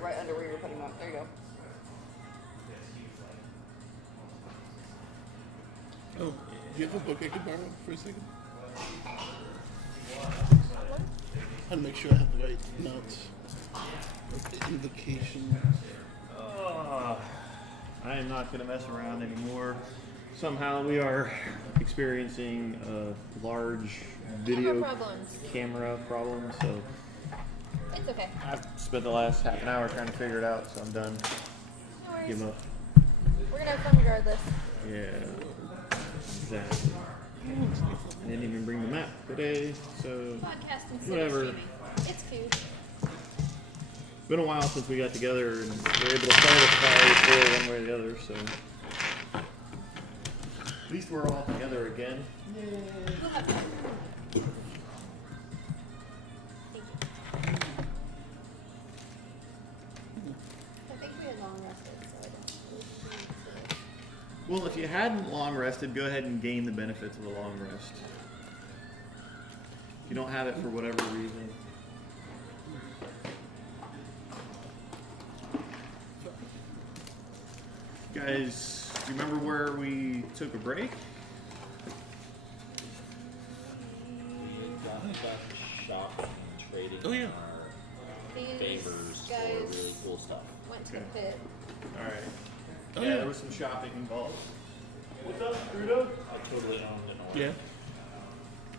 right under where you were putting them. There you go. Oh, do you have a book I could borrow for a second? How to make sure I have the right notes. Invocation. I am not going to mess around anymore. Somehow we are experiencing a large video camera problem, so it's okay. I've spent the last half an hour trying to figure it out, so I'm done. No worries. Give up. We're gonna have fun regardless. Yeah, exactly. I didn't even bring the map today, so Podcasting, whatever. It's cute. It's been a while since we got together and we were able to play the Firey one way or the other, so at least we're all together again. We'll have fun. Thank you. I think we had long rested, so I don't really need to. Well, if you hadn't long rested, go ahead and gain the benefits of a long rest. If you don't have it for whatever reason. Guys, do you remember where we took a break? Shop trading Oh, yeah. our favors for really cool stuff. Went to the pit. Alright. Oh, Yeah, yeah. there was some shopping involved. What's up, Screwed I totally owned it all. Yeah.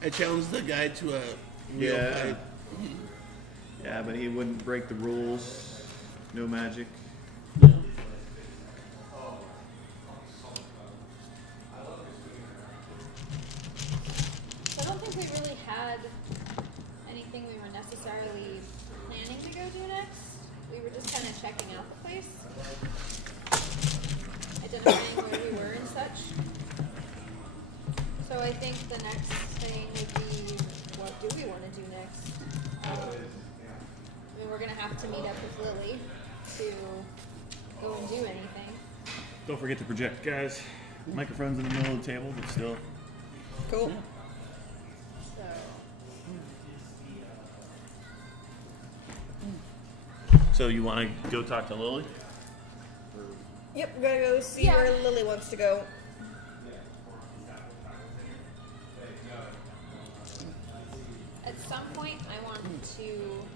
I challenged the guy to a real Yeah. fight. Yeah, but he wouldn't break the rules. No magic. I don't think we really had anything we were necessarily planning to go do next. We were just kind of checking out the place, identifying where we were and such. So I think the next thing would be, what do we want to do next? I mean, we're going to have to meet up with Lily to go and do anything. Don't forget to project, guys. Microphone's in the middle of the table, but still. Cool. So you want to go talk to Lily? Yep, we gotta go see Yeah. where Lily wants to go. At some point, I want to.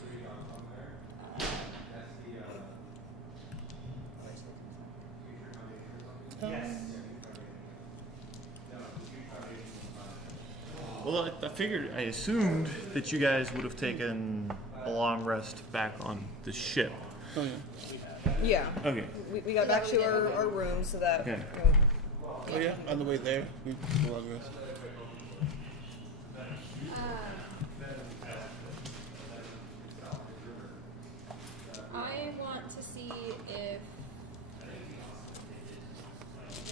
Well, I assumed that you guys would have taken a long rest back on the ship. Oh, yeah. Yeah. Okay. We got back to our room so that. Okay. Oh, yeah. On the way there, we took a long rest. I want to see if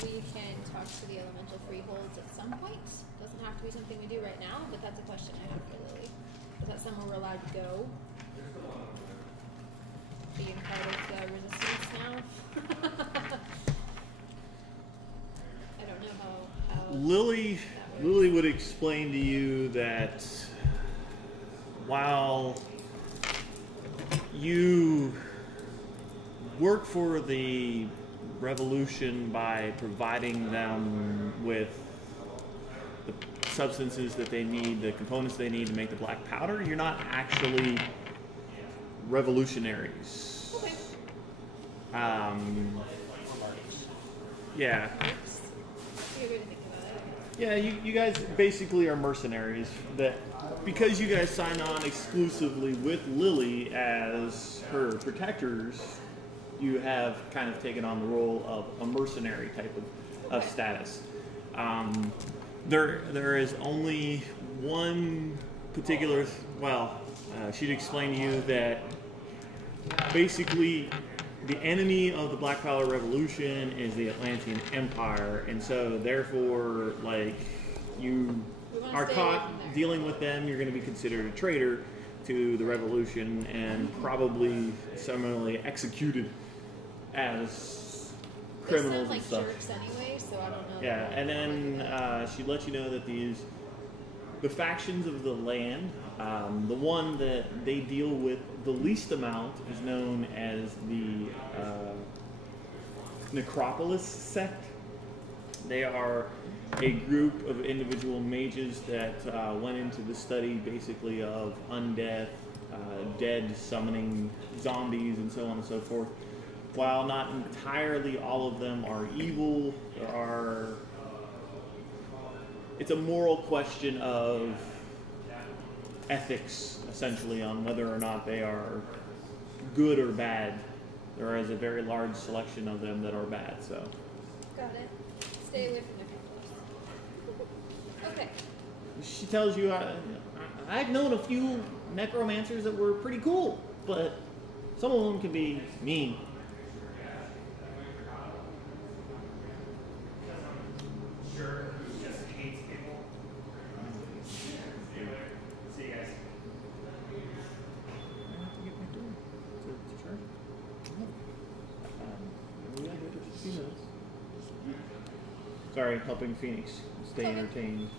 we can talk to the elemental freeholds at some point. Doesn't have to be something we do right now, but that's a question I have for Lily. Is that somewhere we're allowed to go? Being part of the resistance now? I don't know how Lily would explain to you that while you work for the revolution by providing them with the substances that they need, the components they need to make the black powder, you're not actually revolutionaries. Okay. Yeah. That's a good way to think about it. Yeah, you guys basically are mercenaries that, because you guys sign on exclusively with Lily as her protectors, you have kind of taken on the role of a mercenary type of status. There is only one particular, she'd explain to you that basically the enemy of the Black Powder Revolution is the Atlantean Empire, and so therefore, like, you are caught dealing with them, you're going to be considered a traitor to the revolution and probably similarly executed as criminals they and sound stuff. like jerks anyway, so I don't know. Yeah, and then she let you know that these the factions of the land. The one that they deal with the least amount is known as the Necropolis sect. They are a group of individual mages that went into the study basically of undeath, dead summoning zombies, and so on and so forth. While not entirely all of them are evil, it's a moral question of ethics, essentially, on whether or not they are good or bad. There is a very large selection of them that are bad, so. Got it. Stay away from the Okay. She tells you, I've known a few necromancers that were pretty cool, but some of them can be mean. Sure, just hates people. See you guys. Sorry, helping Phoenix stay entertained.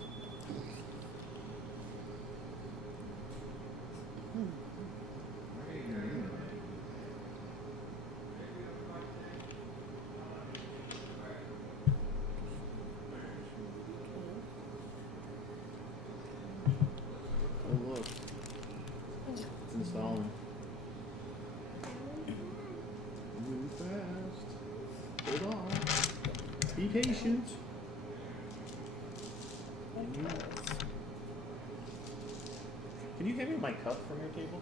Oh look, it's installing. Move fast. Hold on. Be patient. Can you hand me my cup from your table?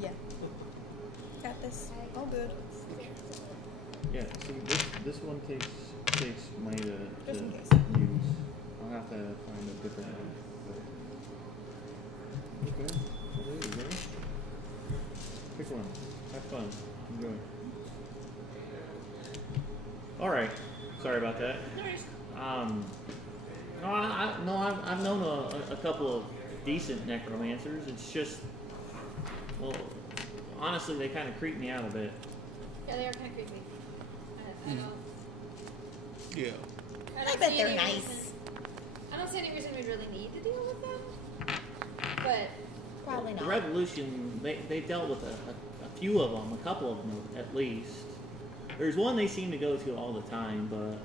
Yeah. Got this. All good. Yeah. See, this one takes money to Just in use. case. I'll have to find a different one. Okay. Well, there you go. Pick one. Have fun. Enjoy. All right. Sorry about that. I've known a couple of decent necromancers. It's just, well, honestly, they kind of creep me out a bit. Yeah, they are kind of creepy. I don't. Yeah. I bet they're nice. I don't see any reason we really need to deal with them. But Probably The not. Revolution, they dealt with a few of them, a couple of them at least. There's one they seem to go to all the time, but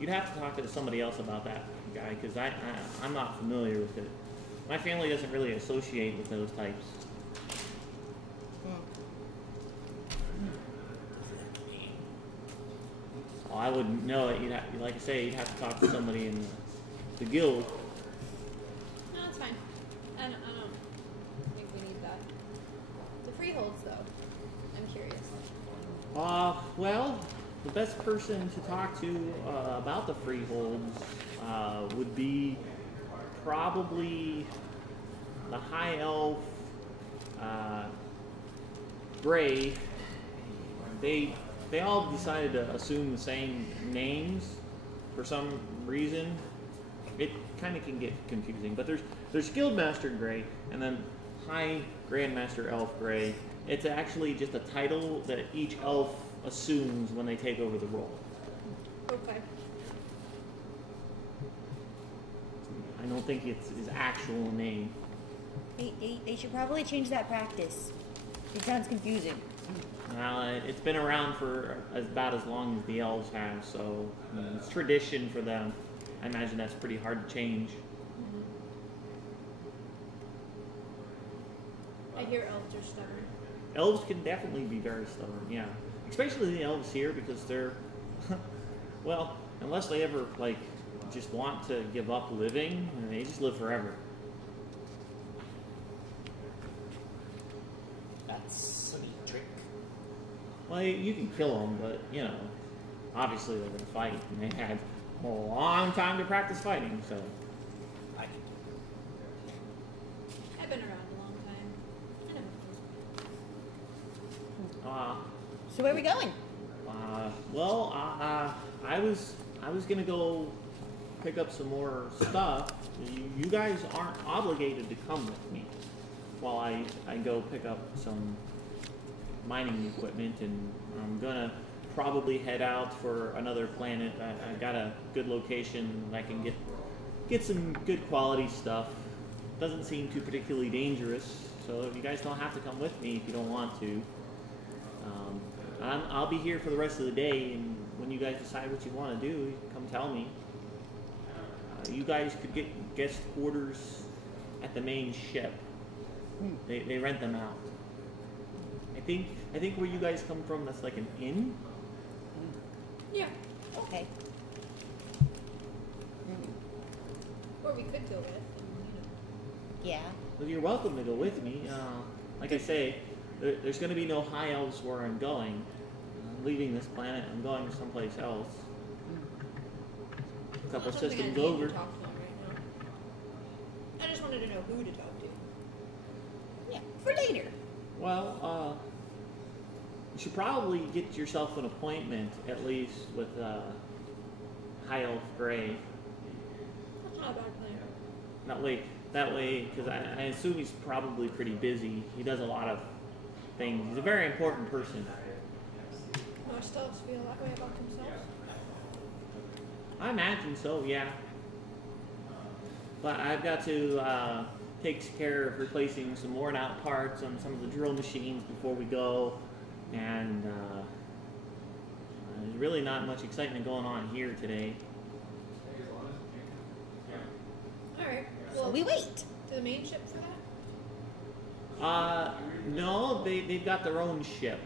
you'd have to talk to somebody else about that guy, because I'm not familiar with it. My family doesn't really associate with those types. Oh, I wouldn't know it. Like I say, you'd have to talk to somebody in the guild. no, it's fine. I don't think we need that. The freeholds, though. I'm curious. Well, the best person to talk to about the freeholds would be probably the High Elf Gray. They all decided to assume the same names for some reason. It kind of can get confusing, but there's Guildmaster Gray and then High Grandmaster Elf Gray. It's actually just a title that each elf assumes when they take over the role. Okay. I don't think it's his actual name. They should probably change that practice. It sounds confusing. It's been around for about as long as the elves have, so it's tradition for them. I imagine that's pretty hard to change. I hear elves are stubborn. Elves can definitely be very stubborn, yeah. Especially the elves here, because they're, well, unless they ever, like, just want to give up living, they just live forever. That's a neat trick. Well, you can kill them, but, you know, obviously they're going to fight, and they had a long time to practice fighting, so. I can I've been around a long time. I know. So where are we going? Well, I was gonna go pick up some more stuff. You guys aren't obligated to come with me while I go pick up some mining equipment, and I'm gonna probably head out for another planet. I got a good location. I can get some good quality stuff. Doesn't seem too particularly dangerous, so you guys don't have to come with me if you don't want to. I'll be here for the rest of the day, and when you guys decide what you want to do, you come tell me. You guys could get guest quarters at the main ship. They rent them out. I think where you guys come from, that's like an inn. Yeah. Okay. Or we could go with. Yeah. Well, you're welcome to go with me. Like I say, there's going to be no high elves where I'm going. I'm leaving this planet. I'm going someplace else. A couple Not something I systems need over. to talk to them right now. I just wanted to know who to talk to. Yeah. For later. Well, you should probably get yourself an appointment, at least, with High Elf Gray. That's not a bad plan. That way, because I assume he's probably pretty busy. He does a lot of things. He's a very important person. Most elves feel that way about themselves. I imagine so, yeah. But I've got to take care of replacing some worn out parts on some of the drill machines before we go. And there's really not much excitement going on here today. Alright. So Well, we wait. to the main ship for that? No, they've got their own ship.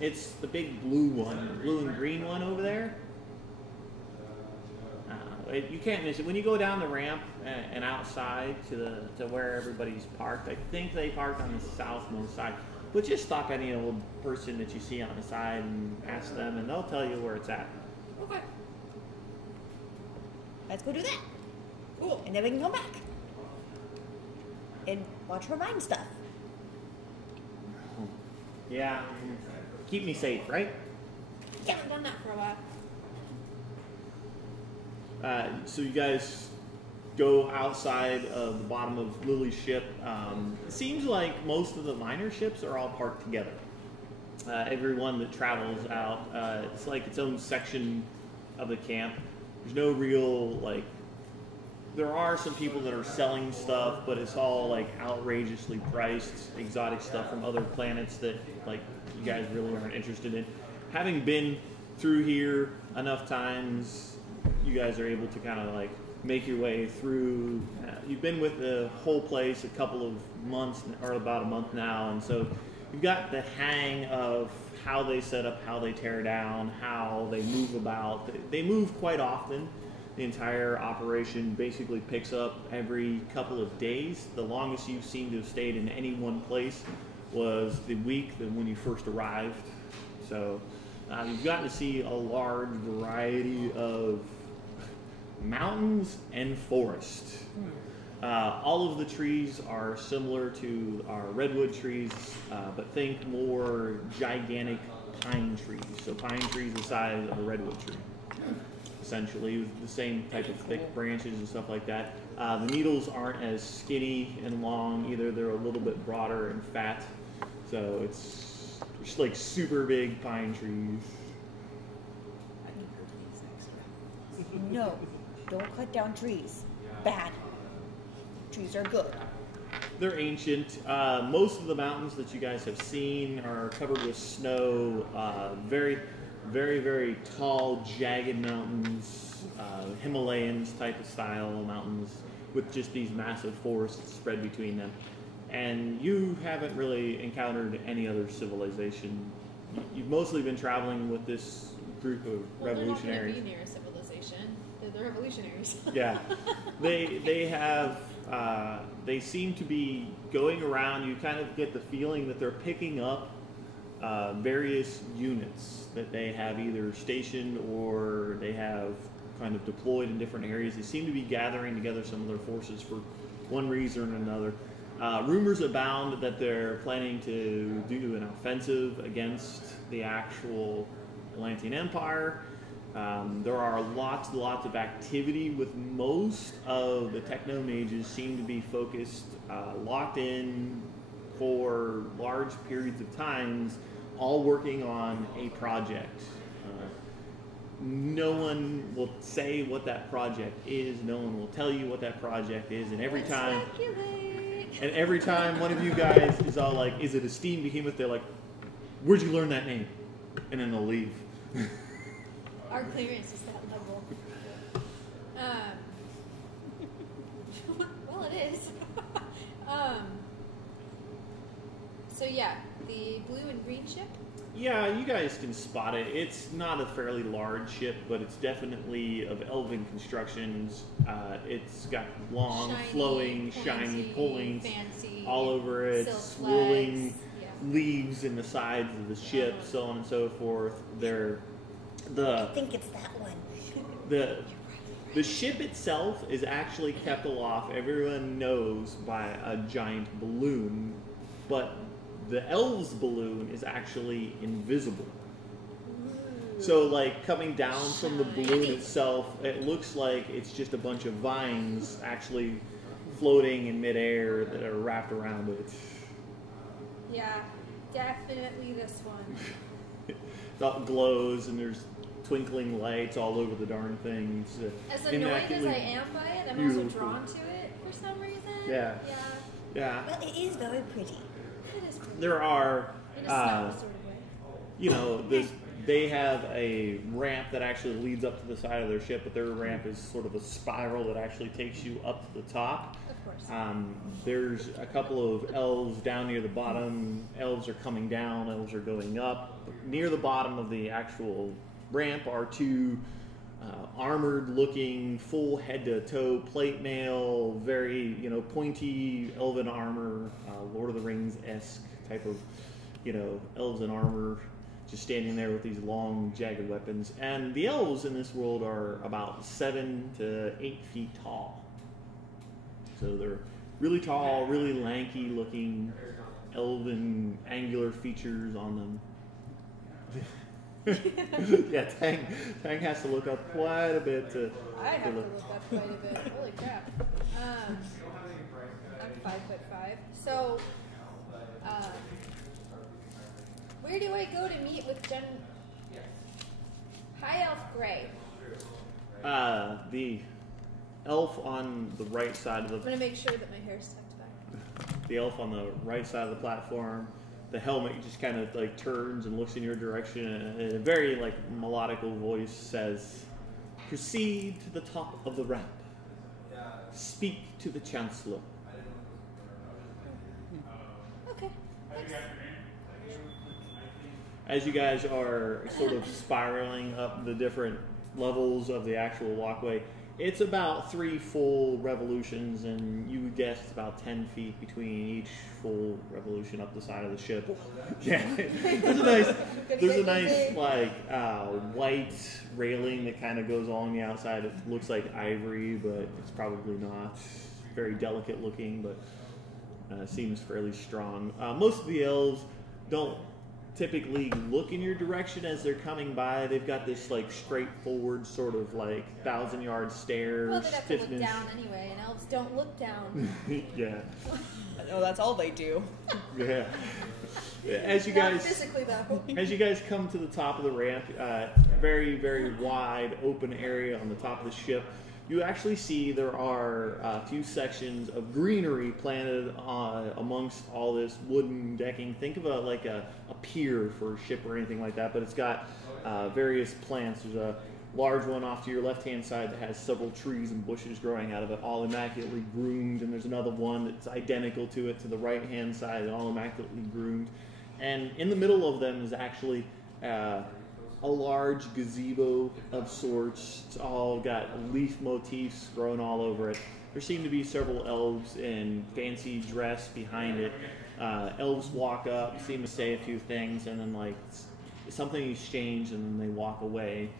It's the big blue one, blue and green one over there. You can't miss it. When you go down the ramp and outside to where everybody's parked, I think they parked on the southmost side. But just stop any old person that you see on the side and ask them, and they'll tell you where it's at. Okay. Let's go do that. Cool. And then we can come back. And watch her mine stuff. Yeah, keep me safe, right? Haven't done that for a while. So you guys go outside of the bottom of Lily's ship. It seems like most of the miner ships are all parked together. Everyone that travels out, it's like its own section of the camp. There's no real, like, there are some people that are selling stuff, but it's all like outrageously priced, exotic stuff from other planets that like you guys really aren't interested in. Having been through here enough times, you guys are able to kind of like make your way through. You've been with the whole place a couple of months, or about a month now, and so you've got the hang of how they set up, how they tear down, how they move about. They move quite often. The entire operation basically picks up every couple of days. The longest you seem to have stayed in any one place was the week that when you first arrived. So you've gotten to see a large variety of mountains and forest. All of the trees are similar to our redwood trees, but think more gigantic pine trees. So pine trees the size of a redwood tree. Essentially, with the same type of thick branches and stuff like that. The needles aren't as skinny and long either. They're a little bit broader and fat. So it's just like super big pine trees. No, don't cut down trees. Bad. Trees are good. They're ancient. Most of the mountains that you guys have seen are covered with snow. Very, very tall, jagged mountains, Himalayans type of style mountains with just these massive forests spread between them. And you haven't really encountered any other civilization. You've mostly been traveling with this group of revolutionaries. They're not going to be near a civilization. They're the revolutionaries. Yeah, they have. They seem to be going around. You kind of get the feeling that they're picking up various units that they have either stationed or they have kind of deployed in different areas. They seem to be gathering together some of their forces for one reason or another. Rumors abound that they're planning to do an offensive against the actual Atlantean Empire. There are lots of activity with most of the techno mages seem to be focused, locked in for large periods of times, all working on a project. No one will say what that project is. No one will tell you what that project is. And every time one of you guys is all like, "Is it a steam behemoth?" They're like, "Where'd you learn that name?" And then they'll leave. Our clearance is that level. Well, it is. So yeah, the blue and green ship. Yeah, you guys can spot it. It's not a fairly large ship, but it's definitely of elven constructions. It's got long, Shiny, flowing, shiny pointy, points fancy, all over it, silk swirling flags. Yeah. leaves in the sides of the ship, so on and so forth. I think it's that one. The ship itself is actually kept aloft, everyone knows, by a giant balloon, but the elves' balloon is actually invisible. So, like, coming down from the balloon itself, it looks like it's just a bunch of vines actually floating in midair that are wrapped around it. Yeah, definitely this one. It all glows, and there's twinkling lights all over the darn thing. It's, As annoyed as I am by it, I'm also drawn to it for some reason. Yeah. Yeah. Well, it is very pretty. It is pretty. There are, In a snow sort of way. you know, they have a ramp that actually leads up to the side of their ship, but their ramp is sort of a spiral that actually takes you up to the top. Of course. There's a couple of elves down near the bottom. Elves are coming down, elves are going up. Near the bottom of the actual ramp are two armored-looking, full head-to-toe plate mail, very, pointy elven armor, Lord of the Rings-esque type of, elves in armor, just standing there with these long, jagged weapons. And the elves in this world are about 7 to 8 feet tall. So they're really tall, really lanky-looking, elven, angular features on them. Yeah, Tang has to look up quite a bit to. I have to look up quite a bit. Holy crap. I'm 5'5". So, where do I go to meet with High Elf Gray? The elf on the right side of I'm going to make sure that my hair's tucked back. the elf on the right side of the platform. The helmet just kind of like turns and looks in your direction, and a very like melodical voice says, "Proceed to the top of the ramp. Speak to the Chancellor." Okay. Thanks. As you guys are sort of spiraling up the different levels of the actual walkway, it's about 3 full revolutions, and you would guess it's about 10 feet between each full revolution up the side of the ship. Yeah, there's a nice like white railing that kind of goes along the outside. It looks like ivory, but it's probably not. Very delicate looking, but seems fairly strong. Most of the elves don't typically look in your direction as they're coming by. They've got this like straightforward sort of like 1,000-yard stare. Well, they'd have to look stiffness. down anyway, and elves don't look down. Yeah. No, that's all they do. Yeah. As you Not guys physically, though. As you guys come to the top of the ramp, very, very wide open area on the top of the ship, you actually see there are a few sections of greenery planted amongst all this wooden decking. Think of a pier for a ship or anything like that, but it's got various plants. There's a large one off to your left-hand side that has several trees and bushes growing out of it, all immaculately groomed, and there's another one that's identical to it to the right-hand side, all immaculately groomed. And in the middle of them is actually a large gazebo of sorts. It's all got leaf motifs growing all over it. There seem to be several elves in fancy dress behind it. Elves walk up, seem to say a few things, and then like something exchanged, and then they walk away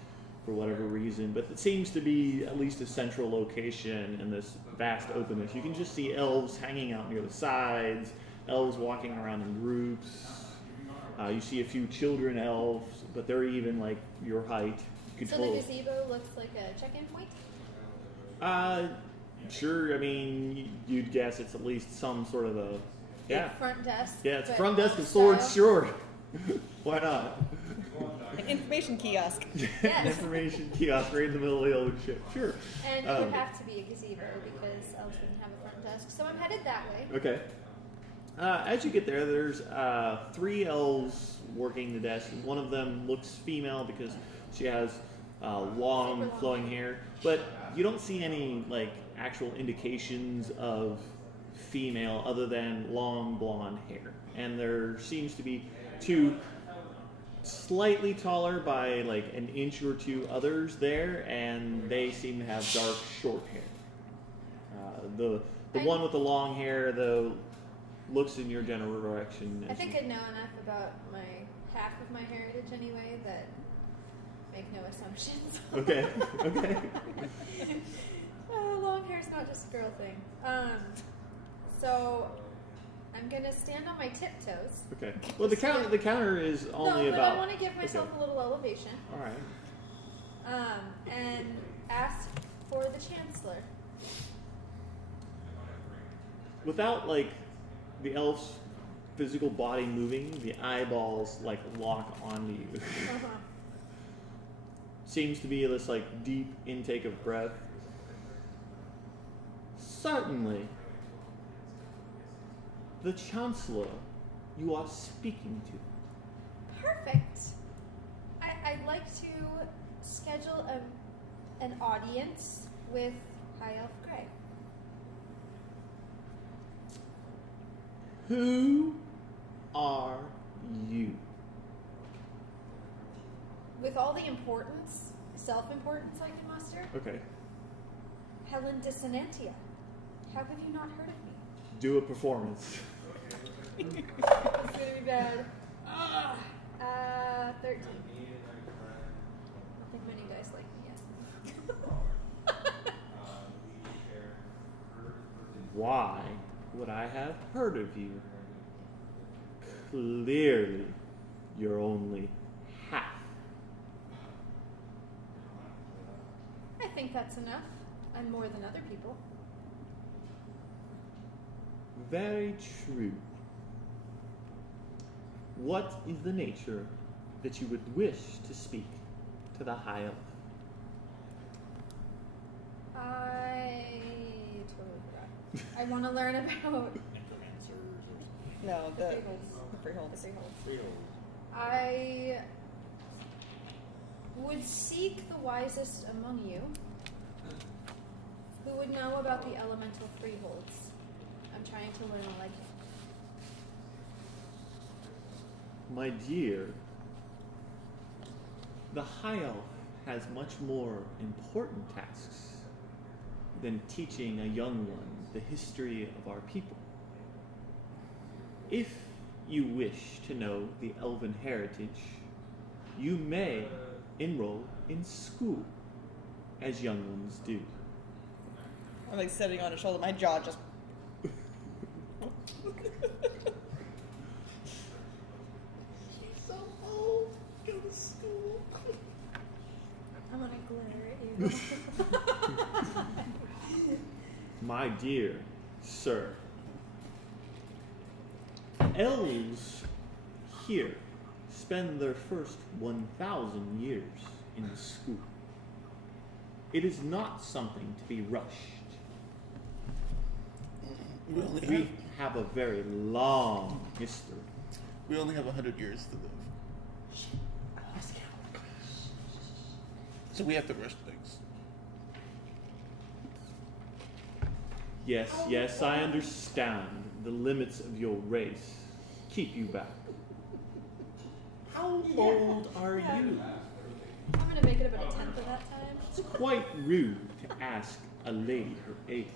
for whatever reason. But it seems to be at least a central location in this vast openness. You can just see elves hanging out near the sides, elves walking around in groups. You see a few children elves, but they're even like your height. You So the gazebo looks like a check-in point? Sure. I mean, you'd guess it's at least some sort of a Yeah. front desk. Yeah, it's but front desk and style. sword, sure. Why not? An information kiosk. Yes. Information kiosk right in the middle of the old ship. Sure. And it would have to be a gazebo because elves wouldn't have a front desk. So I'm headed that way. Okay. As you get there, there's 3 elves working the desk. One of them looks female because she has long, flowing hair, but you don't see any like actual indications of female other than long blonde hair. And there seems to be 2 slightly taller by like an inch or 2 others there, and they seem to have dark, short hair. The one with the long hair, though, looks in your general direction. I think I know enough about my half of my heritage anyway that make no assumptions. Okay. Okay. Long hair's not just a girl thing. So I'm gonna stand on my tiptoes. Okay. Well, the counter is only no, but about. I want to give myself a little elevation. All right. And ask for the Chancellor. Without like the elf's physical body moving, the eyeballs like lock onto you. Seems to be this like deep intake of breath. Certainly, the Chancellor you are speaking to. Perfect. I'd like to schedule an audience with High Elf Grey. Who are you? With all the importance, self-importance I can muster, Okay. Helen Dissonantia. How have you not heard of me? Do a performance. It's gonna be bad. 13. I don't think many dice like me yet. Why would I have heard of you? Clearly, you're only half. I think that's enough. I'm more than other people. Very true. What is the nature that you would wish to speak to the High Elf? I totally forgot. I want to learn about No, the the freeholds. freehold. I would seek the wisest among you who would know about the elemental freeholds. I'm trying to learn a legend. My dear, the High Elf has much more important tasks than teaching a young one the history of our people. If you wish to know the elven heritage, you may enroll in school, as young ones do. I'm like sitting on his shoulder. My jaw just. So old. Go to school. I'm gonna glare at you. My dear sir, elves here spend their first 1,000 years in school. It is not something to be rushed. We have a very long history. We only have 100 years to live. So we have to rush things. Yes, yes, I understand the limits of your race keep you back. How old are you? I'm gonna make it about a tenth of that time. It's quite rude to ask a lady her age.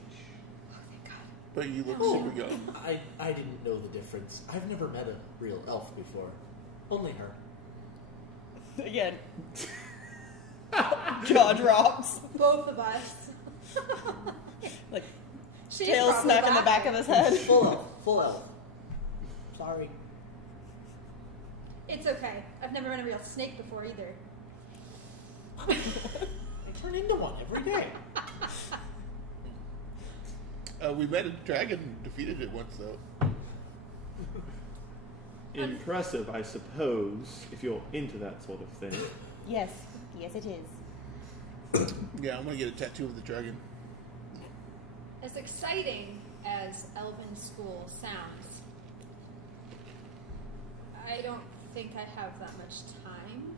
But you look Oh, super young. I didn't know the difference. I've never met a real elf before. Only her. Again. Jaw drops. Both of us. Like, She's tail probably stuck in the back of his head. Full elf. Full elf. Sorry. It's okay. I've never been a real snake before either. I turn into one every day. We met a dragon, defeated it once though. impressive, I suppose, if you're into that sort of thing. Yes, yes, it is. Yeah, I'm gonna get a tattoo of the dragon. As exciting as Elven School sounds, I don't think I have that much time.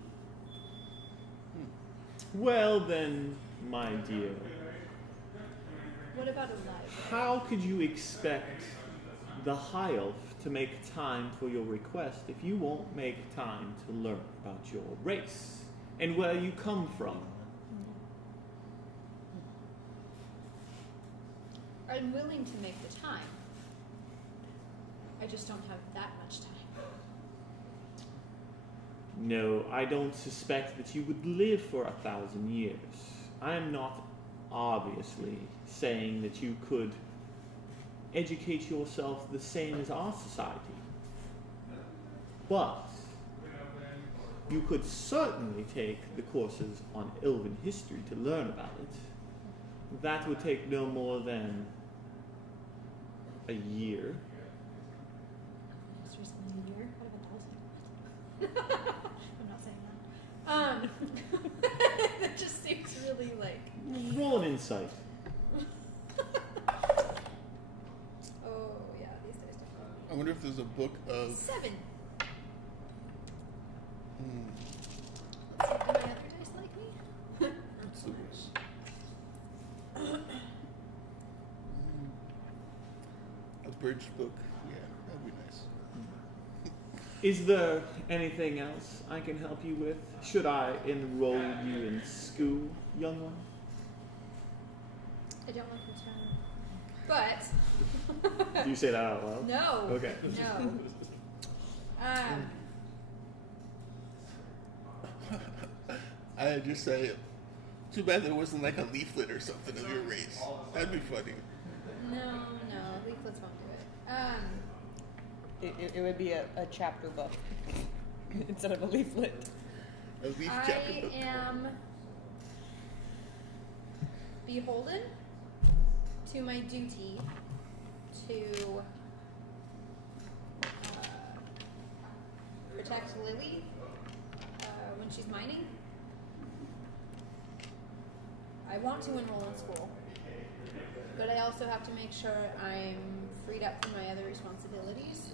Well then, my dear, What about a library? how could you expect the High Elf to make time for your request if you won't make time to learn about your race and where you come from? I'm willing to make the time. I just don't have that much time. No, I don't suspect that you would live for 1,000 years. I am not obviously saying that you could educate yourself the same as our society. But you could certainly take the courses on Elven history to learn about it. That would take no more than a year. Masters in a year? What about 1,000? I'm not saying that. That just seems really like. Roll an insight. Oh yeah, these days don't. I wonder if there's a book of. 7. Hmm, Do my other dice like me? what's the a birch book. Yeah, that'd be nice. Is there anything else I can help you with? Should I enroll you in school, young one? I don't like the term. But Do you say that out loud? no. Okay. No. I just say, too bad there wasn't like a leaflet or something of your race. That'd be funny. No, leaflets won't do it. It would be a chapter book instead of a leaflet. A leaf chapter I book. am beholden to my duty to protect Lily when she's mining. I want to enroll in school, but I also have to make sure I'm freed up from my other responsibilities.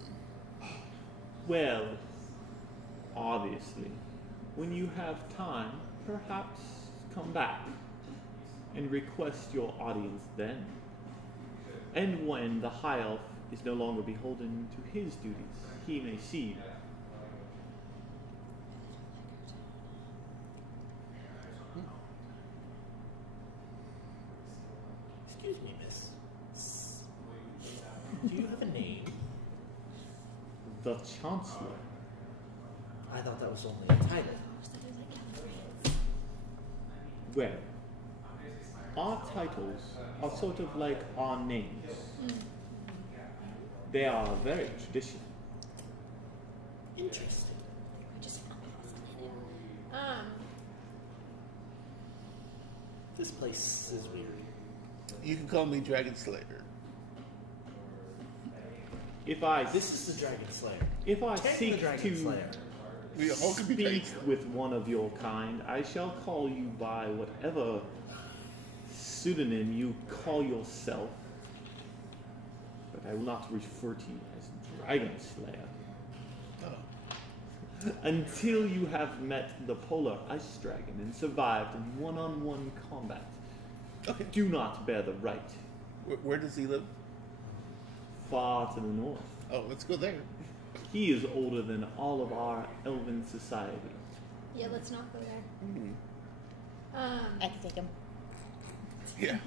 Well, obviously, when you have time, perhaps come back and request your audience then. And when the High Elf is no longer beholden to his duties, he may see you. Excuse me, miss. Do you have a name? The Chancellor. I thought that was only a title. Well, our titles are sort of like our names. They are very traditional. Interesting. I just found it. This place is weird. You can call me Dragon Slayer. If I This is the Dragon Slayer. If I Take seek the Dragon to Slayer. We all could be speak Dragon Slayer. with one of your kind, I shall call you by whatever pseudonym you call yourself, but I will not refer to you as Dragon Slayer Oh. until you have met the Polar Ice Dragon and survived in one-on-one combat. Okay. Do not bear the right. Where does he live? Far to the north. Oh, let's go there. He is older than all of our elven society. Yeah, let's not go there. I can take him. Yeah.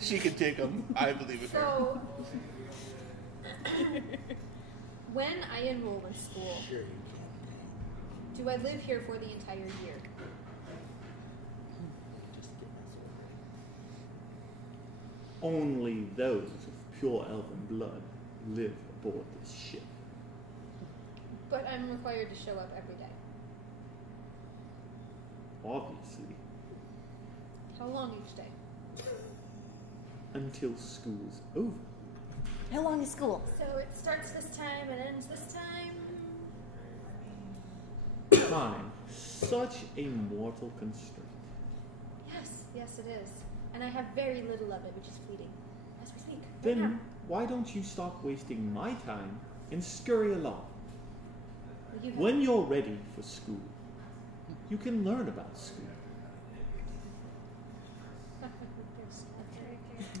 She can take him. I believe in her. So, when I enroll in school, Sure you can. do I live here for the entire year? Just get this Only those of pure elven blood live aboard this ship. But I'm required to show up every day. Obviously, How long each day? until school's over. How long is school? So it starts this time and ends this time. Time. Such a mortal constraint. Yes, it is. And I have very little of it, which is fleeting. As we speak. Right Then now. why don't you stop wasting my time and scurry along? Well, you have- When you're ready for school, you can learn about school.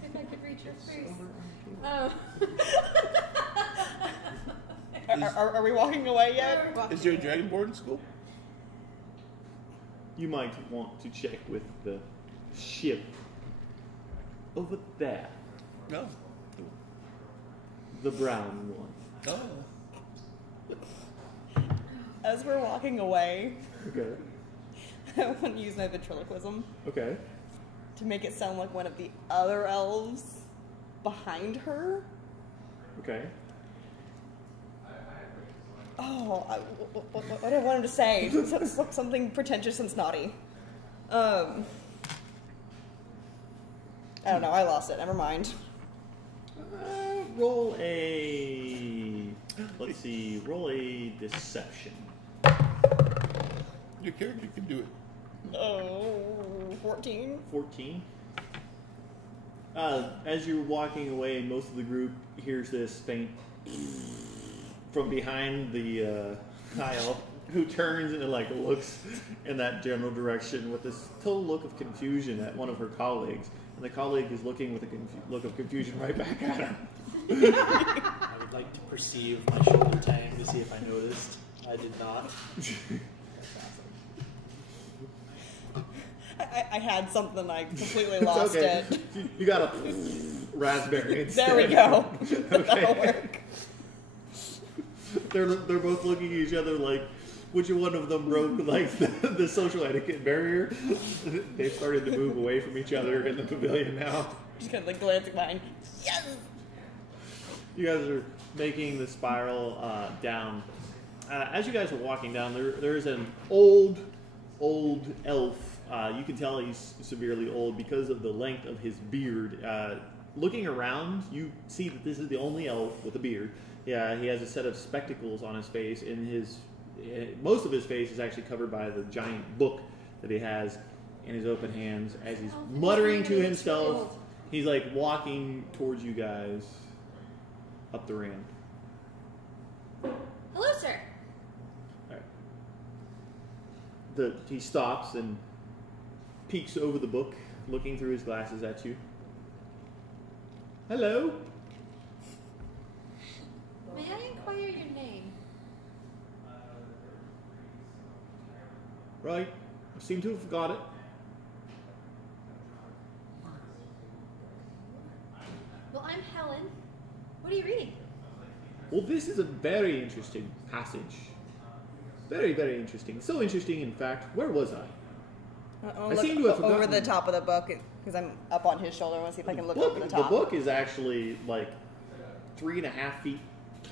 If I could reach your face. Oh. Are we walking away yet? Is there a dragonborn in school? You might want to check with the ship over there, No. the brown one. Oh. As we're walking away, Okay. I want to use my ventriloquism Okay. to make it sound like one of the other elves behind her. Okay. Oh, what do I want him to say? Something pretentious and snotty. I don't know. I lost it. Never mind. Roll a. Let's see. Roll a deception. Your character can do it. Oh, 14. 14. As you're walking away, most of the group hears this faint from behind the Kyle, who turns and like looks in that general direction with this total look of confusion at one of her colleagues, and the colleague is looking with a look of confusion right back at her. I would like to perceive my shoulder tang to see if I noticed. I did not. I had something. I completely It's lost okay. it. You got a raspberry instead. There we go. Okay. That'll work. They're both looking at each other like, which one of them broke like the social etiquette barrier? They started to move away from each other in the pavilion now. Just kind of like glancing behind. Yes! You guys are making the spiral down. As you guys are walking down, there's an old elf. You can tell he's severely old because of the length of his beard. Looking around, you see that this is the only elf with a beard. Yeah, he has a set of spectacles on his face, and most of his face is actually covered by the giant book that he has in his open hands. As he's muttering to himself, he's like walking towards you guys up the ramp. Hello, sir. All right. He stops and peeks over the book, looking through his glasses at you. Hello. May I inquire your name? Right. I seem to have forgot it. Well, I'm Helen. What are you reading? Well, this is a very interesting passage. Very, very interesting. So interesting, in fact. Where was I? I'll I look seem to have over forgotten. the top of the book because I'm up on his shoulder. I want to see if I can look over the top. The book is actually like 3.5 feet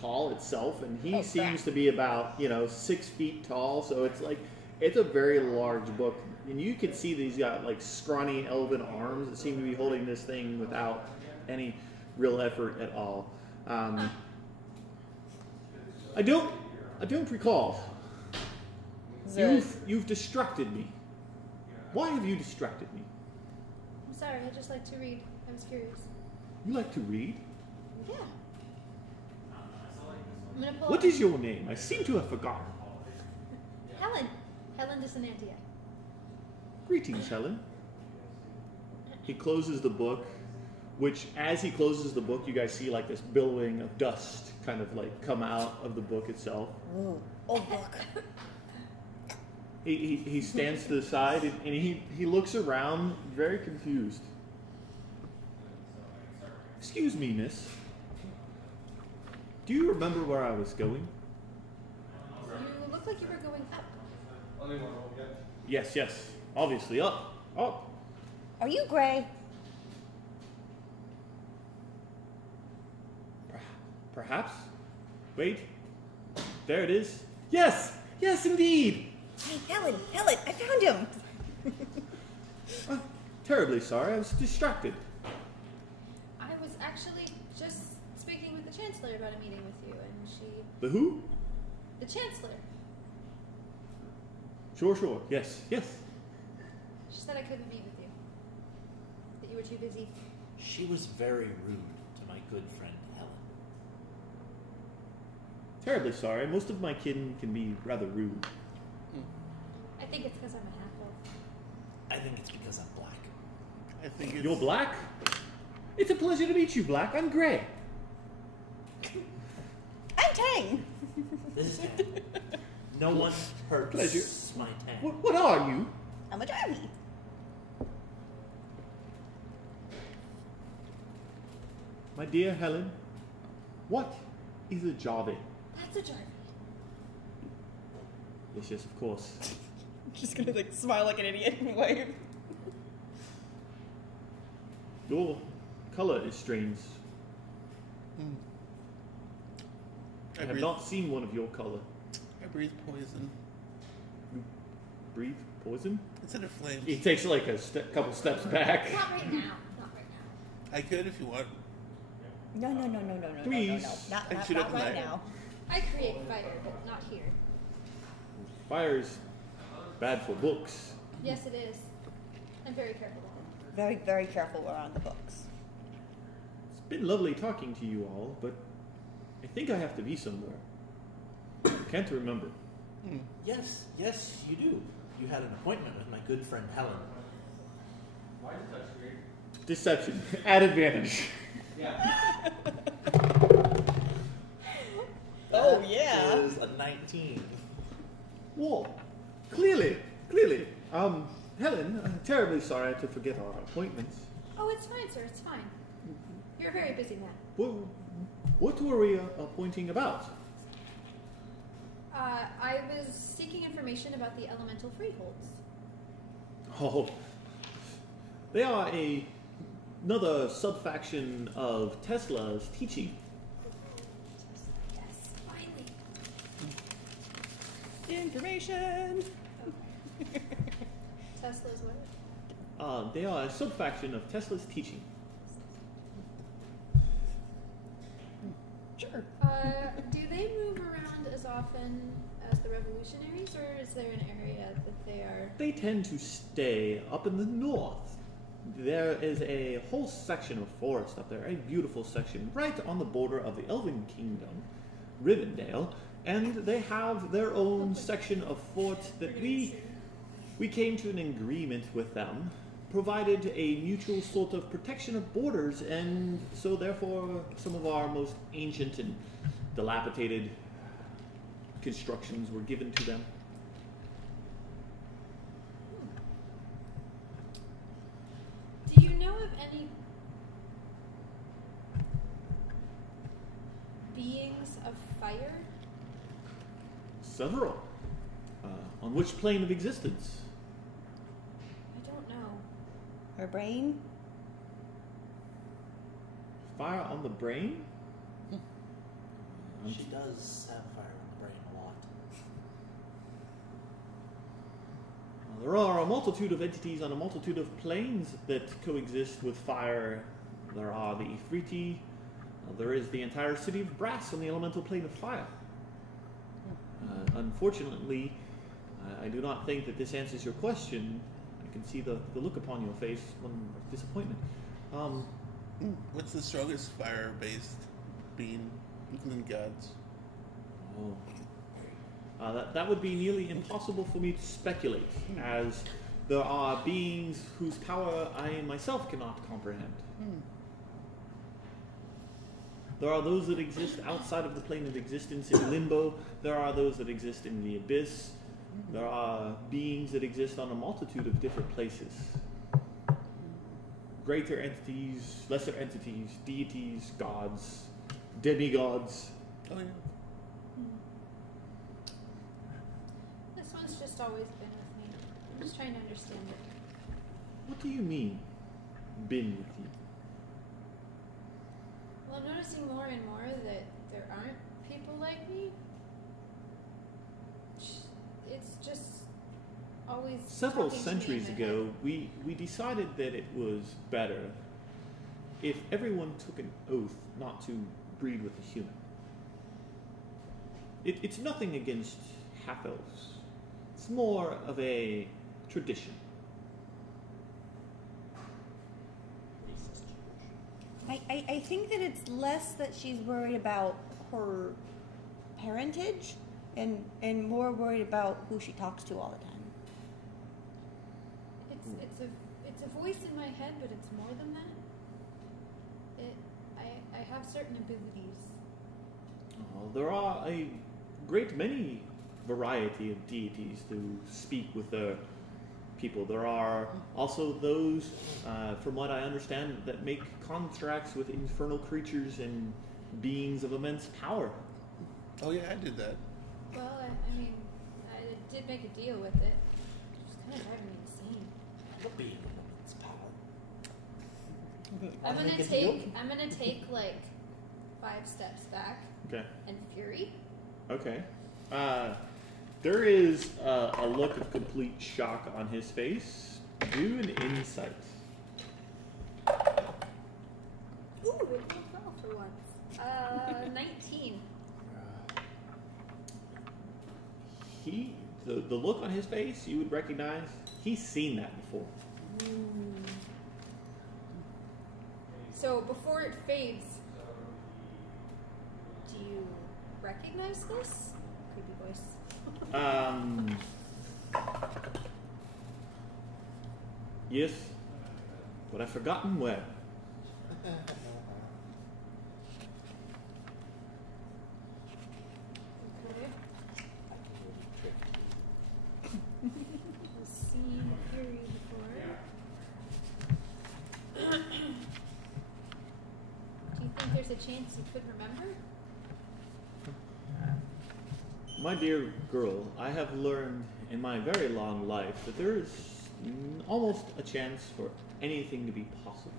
tall itself, and he seems to be about 6 feet tall. So it's a very large book, and you can see that he's got like scrawny elven arms that seem to be holding this thing without any real effort at all. I don't recall. You've distracted me. Why have you distracted me? I'm sorry, I just like to read. I was curious. You like to read? Yeah. I'm gonna pull What up is your name? I seem to have forgotten. Helen. Helen DeSanantia. Greetings, Helen. He closes the book, which as he closes the book, you guys see like this billowing of dust kind of like come out of the book itself. Ooh, old book. He stands to the side and he looks around very confused. Excuse me, miss. Do you remember where I was going? You look like you were going up. Yes, obviously up. Are you Gray? Perhaps. Wait. There it is. Yes, indeed. Hey, Helen, I found him. Terribly sorry, I was distracted. I was actually just The who? The Chancellor. Sure. Yes. She said I couldn't meet with you. That you were too busy. She was very rude to my good friend Helen. Terribly sorry. Most of my kin can be rather rude. I think it's because I'm a half-elf. I think it's because I'm black. I think it's... You're black? It's a pleasure to meet you, Black. I'm Gray. I'm Tang. This is Tang. No one hurts Pleasure. my Tang. What are you? I'm a Jarvie. My dear Helen, what is a Jarvie? That's a Jarvie. Yes, of course. I'm just gonna like smile like an idiot and wave. Your color is strange. I have not seen one of your color. I breathe poison. Breathe poison? Instead of flames. He takes like a couple steps back. Not right now. Not right now. I could if you want. No. Please. Not shoot up right the now. I create fire, but not here. Fire's bad for books. Yes, it is. I'm very careful. Very, very careful around the books. It's been lovely talking to you all, but I think I have to be somewhere. I can't remember. Yes, you do. You had an appointment with my good friend Helen. Why is it touchscreen? Deception. At advantage. Yeah. Oh, yeah. That is a 19. Well, clearly. Helen, terribly sorry to forget our appointments. Oh, it's fine, sir. It's fine. You're a very busy man. What were we appointing about? I was seeking information about the elemental freeholds. Oh, they are another subfaction of Tesla's teaching. Yes, finally. Information. Tesla's what? They are a subfaction of Tesla's teaching. Sure. Do they move around as often as the revolutionaries, or is there an area that they are? They tend to stay up in the north. There is a whole section of forest up there, a beautiful section, right on the border of the Elven Kingdom, Rivendell, and they have their own section of fort that we came to an agreement with them, provided a mutual sort of protection of borders, and so therefore some of our most ancient and dilapidated constructions were given to them. Do you know of any beings of fire? Several. On which plane of existence? I don't know. Her brain. Fire on the brain? She does have fire on the brain a lot. There are a multitude of entities on a multitude of planes that coexist with fire. There are the Ifriti. There is the entire city of Brass on the elemental plane of fire. Unfortunately, I do not think that this answers your question. I can see the look upon your face, one of disappointment. What's the strongest fire-based being than gods? That would be nearly impossible for me to speculate, as there are beings whose power I myself cannot comprehend. There are those that exist outside of the plane of existence in limbo. There are those that exist in the abyss. There are beings that exist on a multitude of different places. Greater entities, lesser entities, deities, gods, demigods. Oh yeah. This one's just always been with me. I'm just trying to understand it. What do you mean, been with you? Well, I'm noticing more and more that there aren't people like me. It's just always Several talking to me in centuries my ago, head. we decided that it was better if everyone took an oath not to breed with a human. It's nothing against half-elves. It's more of a tradition. I think that it's less that she's worried about her parentage and more worried about who she talks to all the time. It's a voice in my head, but it's more than that. I have certain abilities. There are a great many variety of deities to speak with the people. There are also those, from what I understand, that make contracts with infernal creatures and beings of immense power. Oh yeah, I did that. Well, I mean, I did make a deal with it. It's kind of driving me insane. What being? It's power. I'm gonna take like 5 steps back. Okay. And Fury. Okay. There is a look of complete shock on his face. Do an insight. Ooh, it went well for once. 19. The look on his face, you would recognize. He's seen that before. So before it fades, do you recognize this? Creepy voice. Yes, but I've forgotten where. Okay. I've seen Fury before. Do you think there's a chance you could remember? My dear girl, I have learned in my very long life that there is almost a chance for anything to be possible.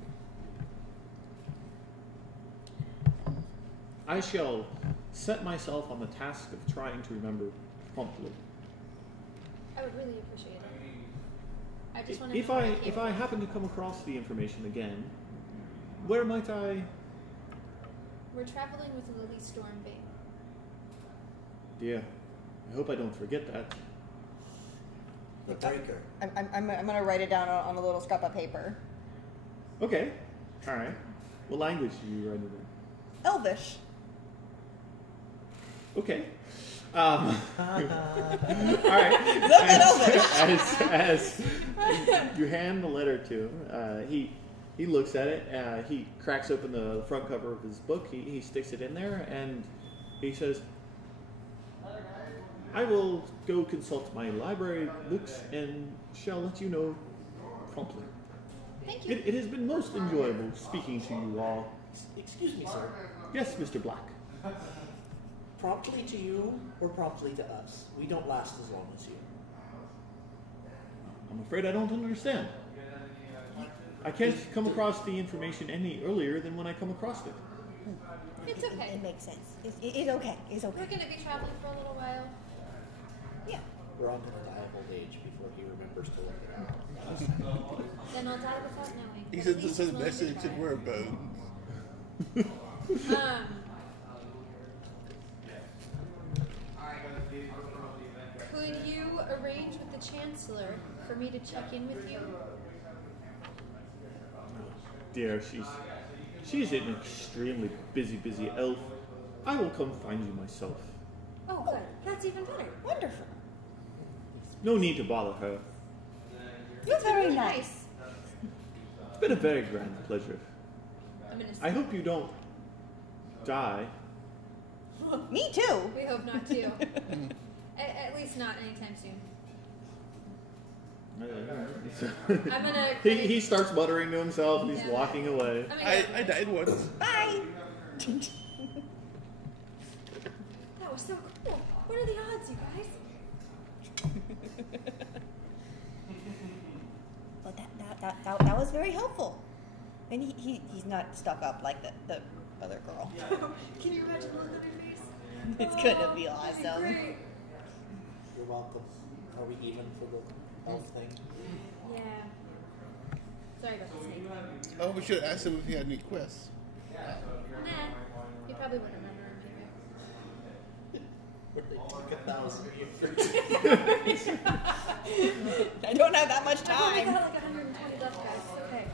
I shall set myself on the task of trying to remember promptly. I would really appreciate it. I just want to If I happen to come across the information again, where might I? We're traveling with Lily Stormbane. Dear, I hope I don't forget that. The breaker. I'm gonna write it down on a little scrap of paper. Okay, all right. What language do you write it in? Elvish. Okay. All right. As you hand the letter to him, he looks at it. He cracks open the front cover of his book. He sticks it in there, and he says, "I will go consult my library books and shall let you know promptly." Thank you. It has been most enjoyable speaking to you all. Excuse me, sir. Yes, Mr. Black. Promptly to you or promptly to us? We don't last as long as you. I'm afraid I don't understand. I can't come across the information any earlier than when I come across it. It's okay. It makes sense. It's okay. It's okay. We're going to be traveling for a little while. Yeah. We're all going to die of old age before he remembers to look it up. Then I'll die without knowing. He But said at to least send a we'll message try. and we're bones. Could you arrange with the Chancellor for me to check in with you? Dear, she's an extremely busy elf. I will come find you myself. Oh, good. That's even better. Wonderful. No need to bother her. You're very Really nice. It's been a very grand pleasure. I'm gonna I hope you don't die. Me too. We hope not to. At least not anytime soon. I'm gonna. he starts muttering to himself and he's Yeah. walking away. I died once. Bye. That was so cool. What are the odds, you guys? Well, that was very helpful. And he's not stuck up like the other girl. Can you imagine the look on her face? It's gonna be that'd awesome. great. You're welcome. Are we even for the elf thing? Yeah. Sorry about the snake. Oh, we should have asked him if he had any quests. Nah, you probably wouldn't remember him anyway. Where'd they take 1,000 years? I don't have that much I thought we time. got like 120 left, guys. Okay.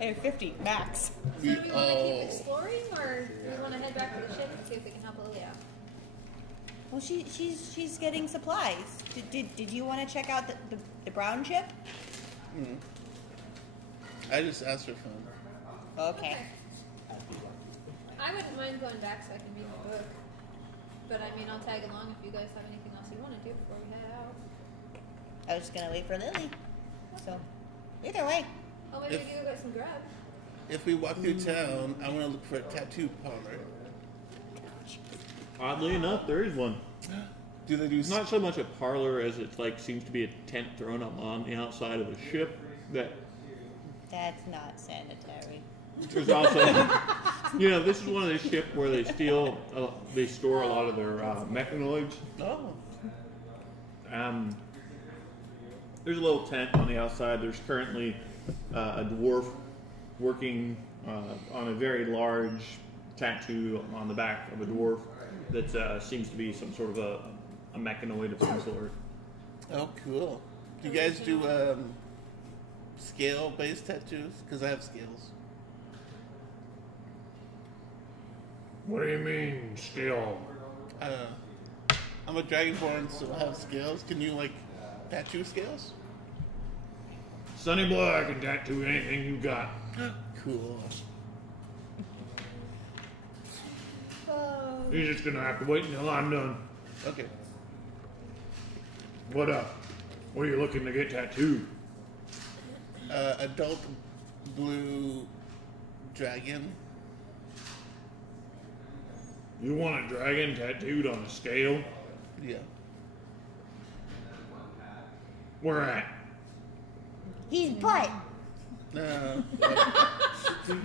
I have 50 max. So do we want to keep exploring, or do we want to head back to the ship and see if we can help Lily out? Well, she's getting supplies. Did you want to check out the brown ship? I just asked her phone. Okay. I wouldn't mind going back so I can read the book. But I mean, I'll tag along if you guys have anything else you want to do before we head out. I was just gonna wait for Lily. So, either way. Oh, maybe we can go get some grub. If we walk through town, I want to look for a tattoo parlor. Oddly enough, there is one. Do they do? It's not so much a parlor as it's like seems to be a tent thrown up on the outside of a ship. That's not sanitary. There's also, this is one of those ships where they store a lot of their mechanoids. Oh. There's a little tent on the outside. There's currently a dwarf working on a very large tattoo on the back of a dwarf that seems to be some sort of a mechanoid of some sort. Oh, cool. Do you guys do scale-based tattoos? Because I have scales. What do you mean, scale? I'm a dragonborn, so I have scales. Can you, tattoo scales? Sonny boy, I can tattoo anything you got. Cool. You're just gonna have to wait until I'm done. Okay. What are you looking to get tattooed? Adult blue dragon. You want a dragon tattooed on a scale? Yeah. Where at? He's butt. I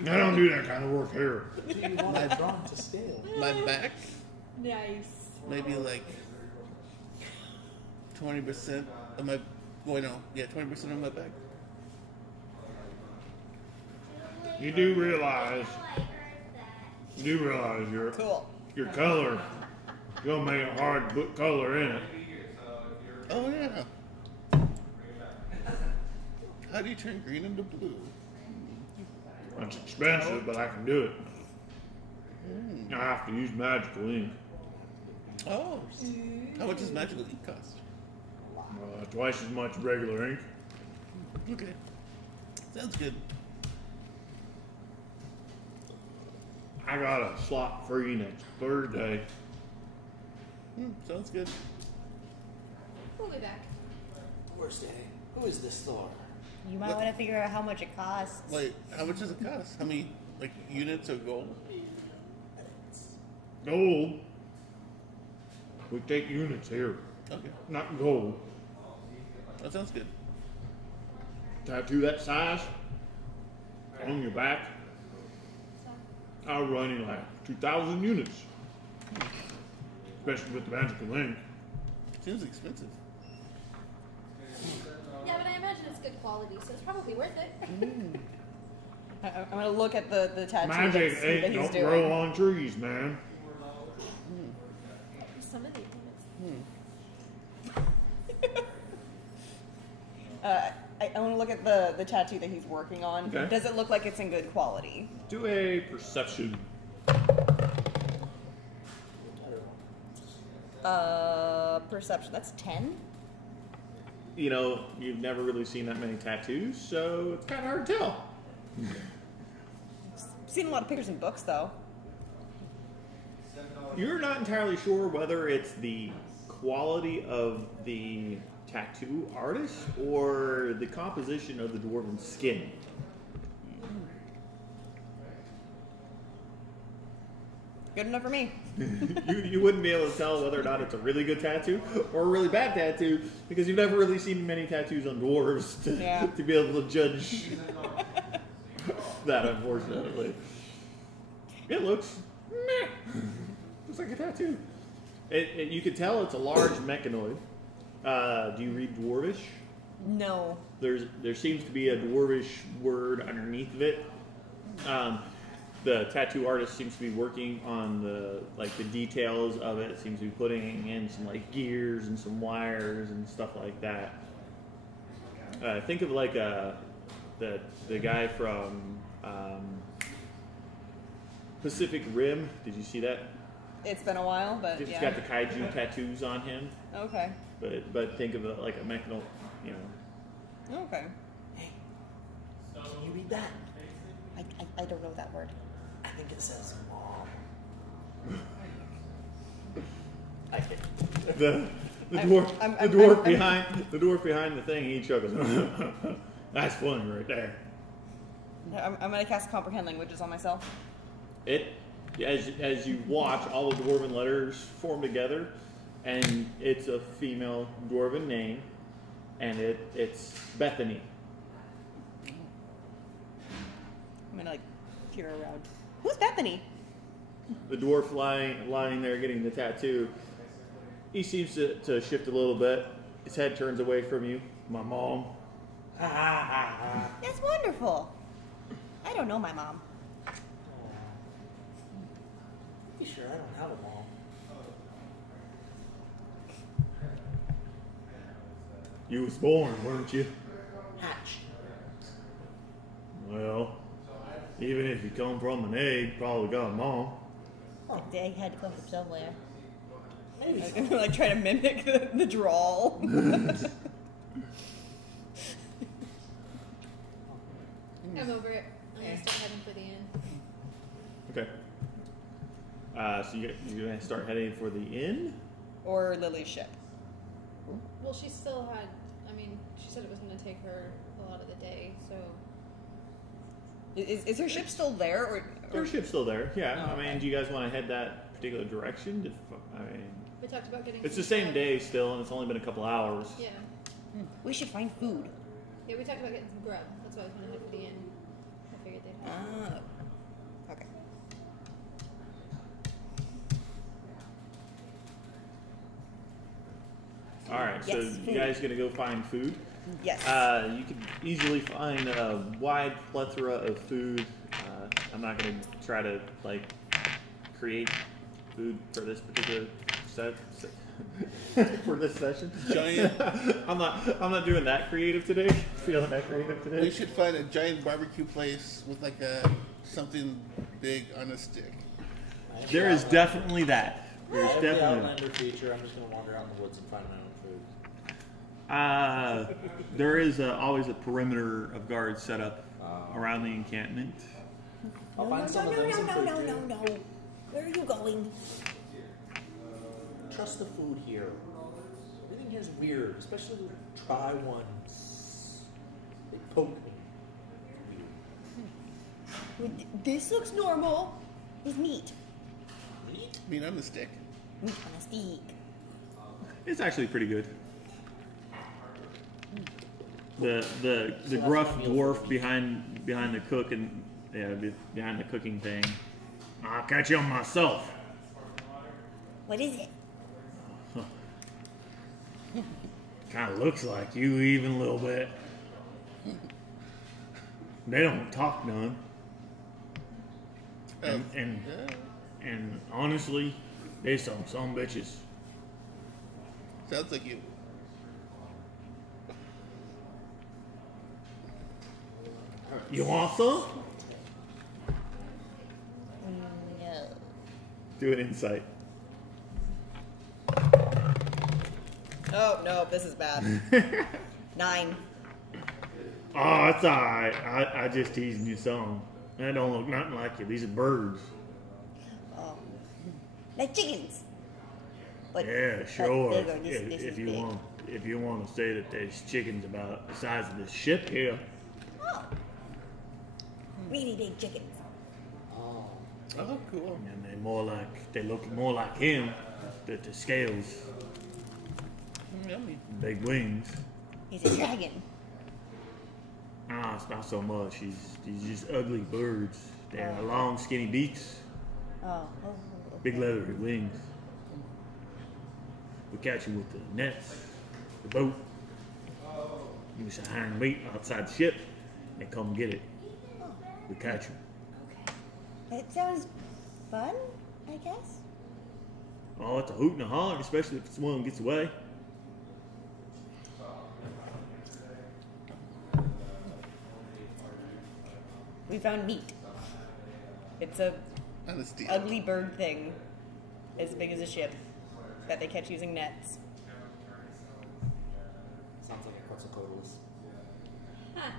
don't do that kind of work here. Do you want it drawn to scale? My back, Nice. maybe 20% of my. Wait, no. Yeah, 20% of my back. You do realize your Cool. your color. You're gonna make it hard to put color in it. Oh yeah. How do you turn green into blue? It's expensive, but I can do it. I have to use magical ink. Oh. How much does magical ink cost? Twice as much regular ink. Okay. Sounds good. I got a slot free next Thursday. Sounds good. We'll be back. Thursday. Who is this Thor? You might want to figure out how much it costs. Wait, how much does it cost? How many, units of gold? Gold. We take units here, Okay. not gold. That sounds good. Tattoo that size on your back. I'll run you 2,000 units. Especially with the magical ink. Seems expensive. Yeah, but I imagine it's good quality, so it's probably worth it. I'm gonna look at the tattoo Magic that ain't he's don't doing. grow on trees, man. Some of these I want to look at the tattoo that he's working on. Okay. Does it look like it's in good quality? Do a perception. Perception. That's 10. You've never really seen that many tattoos, so it's kind of hard to tell. Seen a lot of pictures in books though. You're not entirely sure whether it's the quality of the tattoo artist or the composition of the dwarven skin. Good enough for me. You wouldn't be able to tell whether or not it's a really good tattoo or a really bad tattoo because you've never really seen many tattoos on dwarves to be able to judge that, unfortunately. It looks meh. Looks like a tattoo. You can tell it's a large mechanoid. Do you read Dwarvish? No. There seems to be a Dwarvish word underneath of it. the tattoo artist seems to be working on the details of it. Seems to be putting in some like gears and some wires and stuff like that. Think of like the guy from Pacific Rim. Did you see that? It's been a while, but He's yeah. got the kaiju tattoos on him. Okay. But think of it like a mechanical, Okay. Can you read that? I don't know that word. I think it says mom. I can't. The I'm dwarf behind the thing. He chuckles. That's funny right there. I'm gonna cast comprehend languages on myself. As you watch, all the dwarven letters form together, and it's a female dwarven name, and it's Bethany. I'm gonna peer around. Who's Bethany? The dwarf lying there getting the tattoo. He seems to shift a little bit. His head turns away from you. My mom. That's wonderful. I don't know my mom. You sure I don't have a mom? You was born, weren't you? Hatch. Well, even if you come from an egg, probably got a mom. The egg had to come from somewhere. Maybe. I'm gonna try to mimic the drawl. I'm over it. I'm gonna start heading for the inn. Okay. So you're gonna start heading for the inn. Or Lily's ship. Well, she still had. I mean, she said it was gonna take her a lot of the day, so. Is her ship still there? Or Your ship's still there. Yeah. Oh, I mean, okay. do you guys want to head that particular direction? We talked about getting. It's the some same grub. day still, and it's only been a couple hours. Yeah. We should find food. Yeah, we talked about getting some grub. That's why I was gonna head for the inn. I figured they'd have. Okay. All right. So Yes, you food. guys gonna go find food? Yes. You can easily find a wide plethora of food. I'm not going to try to create food for this particular set for this session. Giant. I'm not doing that creative today. Feeling that creative today. We should find a giant barbecue place with something big on a stick. There is definitely that. I There's have the definitely Outlander feature. I'm just going to wander out in the woods and find my own food. there is always a perimeter of guards set up around the encampment. I'll find some of them some food too. no. Where are you going? Trust the food here. Everything here's weird, especially the try ones. They poke me. This looks normal. With meat. Meat? Meat on the stick. Meat on a stick. It's actually pretty good. The So gruff that's my meal dwarf for behind the cook and behind the cooking thing. I'll catch you on myself. What is it? Kind of looks like you even a little bit. They don't talk none. And honestly, they some bitches. Sounds like you. You want some? No. Do an insight. Oh no, this is bad. 9. Oh, it's alright. I just teasing you some. That don't look nothing like you. These are birds. Oh. Like chickens. But Yeah, sure. bigger. This If is you big. if you want to say that there's chickens about the size of this ship here, Oh. Really big chickens. Oh. Oh, cool. and they look more like him. The scales, Yummy. big wings. He's a dragon. Ah, it's not so much. These just ugly birds. They have long, skinny beaks, Oh. big leathery wings. We catch them with the nets, the boat. You just iron meat outside the ship. They come get it. We catch them. Okay. It sounds fun, I guess. Oh, it's a hoot and a holler, especially if someone gets away. We found meat. It's a Honesty. ugly bird thing, as big as a ship, that they catch using nets. Sounds like a Quetzalcoatlus. Huh.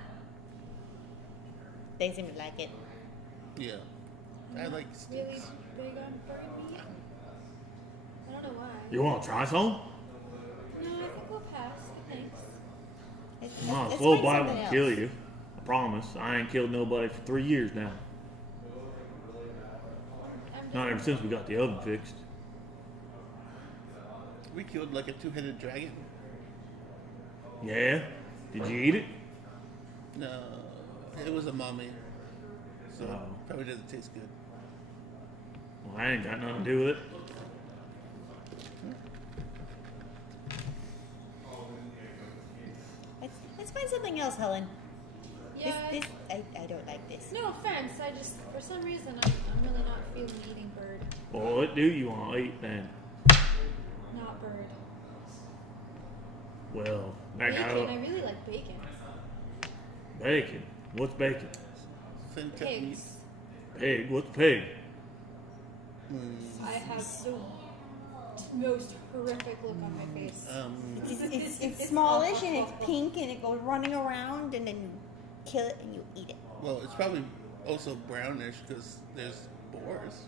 They seem to like it. Yeah. I like Really steaks. big on bird meat? I don't know why. You want to try some? No, I think we'll pass. Thanks. Well, Let's slow find bite something won't else. kill you. I promise. I ain't killed nobody for 3 years now. I'm Not ever down. since we got the oven fixed. We killed like a 2-headed dragon. Yeah? Did you eat it? No, it was a mommy. So Oh. probably doesn't taste good. Well, I ain't got nothing to do with it. Let's find something else, Helen. Yeah. I don't like this. No offense. I just, for some reason, I'm really not feeling eating bird. Well, what do you want to eat then? Not bird. Well, I Bacon. got I really like bacon. bacon. What's bacon? Thin cut meat. Pigs. Pig. What's pig? I have the most horrific look on my face. It's smallish and it's pink and it goes running around and then you kill it and you eat it. Well, it's probably also brownish because there's boars.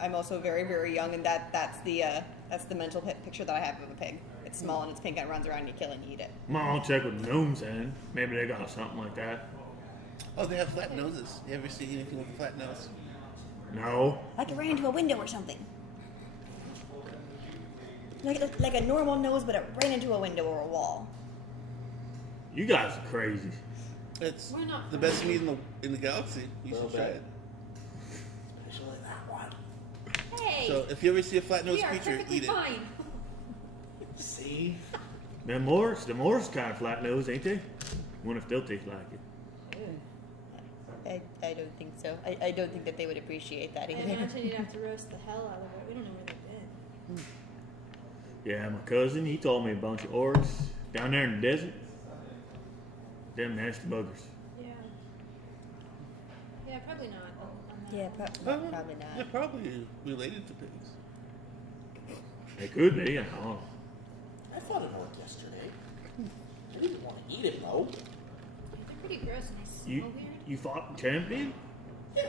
I'm also very, very young, and that's the mental picture that I have of a pig. It's small and it's pink and it runs around and you kill it and you eat it. Come on, I'll check with the gnomes then. Maybe they got something like that. Oh, they have flat noses. You ever see anything with a flat nose? No. Like it ran into a window or something. Like a normal nose, but it ran into a window or a wall. You guys are crazy. It's We're not the best meat in the galaxy. You should Little try bit. it. Especially that one. Hey. So if you ever see a flat nosed we are creature, perfectly eat it. fine. See? Them Moors, the Moors kind of flat nose, ain't they? Wonder if they'll taste like it. I don't think so. I don't think that they would appreciate that I either. imagine you'd have to roast the hell out of it. We don't know where they've been. Yeah, my cousin, he told me a bunch of orcs down there in the desert. Them nasty buggers. Yeah. Yeah, probably not. On that. Yeah, probably They're not. probably related to pigs. They could be, I don't know. I fought an orc yesterday. I didn't want to eat it, though. They're pretty gross and they You smell weird. you fought champion? Yeah.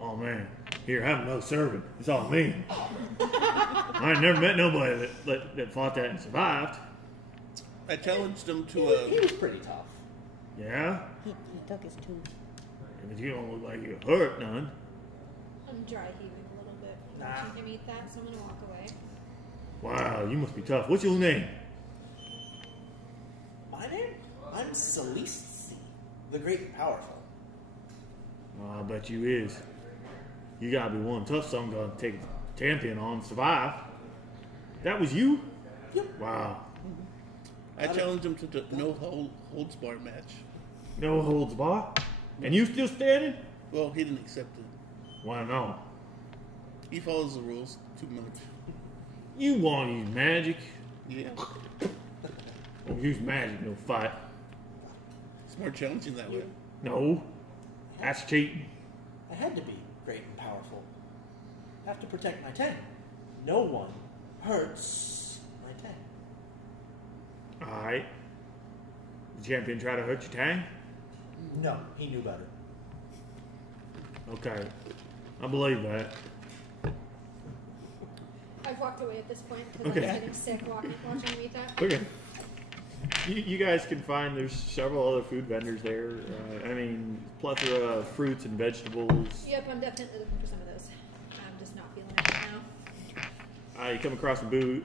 Oh man, here have another serving. It's all me. I ain't never met nobody that fought that and survived. I challenged him to He was pretty tough. Yeah, He took his tooth. but you don't look like you're hurt none. I'm dry heaving a little bit. Nah. Watching him eat that, so I'm gonna walk away. Wow, you must be tough. What's your name? My name? I'm Celeste, the Great and Powerful. Oh, I bet you is. You gotta be one tough son gonna take a champion on and survive. That was you? Yep. Wow. I challenged him to the holds bar match. No holds bar. And you still standing? Well, he didn't accept it. Why not? He follows the rules too much. You want to use magic? Yeah, Don't use magic, no fight. it's more challenging that way. No. That's cheating. I had to be great and powerful. Have to protect my ten. No one hurts my ten. Alright. The champion try to hurt your tang? No, he knew better. Okay. I believe that. I've walked away at this point because Okay. I'm getting sick watching him eat that. Okay. You guys can find there's several other food vendors there. I mean, plethora of fruits and vegetables. Yep, I'm definitely looking for some of those. I'm just not feeling it right now. You come across a booth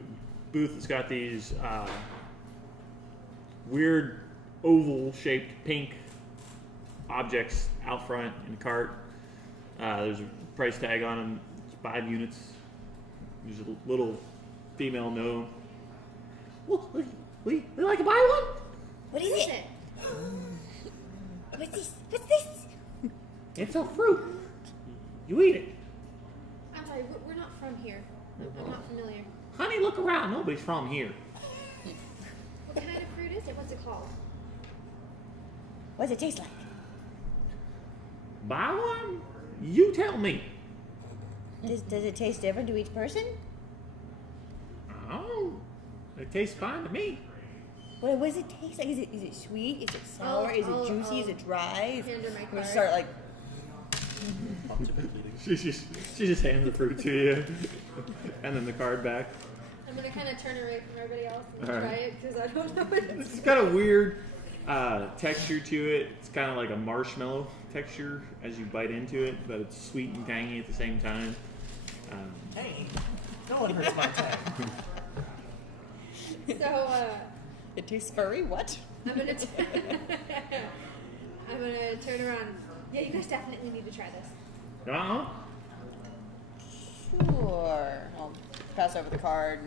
that's got these weird oval-shaped pink objects out front in the cart. There's a price tag on them. It's 5 units. There's a little female gnome. We like to buy one? What is it? What's this? What's this? It's a fruit. You eat it. I'm sorry, we're not from here. I'm not familiar. Honey, look around. Nobody's from here. What kind of fruit is it? What's it called? What does it taste like? Buy one? You tell me. Does it taste different to each person? Oh, it tastes fine to me. What does it taste like? Is it sweet? Is it sour? Is it juicy? Is it dry? Hand her my We card. start like. She just hands the fruit to you, and then the card back. I'm gonna kind of turn away from everybody else and All try right. it because I don't know what It's got a weird texture to it. It's kind of like a marshmallow texture as you bite into it, but it's sweet and tangy at the same time. Hey, no one hurts my tag. So, It tastes furry. What? I'm gonna I'm gonna turn around. Yeah, you guys definitely need to try this. Uh-huh. Sure. I'll pass over the card.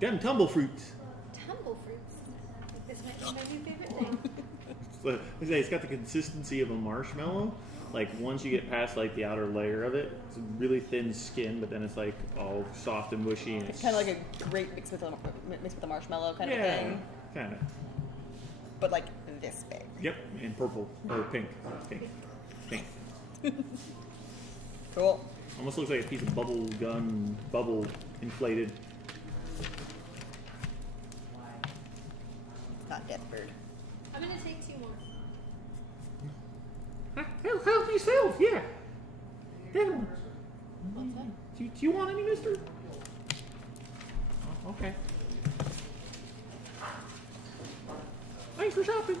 Them tumble fruits. Tumble fruits. I think this might be my new favorite thing. It's got the consistency of a marshmallow. Like once you get past like the outer layer of it, it's a really thin skin, but then it's like all soft and mushy. And It's kind of like a grape mixed with a marshmallow kind of thing, kind of. but like this big. Yep, and purple or pink. Cool. Almost looks like a piece of bubble gum, bubble inflated. It's not Deathbird. I'm gonna take 2 more. Help yourself, yeah. Definitely. What's that? Do you want any, mister? Oh, okay. Thanks for shopping.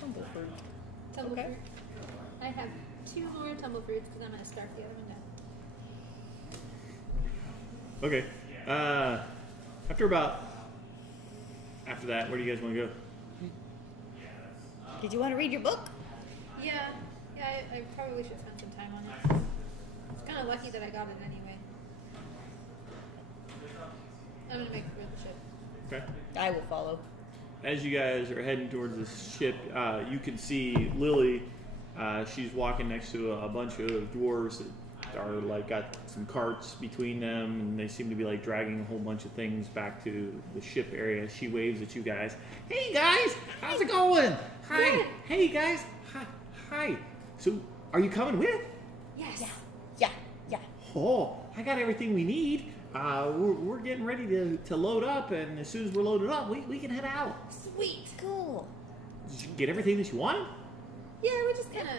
Tumble fruit. Tumble Okay. fruit. I have 2 more tumble fruits because I'm gonna start the other one down. Okay. After that, where do you guys want to go? Did you want to read your book? Yeah, I probably should spend some time on it. It's kind of lucky that I got it anyway. I'm gonna make it for the ship. Okay. I will follow. As you guys are heading towards this ship, you can see Lily. She's walking next to a bunch of dwarves that are like got some carts between them, and they seem to be like dragging a whole bunch of things back to the ship area. She waves at you guys. Hey guys, how's it going? Hi. Good. Hey guys. Hi. So, are you coming with? Yes. Yeah. Oh, I got everything we need. We're getting ready to load up, and as soon as we're loaded up, we can head out. Sweet. Cool. Did you get everything that you wanted? Yeah, we just kind of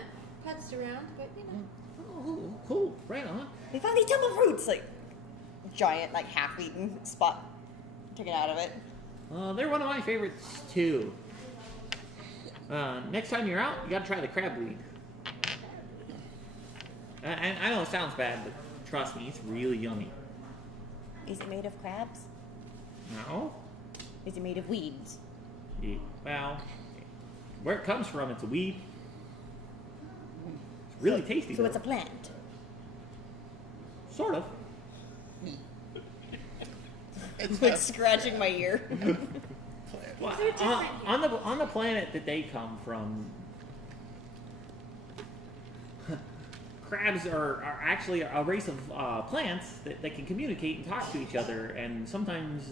putzed around, but you know. Oh, cool. Right on. We found these tumble fruits. Like giant, like half-eaten spot taken out of it. They're one of my favorites too. Next time you're out, you gotta try the crab weed. I know it sounds bad, but trust me, it's really yummy. Is it made of crabs? No? Is it made of weeds? Well, where it comes from, it's a weed. It's really tasty. So though. it's a plant. Sort of. It's Like scratching my ear. Well, They're different. on the planet that they come from, crabs are actually a race of plants that can communicate and talk to each other. And sometimes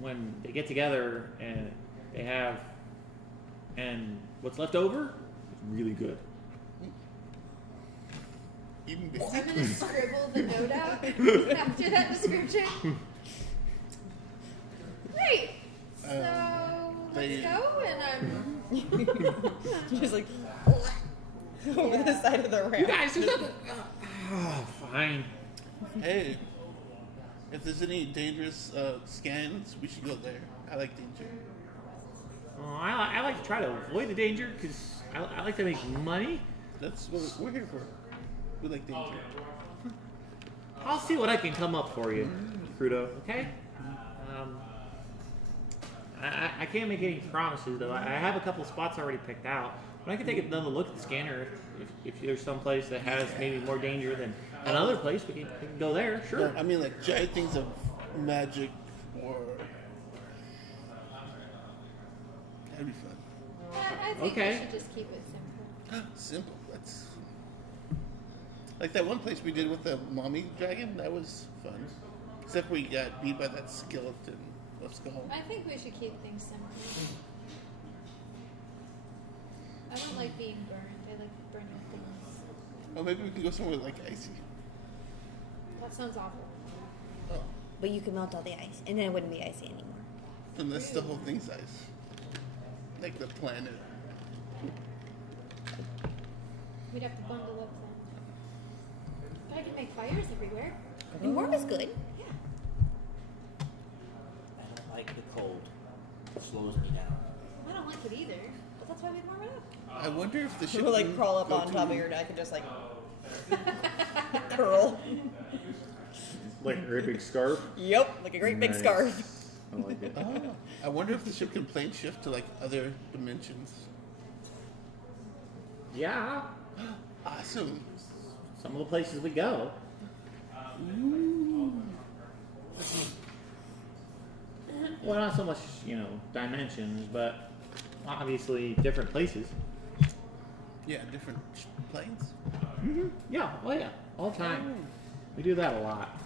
when they get together and they have, and what's left over is really good. Even I'm before. gonna scribble the note out after that description. Great. So let's go, and I'm. Just like over the side of the ramp. You guys, there's nothing. Fine. Hey, if there's any dangerous scans, we should go there. I like danger. Well, I like to try to avoid the danger because I like to make money. That's what we're here for. We like danger. I'll see what I can come up for you, Crudo. Okay. I can't make any promises though. I have a couple spots already picked out, but I can take another look at the scanner if there's some place that has maybe more danger than another place. We can go there. Sure. I mean, like giant things of magic or. That'd be fun. I think Okay. we should just keep it simple. Simple. That's like that one place we did with the mommy dragon. That was fun. Except we got beat by that skeleton. Let's go home. I think we should keep things simple. I don't like being burned. I like burning things. Oh, maybe we can go somewhere like icy. That sounds awful. Oh, But you can melt all the ice, and then it wouldn't be icy anymore. unless the whole thing's ice, like the planet. We'd have to bundle up then. But I can make fires everywhere. And warm is good. Yeah. I don't like the cold. It slows me down. I don't like it either. But that's why we warm it up. I wonder if the ship Or like can crawl up go on to- top of your neck and just like curl. Like a great big scarf. Yep, like a great big Nice. scarf. I like it. Oh, I wonder if the ship can plane shift to like other dimensions. Yeah. Awesome. Some of the places we go. Well, not so much, dimensions, but obviously different places. Yeah, different planes. Yeah, oh yeah, all the time. We do that a lot.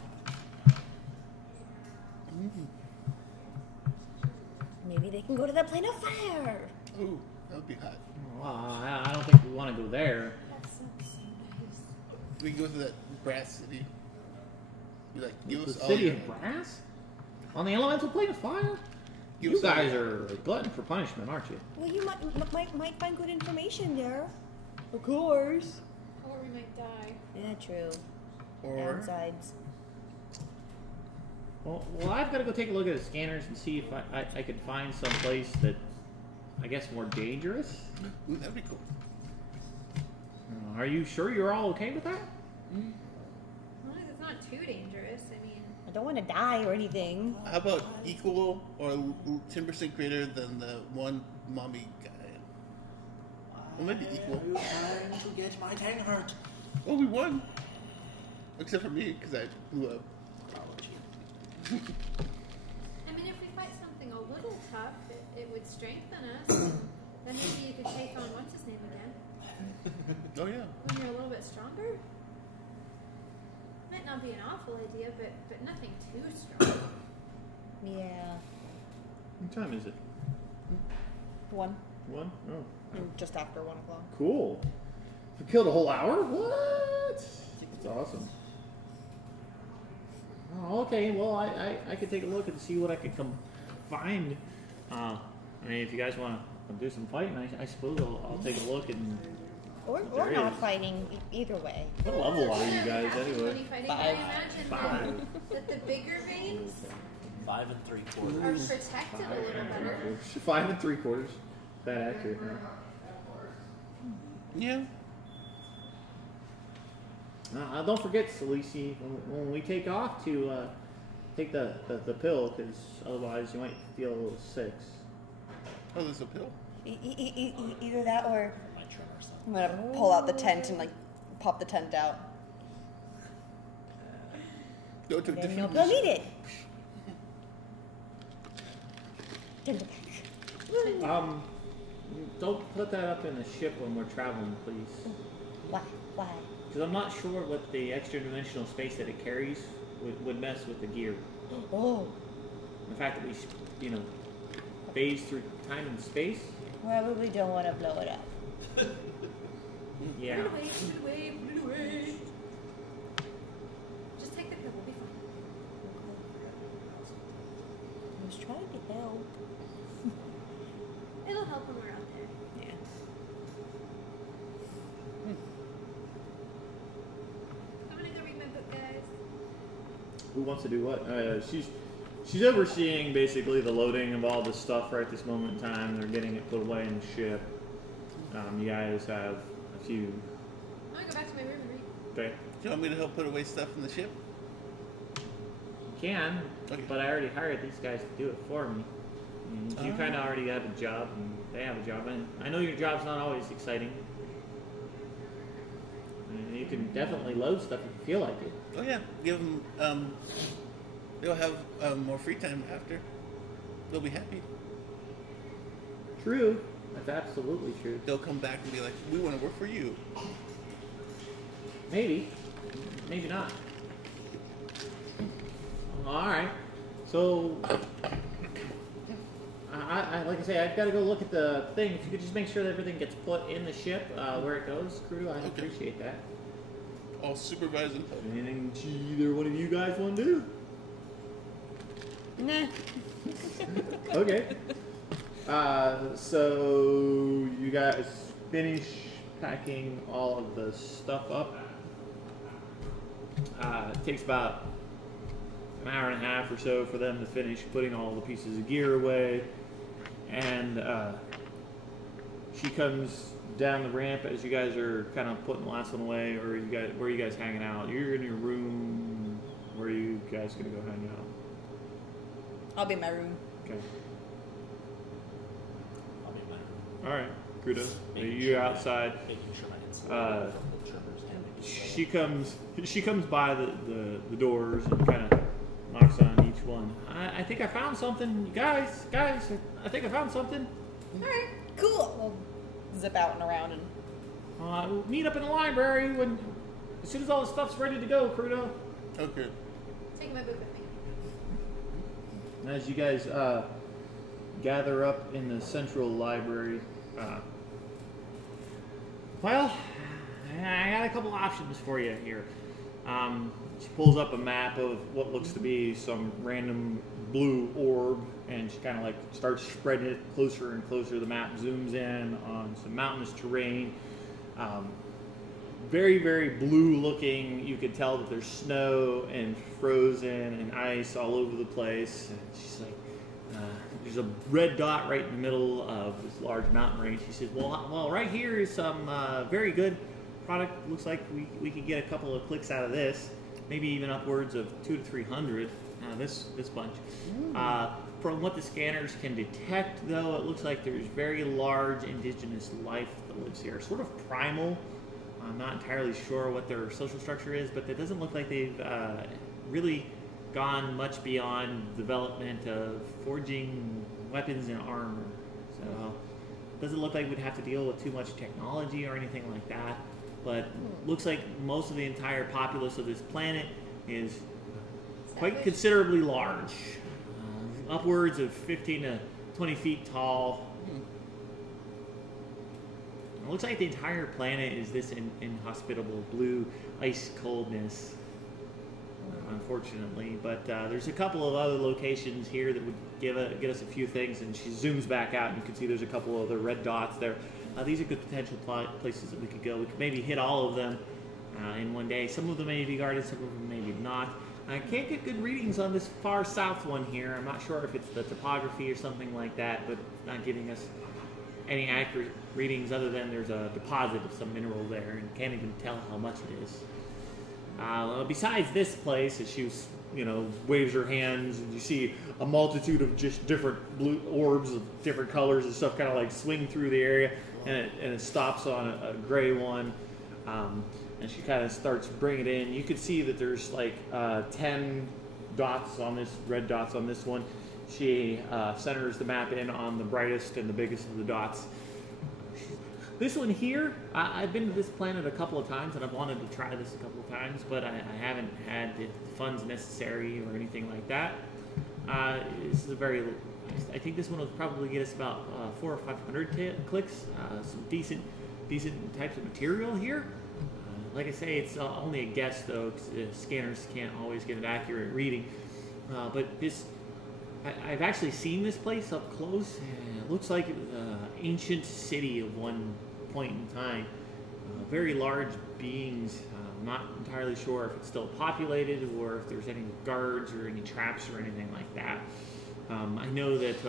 Maybe they can go to the plane of fire. Ooh, that would be hot. Well, I don't think we want to go there. That sounds so nice. We can go to that brass city. Be like, give The us all city your, of brass? On the elemental plane of fire? give You us all guys your- are a glutton for punishment, aren't you? Well, you might find good information there. Of course. Or we might die. Yeah, true. or Downsides. Well, I've got to go take a look at the scanners and see if I could find some place that, I guess, more dangerous. ooh, that'd be cool. Are you sure you're all okay with that? As long as it's not too dangerous. I mean, I don't want to die or anything. How about equal or 10% greater than the one mommy guy? Well, maybe equal. Are you trying to get my tang hurt? Oh, we won. Except for me, because I blew up. I mean, if we fight something a little tough, it would strengthen us. Then maybe you could take on what's his name again Oh, yeah. when you're a little bit stronger. Might not be an awful idea, but nothing too strong. Yeah. What time is it? 1. 1? Oh. Just after 1 o'clock. Cool. We killed a whole hour? What? That's awesome. Oh, okay. Well, I could take a look and see what I could find. I mean, if you guys want to do some fighting, I suppose I'll take a look and. Or There not is. fighting either way. What level are you guys Actually, anyway? money fighting, but I imagine 5. that the bigger veins 5 3/4. are protected a little better. 5 3/4. That accurate. Yeah. Don't forget, Salisi, when we take off to take the pill, because otherwise you might feel a little sick. Oh, there's a pill. Either that or My tremor son. I'm gonna pull out the tent and like pop the tent out. Go to a then different you'll need mission. it. Don't put that up in the ship when we're traveling, please. Why? Why? Because I'm not sure what the extra dimensional space that it carries would mess with the gear. Oh, The fact that we, phase through time and space. probably don't want to blow it up. Yeah. Put it away, put it away. Just take the pill, we'll be fine. I was trying to help. It'll help when we're out there. Yeah. I'm gonna go read my book, guys. Who wants to do what? She's overseeing basically the loading of all this stuff right this moment in time. They're getting it put away in the ship. You guys have a few. I'm gonna go back to my room and read. Okay. Do you want me to help put away stuff in the ship? Can, Okay. but I already hired these guys to do it for me. And you Oh. kind of already have a job, and they have a job, and I know your job's not always exciting. And you can definitely load stuff if you feel like it. Oh, yeah. Give them, they'll have more free time after. They'll be happy. True. That's absolutely true. They'll come back and be like, we want to work for you. Maybe. Maybe not. Alright. So, I like I say, I've got to go look at the thing. If you could just make sure that everything gets put in the ship where it goes, Crudo, I'd appreciate that. I'll supervise and help. Anything either one of you guys want to do? Nah. Okay. So you guys finish packing all of the stuff up. It takes about an hour and a half or so for them to finish putting all the pieces of gear away, and she comes down the ramp as you guys are kind of putting the last one away. Or where are you guys hanging out? You're in your room. Where are you guys gonna go hang out? I'll be in my room. Okay. I'll be in my room. All right, Crudo. Are Making you sure outside? Making sure my insulation trimmers and making She comes by the doors and kind of knocks on each one. I think I found something, you guys. I think I found something. Alright, cool. We'll zip out and around and We'll meet up in the library as soon as all the stuff's ready to go, Crudo. Okay. Take my book with me. And as you guys gather up in the central library, well, I got a couple options for you here. She pulls up a map of what looks to be some random blue orb, and she kind of like starts spreading it closer and closer. The map zooms in on some mountainous terrain. Very, very blue looking. You could tell that there's snow and frozen and ice all over the place. And she's like, there's a red dot right in the middle of this large mountain range. She says, well, right here is some very good product. Looks like we could get a couple of clicks out of this. Maybe even upwards of 200 to 300. This bunch. From what the scanners can detect, though, it looks like there's very large indigenous life that lives here. Sort of primal. I'm not entirely sure what their social structure is, but it doesn't look like they've really gone much beyond development of forging weapons and armor. So it doesn't look like we'd have to deal with too much technology or anything like that. But looks like most of the entire populace of this planet is quite considerably large. Upwards of 15 to 20 feet tall. It looks like the entire planet is this inhospitable blue ice coldness, unfortunately. But there's a couple of other locations here that would get us a few things, and she zooms back out, and you can see there's a couple of other red dots there. These are good potential places that we could go. We could maybe hit all of them in one day. Some of them may be guarded, some of them maybe not. I can't get good readings on this far south one here. I'm not sure if it's the topography or something like that, but it's not giving us any accurate readings other than there's a deposit of some mineral there, and can't even tell how much it is. Besides this place, as she waves her hands, and you see a multitude of just different blue orbs of different colors and stuff kind of like swing through the area, and it stops on a gray one. And she kind of starts bringing it in. You could see that there's like 10 dots on this, red dots on this one. She centers the map in on the brightest and the biggest of the dots. This one here, I've been to this planet a couple of times, and I've wanted to try this a couple of times, but I haven't had the funds necessary or anything like that. This is I think this one will probably get us about 400 or 500 clicks. Some decent types of material here. Like I say, it's only a guess, though, because scanners can't always get an accurate reading. But I've actually seen this place up close. It looks like an ancient city of one point in time. Very large beings. I'm not entirely sure if it's still populated or if there's any guards or any traps or anything like that. I know that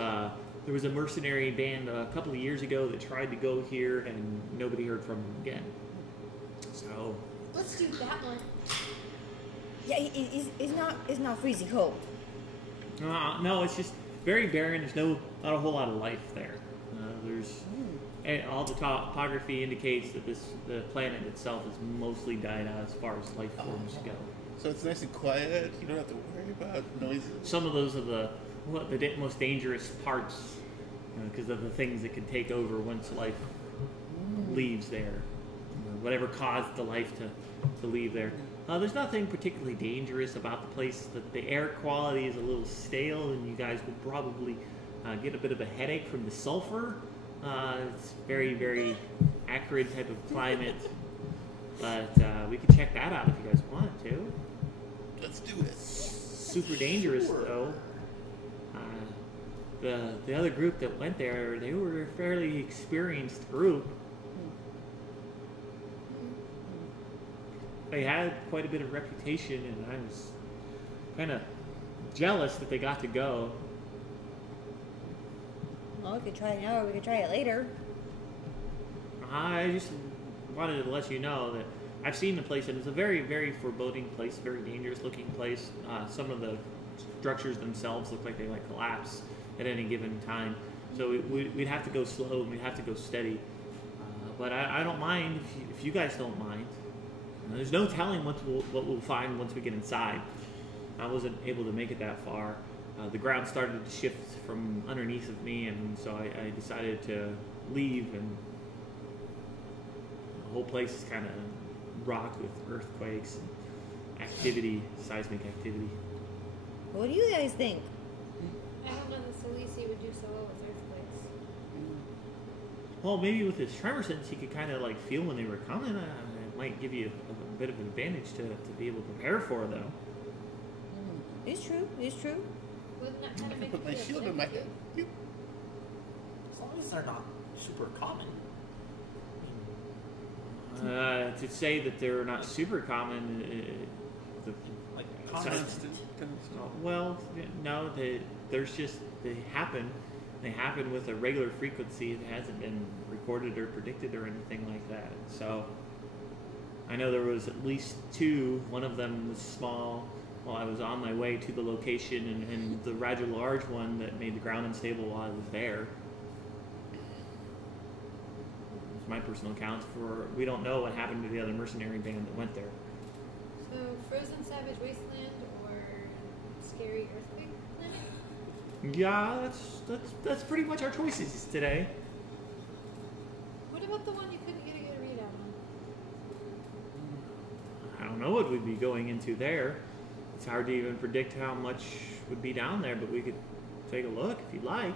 there was a mercenary band a couple of years ago that tried to go here, and nobody heard from them again. So let's do that one. Yeah, it's not freezing cold. No, it's just very barren. There's not a whole lot of life there. And all the topography indicates that the planet itself is mostly died out as far as life forms go. So it's nice and quiet. You don't have to worry about noises. Some of those are the most dangerous parts because of the things that can take over once life leaves there, or whatever caused the life to leave there. There's nothing particularly dangerous about the place. The air quality is a little stale, and you guys will probably get a bit of a headache from the sulfur. It's very, very acrid type of climate, but we could check that out if you guys wanted to. Let's do it. Super dangerous, though. The other group that went there, they were a fairly experienced group. They had quite a bit of reputation, and I was kind of jealous that they got to go. Well, we could try it now, or we could try it later. I just wanted to let you know that I've seen the place, and it's a very, very foreboding place, very dangerous looking place. Some of the structures themselves look like they might collapse at any given time. So we'd have to go slow, and we'd have to go steady. But I don't mind if you guys don't mind. There's no telling what we'll find once we get inside. I wasn't able to make it that far. The ground started to shift from underneath of me, and so I decided to leave, and the whole place is kind of rocked with earthquakes and activity, seismic activity. What do you guys think? I don't know that Salisi would do so well with earthquakes. Well, maybe with his tremor sense, he could kind of like feel when they were coming. It might give you a bit of an advantage to be able to prepare for them. It's true. It's true. Wouldn't that kind of I make put you my feel shield in my head. Pew. As long as they're not super common. To say that they're not super common, Like Constant. well, no, there's just they happen. They happen with a regular frequency that hasn't been recorded or predicted or anything like that. So I know there was at least two. One of them was small. While I was on my way to the location, and the rather large one that made the ground unstable while I was there. It's my personal account for we don't know what happened to the other mercenary band that went there. So, frozen savage wasteland or scary earthquake planet? Yeah, that's pretty much our choices today. What about the one you couldn't get a good readout on? I don't know what we'd be going into there. It's hard to even predict how much would be down there, but we could take a look if you'd like.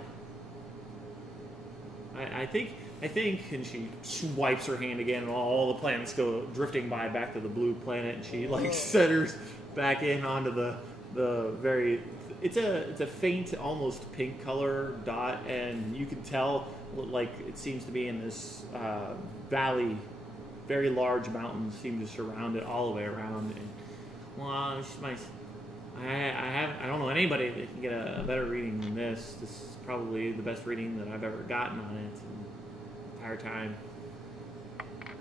I think, and she wipes her hand again, and all the planets go drifting by back to the blue planet, and she like centers back in onto the very. It's a faint, almost pink color dot, and you can tell like it seems to be in this valley. Very large mountains seem to surround it all the way around. And, well, I don't know anybody that can get a better reading than this. This is probably the best reading that I've ever gotten on it the entire time.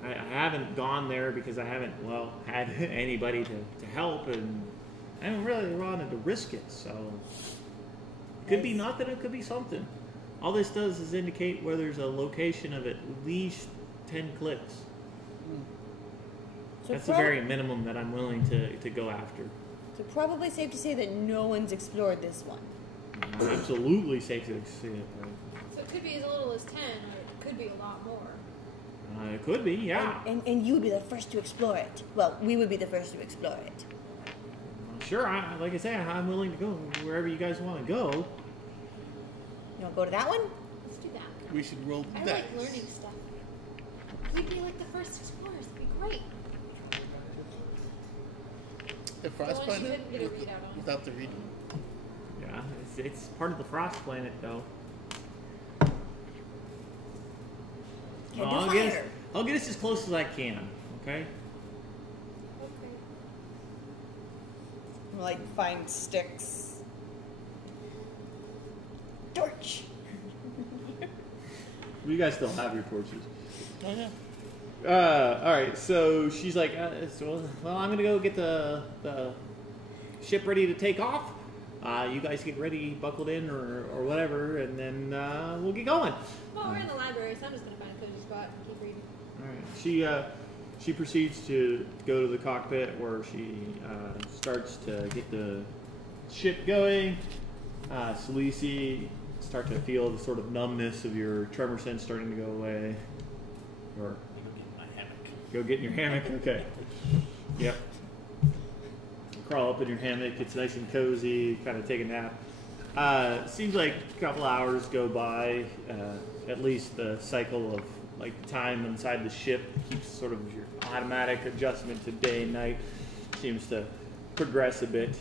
I haven't gone there because I haven't, had anybody to help, and I haven't really wanted to risk it, so it could be nothing, it could be something. All this does is indicate where there's a location of at least 10 clicks. So That's the very minimum that I'm willing to go after. So probably safe to say that no one's explored this one. Absolutely safe to say it. So, it could be as little as 10, or it could be a lot more. It could be, yeah. And you would be the first to explore it. Well, we would be the first to explore it. Sure, like I said, I'm willing to go wherever you guys want to go. You want to go to that one? Let's do that. We should roll the I dice. like learning stuff. We'd be like the first explorers. It'd be great. The frost The ones you planet didn't get a readout on. without the reading. Yeah, it's part of the frost planet, though. Can't I'll do get us, fire. I'll get us as close as I can, okay? Okay. Like find sticks. Torch. You guys still have your torches. All right, so she's like, well, I'm gonna go get the ship ready to take off. You guys get ready, buckled in, or whatever, and then we'll get going. Well, we're in the library, so I'm just gonna find a cozy spot and keep reading. All right, she proceeds to go to the cockpit where she starts to get the ship going. Salisi, start to feel the sort of numbness of your tremor sense starting to go away. Or Go get in my hammock. go get in your hammock. Okay. Yep. Crawl up in your hammock. It's nice and cozy. Kind of take a nap. Seems like a couple hours go by. At least the cycle of like the time inside the ship keeps sort of your automatic adjustment to day and night seems to progress a bit.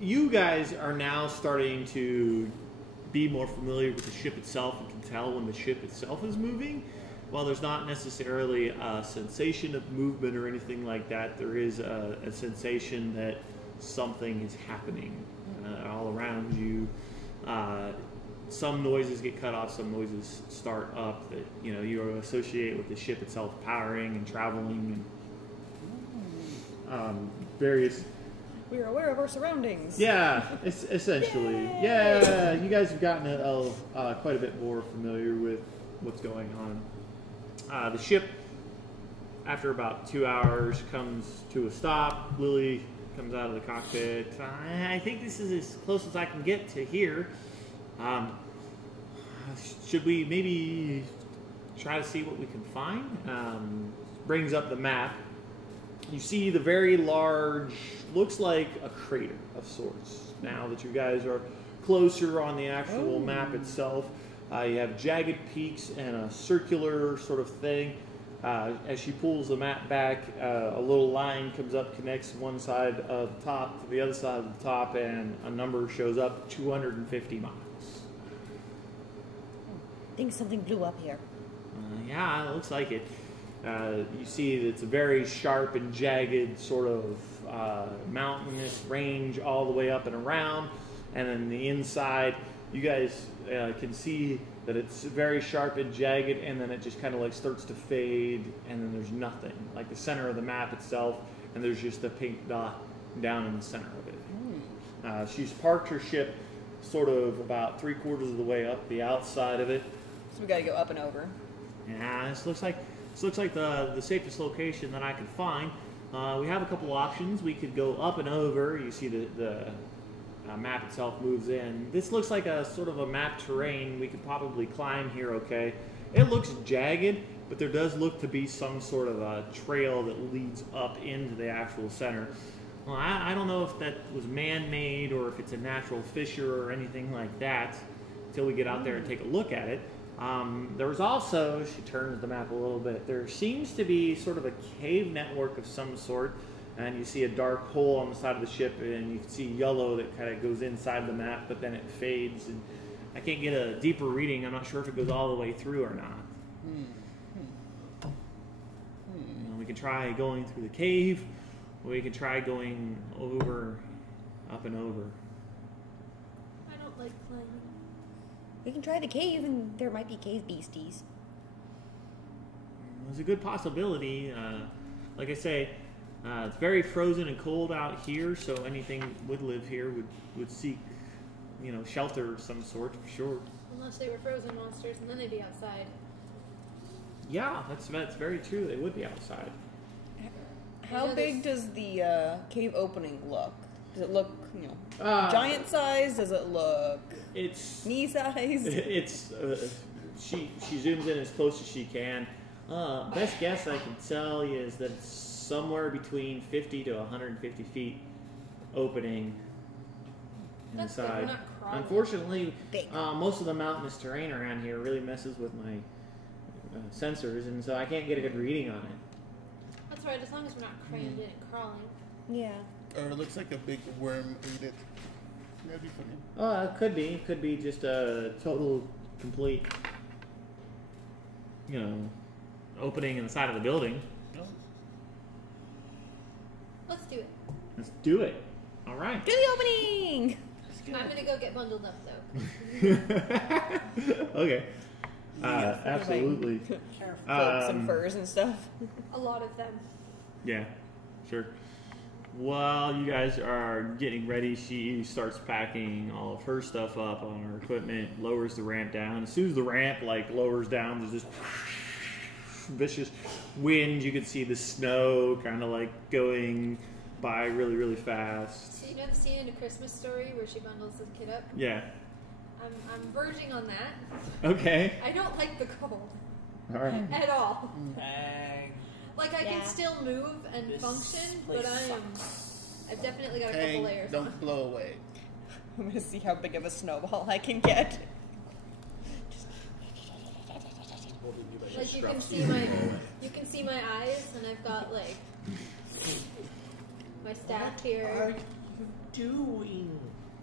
You guys are now starting to be more familiar with the ship itself and can tell when the ship itself is moving. While there's not necessarily a sensation of movement or anything like that, there is a sensation that something is happening all around you. Some noises get cut off, some noises start up that you associate with the ship itself powering and traveling and various. We're aware of our surroundings. Yeah, it's essentially. Yeah, you guys have gotten quite a bit more familiar with what's going on. The ship, after about 2 hours, comes to a stop. Lily comes out of the cockpit. I think this is as close as I can get to here. Should we maybe try to see what we can find? Brings up the map. You see the very large, looks like a crater of sorts. Now that you guys are closer on the actual map itself, you have jagged peaks and a circular sort of thing. As she pulls the map back, a little line comes up, connects one side of the top to the other side of the top, and a number shows up, 250 miles. I think something blew up here. Yeah, it looks like it. You see that it's a very sharp and jagged sort of mountainous range all the way up and around. And then the inside, you guys can see that it's very sharp and jagged, and then it just kind of like starts to fade, and then there's nothing. Like the center of the map itself, and there's just a pink dot down in the center of it. She's parked her ship sort of about 3/4 of the way up the outside of it. So we gotta go up and over. Yeah, this looks like the safest location that I could find. We have a couple options. We could go up and over. You see the map itself moves in. This looks like a sort of a map terrain. We could probably climb here, okay? It looks jagged, but there does look to be some sort of a trail that leads up into the actual center. Well, I don't know if that was man-made or if it's a natural fissure or anything like that until we get out there and take a look at it. There was also, she turns the map a little bit, there seems to be sort of a cave network of some sort, and you see a dark hole on the side of the ship, and you can see yellow that kind of goes inside the map, but then it fades, and I can't get a deeper reading. I'm not sure if it goes all the way through or not. We can try going through the cave, or we can try going over, up and over. I don't like climbing. We can try the cave, and there might be cave beasties. There's a good possibility. Like I say, it's very frozen and cold out here, so anything that would live here would seek, shelter of some sort for sure. Unless they were frozen monsters, and then they'd be outside. Yeah, that's very true. They would be outside. How big does the cave opening look? Does it look, giant size? Does it look It's knee size? It's she zooms in as close as she can. Best guess I can tell you is that it's somewhere between 50 to 150 feet opening That's good, inside. we're not crawling. Unfortunately, most of the mountainous terrain around here really messes with my sensors, and so I can't get a good reading on it. That's right, as long as we're not crammed in and crawling. Yeah. Or it looks like a big worm ate it. That'd be funny. It could be. It could be just a total, complete, opening in the side of the building. No. Let's do it. Let's do it. All right. Do the opening! I'm gonna go get bundled up though. Okay. Absolutely. Cloaks and furs and stuff. A lot of them. Yeah, sure. While you guys are getting ready, she starts packing all of her stuff up on her equipment, lowers the ramp down. As soon as the ramp lowers down, there's this vicious wind. You can see the snow kind of going by really, really fast. So you know the scene in A Christmas Story where she bundles the kid up? Yeah. I'm verging on that. Okay. I don't like the cold All right. at all. Dang. Like I Yeah. can still move and This function, place but I've definitely got a couple layers on. Don't blow away. I'm gonna see how big of a snowball I can get. Like you can see my eyes, and I've got like my staff What here. are you doing?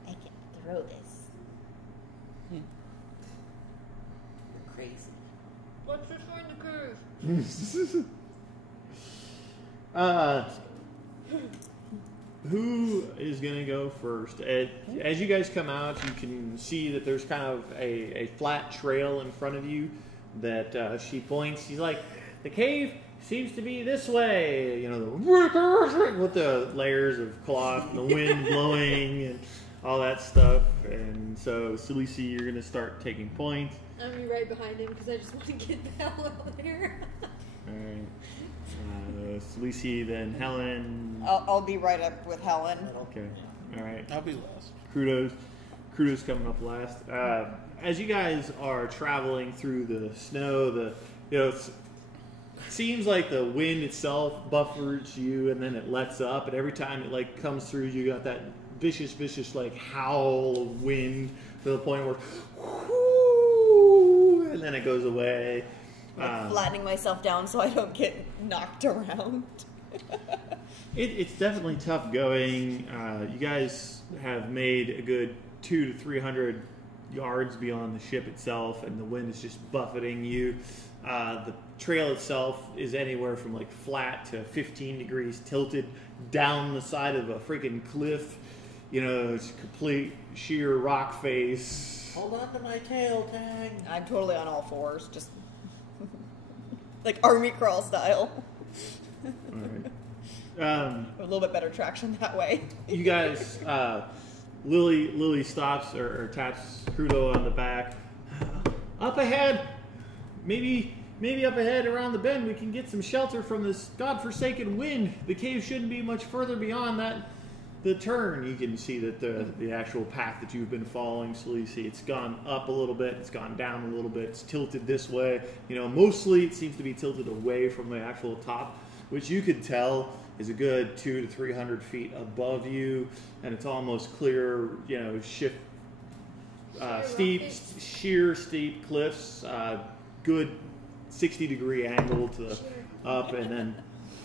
I can throw this. You're crazy. Let's just find the curve. Who is going to go first? As you guys come out, you can see that there's kind of a flat trail in front of you that she points. She's like, the cave seems to be this way. You know, with the layers of cloth and the wind blowing and all that stuff. And so, Celici, you're going to start taking points. I'm gonna be right behind him because I just want to get the hell out of here. Alright. Celici, then Helen. I'll be right up with Helen. Okay. Alright. I'll be last. Kudos coming up last. As you guys are traveling through the snow, it seems like the wind itself buffers you, and then it lets up, and every time it like comes through, you got that vicious like howl of wind to the point where, whoo, and then it goes away. Like flattening myself down so I don't get knocked around. It's definitely tough going. You guys have made a good 200 to 300 yards beyond the ship itself, and the wind is just buffeting you. The trail itself is anywhere from like flat to 15 degrees tilted down the side of a freaking cliff. You know, it's complete sheer rock face. Hold on to my tail, Tang. I'm totally on all fours, just like army crawl style. All right. A little bit better traction that way. You guys, Lily stops or taps Crudo on the back. Up ahead, maybe up ahead around the bend we can get some shelter from this godforsaken wind. The cave shouldn't be much further beyond the turn. You can see that the actual path that you've been following, Celici, it's gone up a little bit, it's gone down a little bit, it's tilted this way. You know, mostly it seems to be tilted away from the actual top, which you could tell is a good 200 to 300 feet above you, and it's almost clear, you know, sheer steep cliffs, good 60-degree angle to the up, and then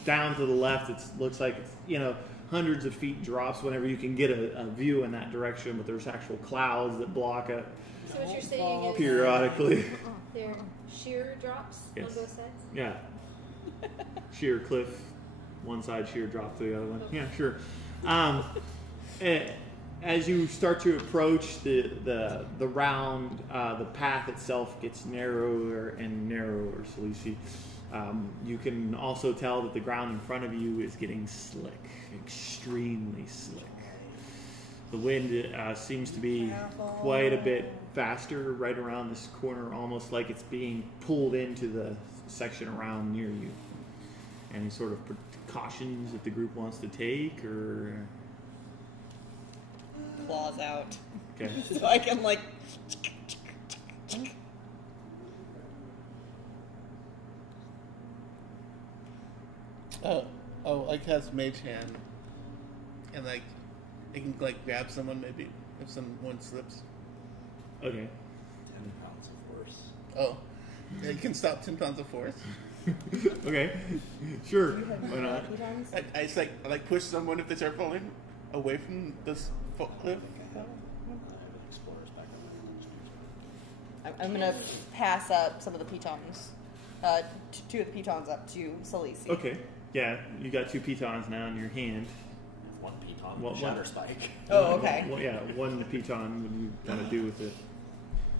down to the left, it looks like it's, you know, hundreds of feet drops whenever you can get a view in that direction, but there's actual clouds that block it So what you're saying is periodically. they're sheer drops Yes. on both sides? Yeah. Sheer cliff, one side sheer drop to the other one. Yeah, sure. As you start to approach the round, the path itself gets narrower and narrower, Celici. You can also tell that the ground in front of you is getting slick, extremely slick. The wind seems to be quite a bit faster right around this corner, almost like it's being pulled into the section around near you. Any sort of precautions that the group wants to take, or? Claws out. Okay. So I can like. I cast Mage Hand, and like, it can like grab someone maybe if someone slips. Okay. 10 pounds of force. Oh, it can stop 10 pounds of force. Okay. Sure. Why not? I just like push someone if they start falling away from this cliff. I have an explorer's back on my I'm gonna pass up some of the pitons. Two of the pitons up to Celici. Okay. Yeah, you got 2 pitons now in your hand. one piton, Well, shatter one- spike. Oh, okay. Well, yeah, one piton. What do you want to do with it?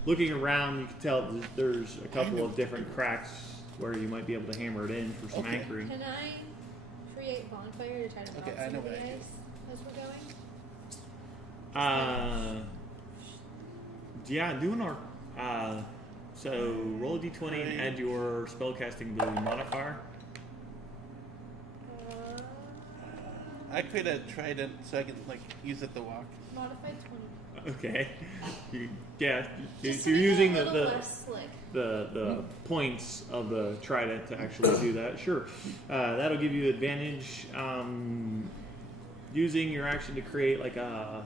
Looking around, you can tell that there's a couple of different cracks where you might be able to hammer it in for some Okay. anchoring. Can I create bonfire to try to melt Okay, I some know of the what I do. ice as we're going? Yeah, do an arc. So roll a d20 and add your spellcasting ability modifier. I create a trident so I can like use it to walk. Modified 20. Okay. You're Just using a little less slick. the points of the trident to actually do that. Sure. That'll give you advantage. Using your action to create like a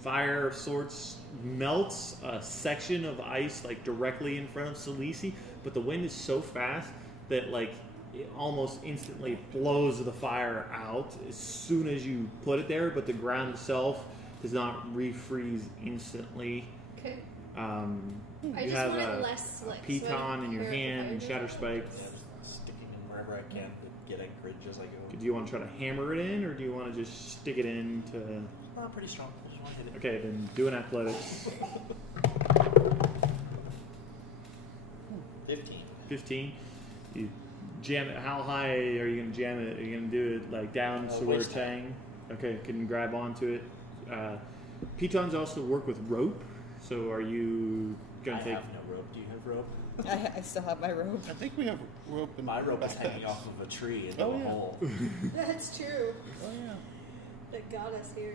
fire of sorts melts a section of ice like directly in front of Salisi, but the wind is so fast that like it almost instantly blows the fire out as soon as you put it there, but the ground itself does not refreeze instantly. Okay. You I just have want it a less slick. piton in your hand and shatter spike. Yeah, just sticking in wherever I can to get anchorage as I go. Do you want to try to hammer it in, or do you want to just stick it in to... Pretty strong. I just want to hit it. Okay, then do an athletics. 15. 15. You jam it. How high are you going to jam it? Are you going to do it like down to where waist high. Tang? Okay, can you grab onto it? Pitons also work with rope, so are you going I to take... have no rope. Do you have rope? I still have my rope. I think we have rope in My rope is backpacks. hanging off of a tree into Oh, a yeah. hole. That's true. Oh yeah. That got us here.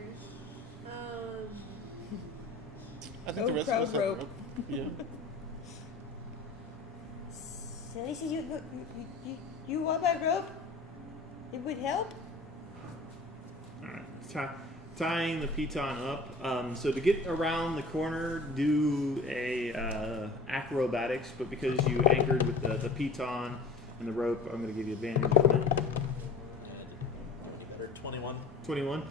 I think the Oh, rest of us have proud rope. rope. Yeah. So this is you want my rope? It would help. Alright, tying the piton up. So to get around the corner, do a acrobatics, but because you anchored with the piton and the rope, I'm going to give you advantage on it. And any better? 21. 21.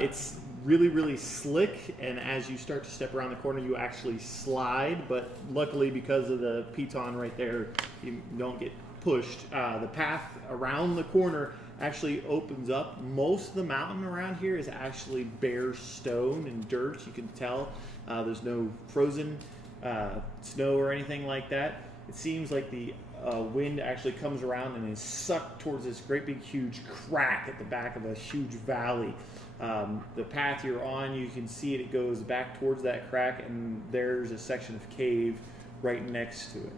It's really, really slick, and as you start to step around the corner, you actually slide, but luckily because of the piton right there, you don't get pushed. The path around the corner actually opens up. Most of the mountain around here is actually bare stone and dirt. You can tell there's no frozen snow or anything like that. It seems like the wind actually comes around and is sucked towards this great big huge crack at the back of a huge valley. The path you're on, you can see it goes back towards that crack, and there's a section of cave right next to it.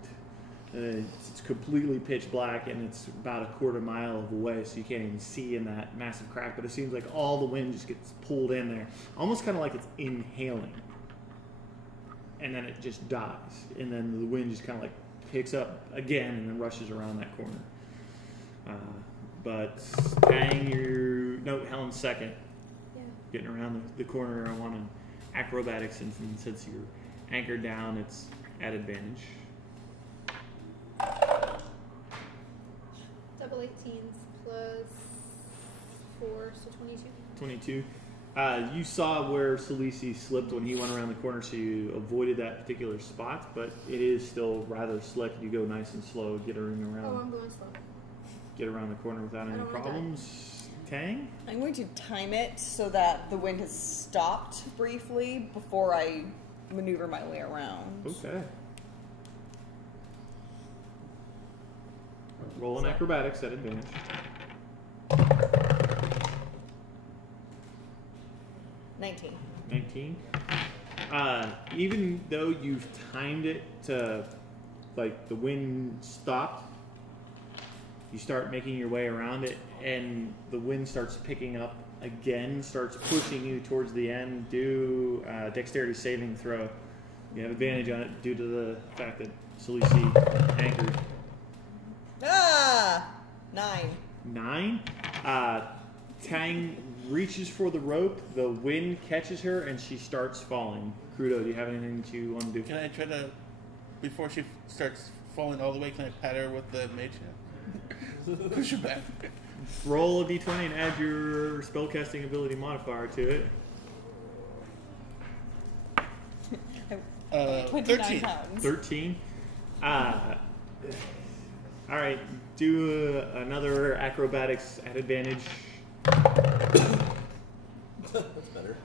It's completely pitch black, and it's about a quarter mile away, so you can't even see in that massive crack, but it seems like all the wind just gets pulled in there, almost kind of like it's inhaling, and then it just dies, and then the wind just kind of like picks up again and then rushes around that corner. But Tang, Helen's second. Yeah. Getting around the corner, I want an acrobatics, and since you're anchored down, it's at advantage. Double 18s plus 4, so 22. 22. You saw where Salisi slipped when he went around the corner, so you avoided that particular spot, but it is still rather slick. You go nice and slow, get around I'm going slow. get around the corner without any don't wanna die. problems. Tang? I'm going to time it so that the wind has stopped briefly before I maneuver my way around. Okay. Roll an acrobatics at advantage. 19. 19. Even though you've timed it to, like, the wind stopped, you start making your way around it, and the wind starts picking up again, starts pushing you towards the end. Do a dexterity saving throw. You have advantage on it due to the fact that Salisi anchored. 9. 9. Tang reaches for the rope, the wind catches her, and she starts falling. Crudo, do you have anything that you want to do? Can I try to, before she starts falling all the way, can I pat her with the mage hand? Push her back. Roll a d20 and add your spellcasting ability modifier to it. 29 13. pounds. 13. Alright, do another acrobatics at advantage. That's better.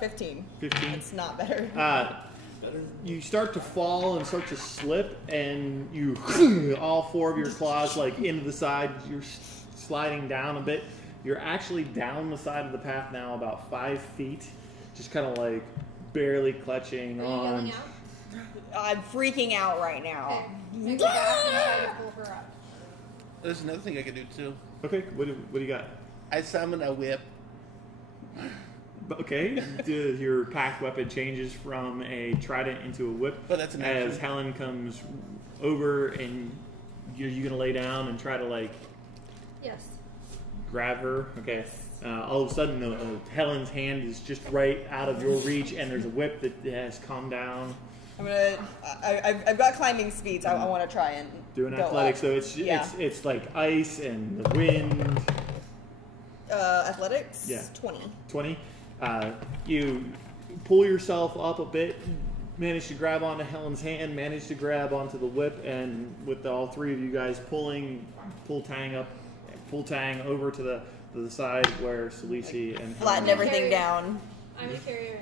15. 15. It's not better. You start to fall and start to slip, and you all four of your claws like into the side. You're sliding down a bit. You're actually down the side of the path now, about 5 feet, just kind of like barely clutching Are you on. yelling out? I'm freaking out right now. Okay. I go back and try to pull her up. There's another thing I can do too. Okay, what do you got? I summon a whip. Okay, your packed weapon changes from a trident into a whip. Oh, that's an as action. Helen comes over, and you gonna lay down and try to like Yes. grab her. Okay. All of a sudden, Helen's hand is just right out of your reach, and there's a whip that has come down. I've got climbing speed, so I want to try and Do an go athletics, up. so it's like ice and the wind. Athletics. Yeah. 20. 20. You pull yourself up a bit, manage to grab onto Helen's hand, manage to grab onto the whip, and with all three of you guys pull Tang over to the side where Salisi and Flatten Helen are. everything down. I'm a carrier.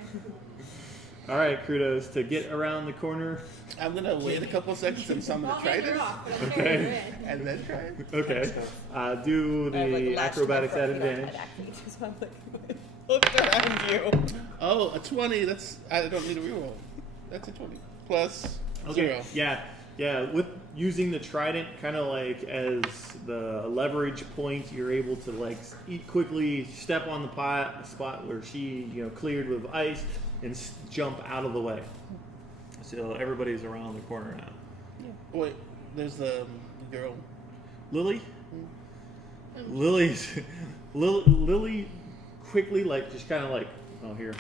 All right, Kudos, to get around the corner. I'm gonna wait a couple seconds and summon a I'll hand her trident, off, but I'll carry her in. and then try it. Okay. Do I have, like, the latched to my acrobatics at front feet. advantage. So I'm like, looked around you. Oh, a 20. That's I don't need a reroll. That's a 20 plus 0. Yeah. With using the trident, kind of like as the leverage point, you're able to like quickly step on the spot where she cleared with ice and jump out of the way. So everybody's around the corner now. Wait, there's the girl. Lily. Lily quickly just kind of here.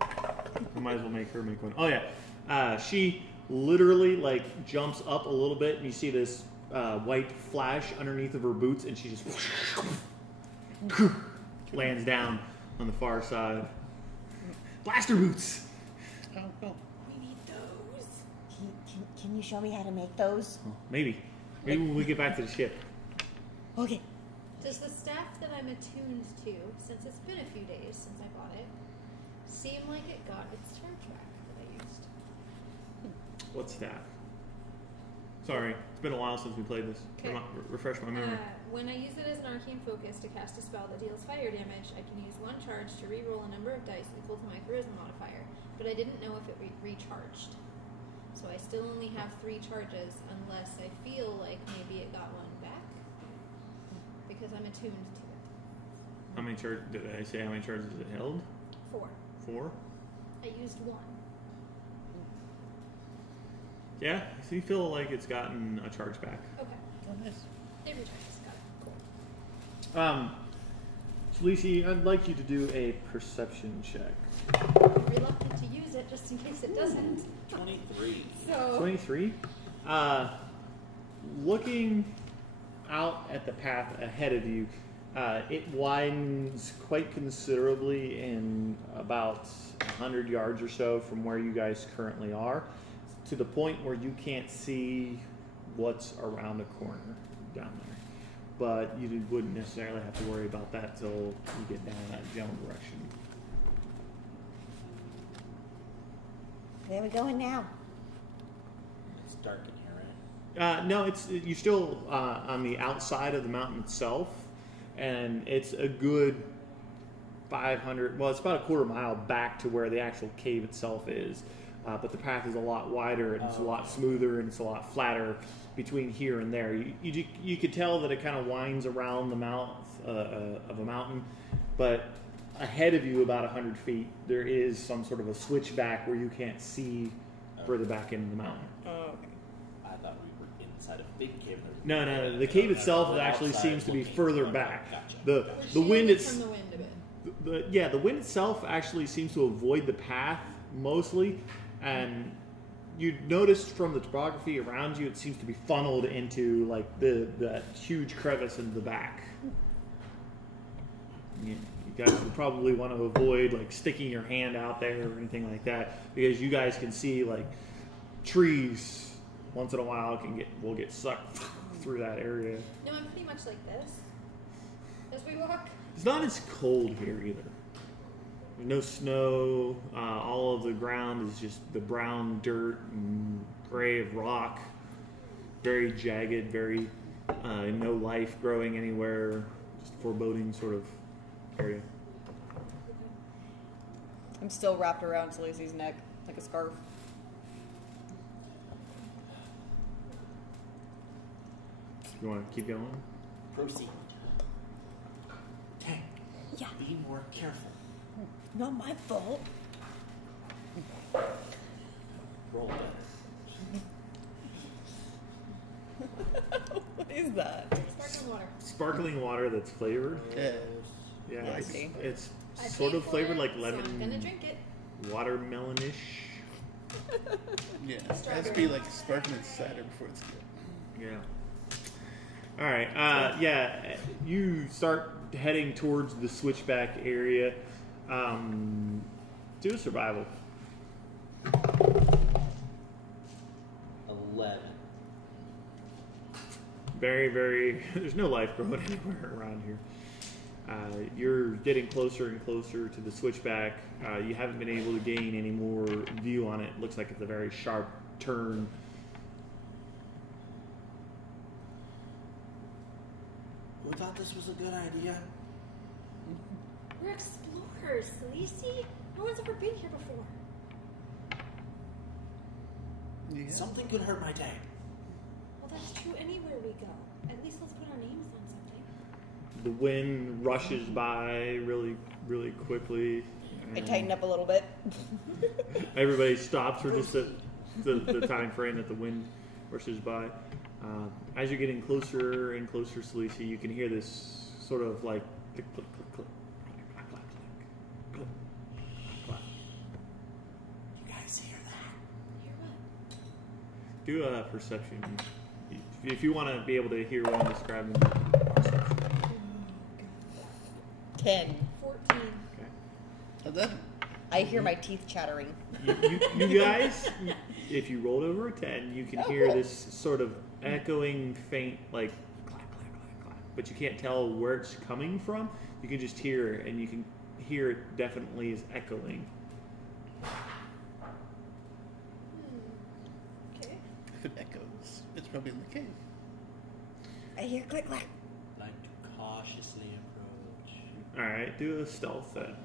I might as well make her make one. Oh yeah, she literally jumps up a little bit, and you see this white flash underneath of her boots, and she just lands down on the far side. Blaster boots. Oh, cool. We need those. Can you show me how to make those? Oh, maybe when we get back to the ship. Okay. Does the staff that I'm attuned to, since it's been a few days since I bought it, seem like it got its charge back that I used? What staff? Sorry, it's been a while since we played this. Okay. Refresh my memory. When I use it as an arcane focus to cast a spell that deals fire damage, I can use one charge to re-roll a number of dice equal to my charisma modifier, but I didn't know if it recharged. So I still only have 3 charges unless I feel like maybe it got one back, because I'm attuned to it. How many charges did I say? How many charges it held? 4. 4. I used 1. Yeah, so you feel like it's gotten a charge back. Okay. Oh, nice. It recharges. Got it. Cool. Salisi, I'd like you to do a perception check. I'm reluctant to use it just in case it doesn't. 23. So 23. Looking out at the path ahead of you, it widens quite considerably in about 100 yards or so from where you guys currently are, to the point where you can't see what's around the corner down there. But you wouldn't necessarily have to worry about that till you get down that general direction. Where are we going now? It's dark in here, right? No, you're still on the outside of the mountain itself, and it's a good 500. Well, it's about a quarter mile back to where the actual cave itself is, but the path is a lot wider and it's a lot smoother and it's a lot flatter between here and there. You could tell that it kind of winds around the mouth of a mountain, but ahead of you about 100 feet there is some sort of a switchback where you can't see further back into the mountain. Oh, okay. I thought we were inside a big cave. No. The cave itself actually Outside seems to be looking. further Okay, back. Gotcha. The wind It's it's from the wind a bit. the wind itself actually seems to avoid the path mostly, and you noticed from the topography around you, it seems to be funneled into that huge crevice in the back. You guys would probably want to avoid sticking your hand out there or anything like that, because you guys can see trees once in a while will get sucked through that area. No, I'm pretty much like this as we walk. It's not as cold here either. There's no snow. All of the ground is just the brown dirt and gray of rock. Very jagged, very no life growing anywhere. Just a foreboding sort of area. I'm still wrapped around Salisi's neck like a scarf. You want to keep going? Proceed. Dang. Yeah. Be more careful. Not my fault. Roll better. What is that? Sparkling water. Sparkling water that's flavored. Yeah. Yeah, Nasty. it's I sort paid of for flavored it, like so I'm gonna lemon, drink it. watermelonish. Yeah. It has to be like sparkling cider before it's good. Yeah. All right. Yeah, you start heading towards the switchback area. Do a survival. 11. Very, very. There's no life growing anywhere around here. You're getting closer and closer to the switchback. You haven't been able to gain any more view on it. Looks like it's a very sharp turn. Who thought this was a good idea? We're explorers, Lacey. No one's ever been here before. Yeah. Something could hurt my day. Well, that's true anywhere we go. At least let's put our names on something. The wind rushes by really, really quickly. I tighten up a little bit. Everybody stops for just the time frame that the wind rushes by. As you're getting closer and closer, Celicia, you can hear this sort of like click, click, click, click, clack, clack, clack, click, clack. You guys hear that? Hear what? Do a perception. If you want to be able to hear what I'm describing, perception. 10. 14. Okay. 11. I hear my teeth chattering. You guys, if you rolled over a 10, you can hear cool. this sort of echoing, faint, like clack, clack, clack, clack. But you can't tell where it's coming from. You can just hear it, and you can hear it definitely is echoing. Okay. If it echoes, it's probably in the cave. I hear click clack. Like to cautiously approach. All right, do a stealth then.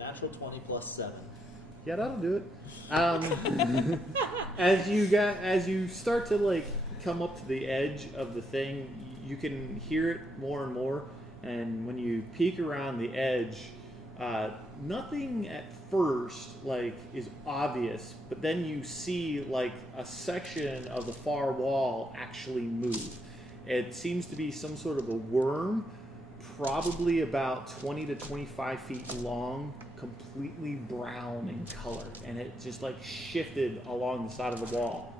Natural 20 plus 7. Yeah, that'll do it. As you start to like come up to the edge of the thing, you can hear it more and more. And when you peek around the edge, nothing at first like is obvious, but then you see like a section of the far wall actually move. It seems to be some sort of a worm, probably about 20 to 25 feet long, completely brown in color, and it just like shifted along the side of the wall.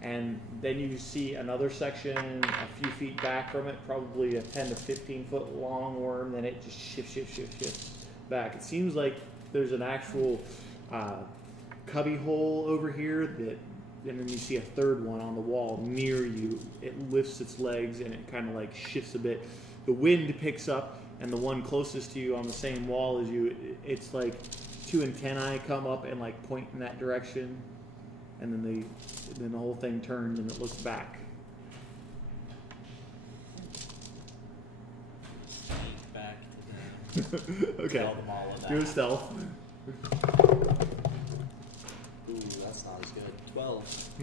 And then you see another section a few feet back from it, probably a 10 to 15 foot long worm, then it just shifts back. It seems like there's an actual cubby hole over here, and then you see a third one on the wall near you. It lifts its legs and it kind of like shifts a bit. The wind picks up, and the one closest to you on the same wall as you, it's like two antennae come up and like point in that direction, and then the whole thing turns and it looks back. Sneak back to them. Okay, Tell them all of that. do a stealth. Ooh, that's not as good. 12.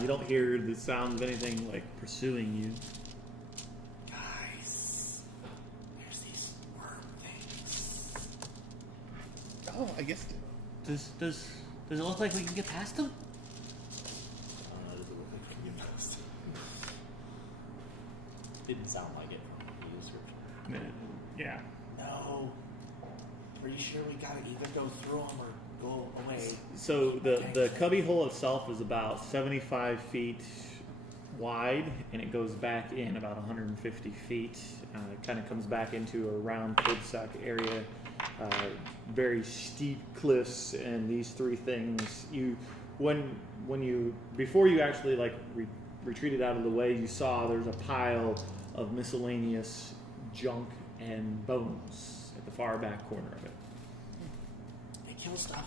You don't hear the sound of anything like pursuing you. Guys, there's these worm things. Oh, I guess. Does it look like we can get past them? I don't know, does it look like you can get past it? Didn't sound like it from the description. Yeah. No. Pretty sure we gotta either go through them or go away. So the cubby hole itself is about 75 feet wide, and it goes back in about 150 feet. It kind of comes back into a round cul-de-sac area. Very steep cliffs, and these three things. Before you actually like retreated out of the way, you saw there's a pile of miscellaneous junk and bones at the far back corner of it. They kill stuff.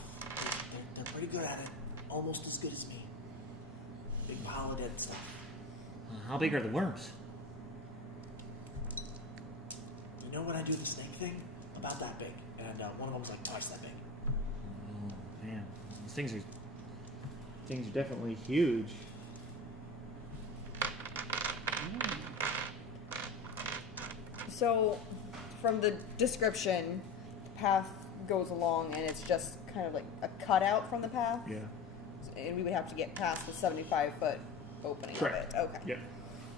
They're pretty good at it. Almost as good as me. Big pile of dead stuff. How big are the worms? You know when I do the snake thing? About that big. And one of them's like twice that big. Oh man, these things are definitely huge. So, from the description, the path goes along, and it's just kind of like a cutout from the path. Yeah. And we would have to get past the 75-foot opening Correct. of it. Okay. Yeah.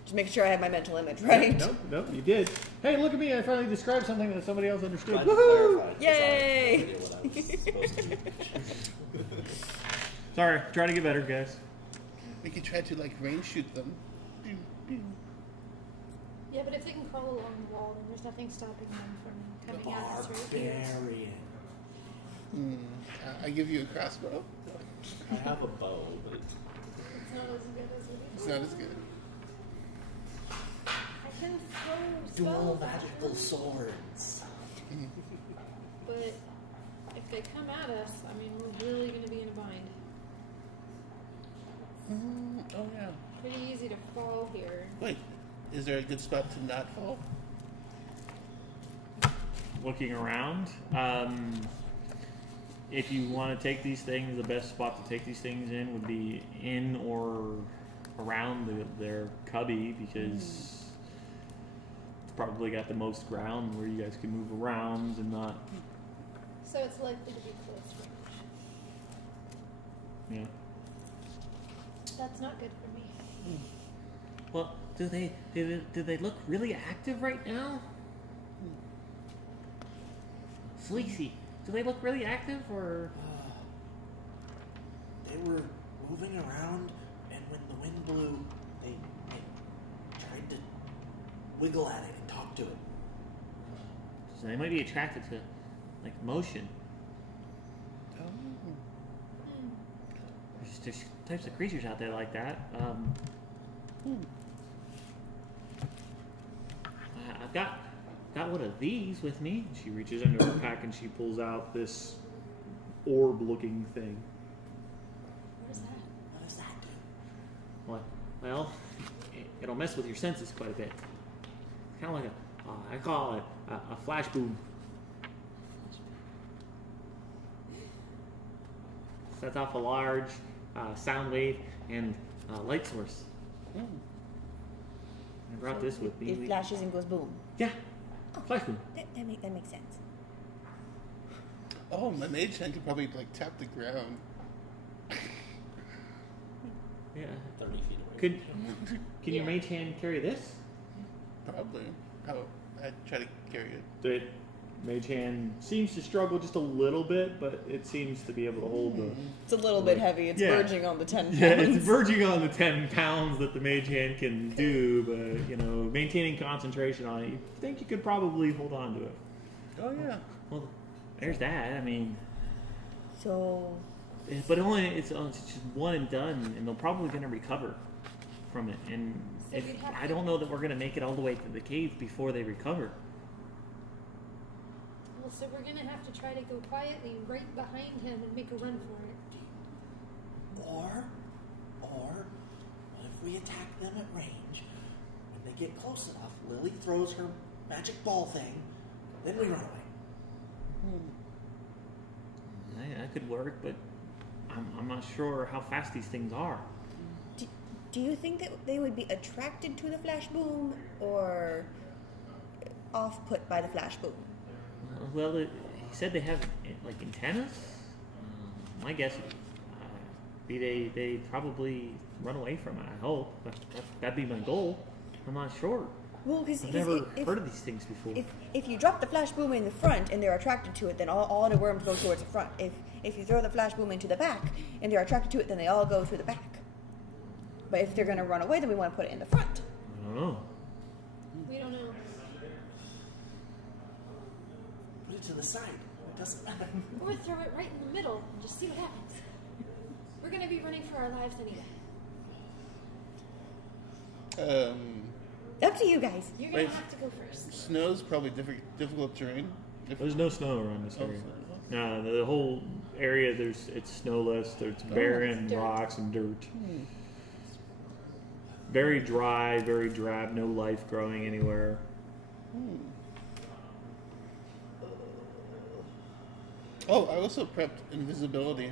Just making sure I have my mental image right. Nope, you did. Hey, look at me! I finally described something that somebody else understood. Glad you Woohoo! clarified, 'cause Yay! I had no idea what I was supposed to do. Sorry, try to get better, guys. We could try to like range shoot them. Pew, pew. Yeah, but if they can crawl along the wall, then there's nothing stopping them from coming at us right here. Barbarian. I give you a crossbow. I have a bow, but It's not as good as it It's is. not as good. I can throw dual spells. magical swords. But if they come at us, I mean, we're really going to be in a bind. Oh yeah. Pretty easy to fall here. Wait, is there a good spot to not fall? Looking around, if you want to take these things, the best spot to take these things in would be in or around their cubby, because it's probably got the most ground where you guys can move around and not. So it's likely to be close range. Yeah. That's not good for me. Well, do they look really active right now? Sleazy, do they look really active, or? They were moving around, and when the wind blew, they tried to wiggle at it and talk to it. So they might be attracted to, like, motion. Oh. There's types of creatures out there like that. I've got one of these with me. She reaches into her pack and she pulls out this orb-looking thing. What is that? What does that do? What? Well, it'll mess with your senses quite a bit. Kind of like I call it a flash boom. Sets off a large sound wave and light source. I brought this with me. It flashes and goes boom. Yeah, flash boom. That makes sense. Oh, my mage hand could probably like tap the ground. Yeah. 30 feet away. Can your mage hand carry this? Probably. Oh, I try to carry it. The mage hand seems to struggle just a little bit, but it seems to be able to hold the. It's a little bit heavy. It's Yeah. verging on the 10 pounds. Yeah, it's verging on the 10 pounds that the mage hand can do, but maintaining concentration on it, you think you could probably hold on to it. Oh yeah. Well, there's that. I mean, So, but it's just one and done, and they're probably going to recover from it. And So if, you'd have I to- don't know that we're going to make it all the way to the cave before they recover. Well, so we're going to have to try to go quietly right behind him and make a run for it. Or, what if we attack them at range? When they get close enough, Lily throws her magic ball thing, then we run away. That could work, but I'm not sure how fast these things are. do you think that they would be attracted to the flash boom or off-put by the flash boom? Well, he said they have like antennas. My guess would be they probably run away from it. I hope. That'd be my goal. I'm not sure. Well, because I've never heard of these things before. if you drop the flash boom in the front and they're attracted to it, then all the worms go towards the front. If you throw the flash boom into the back and they're attracted to it, then they all go to the back. But if they're going to run away, then we want to put it in the front. I don't know. We don't know. Put it to the side. It doesn't matter. Or throw it right in the middle and just see what happens. We're going to be running for our lives anyway. Up to you guys. You're going Wait. to have to go first. Snow's probably difficult terrain. There's no snow around this Oh, area. so- No, the whole area it's snowless. It's barren Dirt. rocks and dirt. Very dry, very drab. No life growing anywhere. Oh, I also prepped invisibility.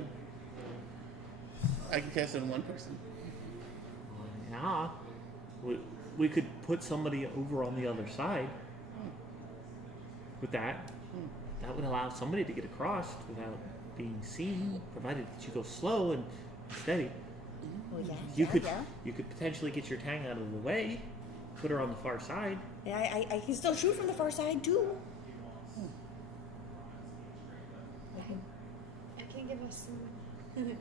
I can cast it on one person. Yeah, we could put somebody over on the other side. with that. That would allow somebody to get across without being seen, provided that you go slow and steady. Well, yeah, You yeah, could yeah. you could potentially get your Tang out of the way, put her on the far side. Yeah, I can still shoot from the far side too. I can give us some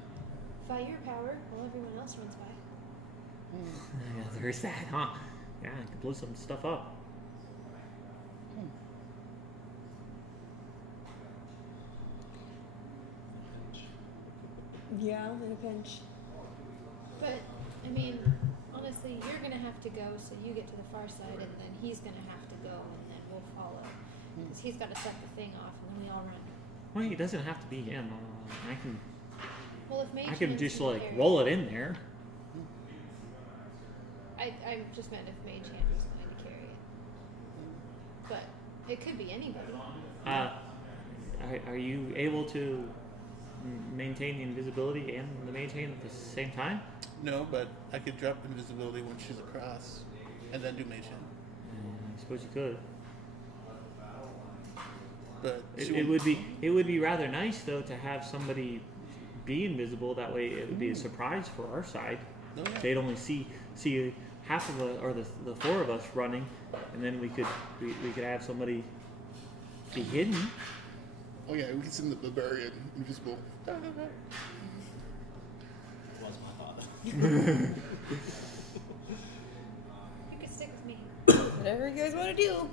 firepower while everyone else runs by. Yeah, there's that, huh? Yeah, I could blow some stuff up. Yeah, in a pinch. But, I mean, honestly, you're going to have to go so you get to the far side, and then he's going to have to go, and then we'll follow. Because he's got to set the thing off, and then we all run. Well, it doesn't have to be him. I can Well, if Mage I can Hand's just in the like area- roll it in there. I just meant if Mage Hand was going to carry it. But it could be anybody. Are you able to maintain the invisibility and the Mage Hand at the same time? No, but I could drop invisibility when she's across, and then do mage hand. I suppose you could. But It would be rather nice though to have somebody be invisible. That way, it would be a surprise for our side. Oh, yeah. They'd only see half of the four of us running, and then we could have somebody be hidden. Oh yeah, we can send the barbarian invisible. Was my thought. You could stick with me. Whatever you guys want to do, So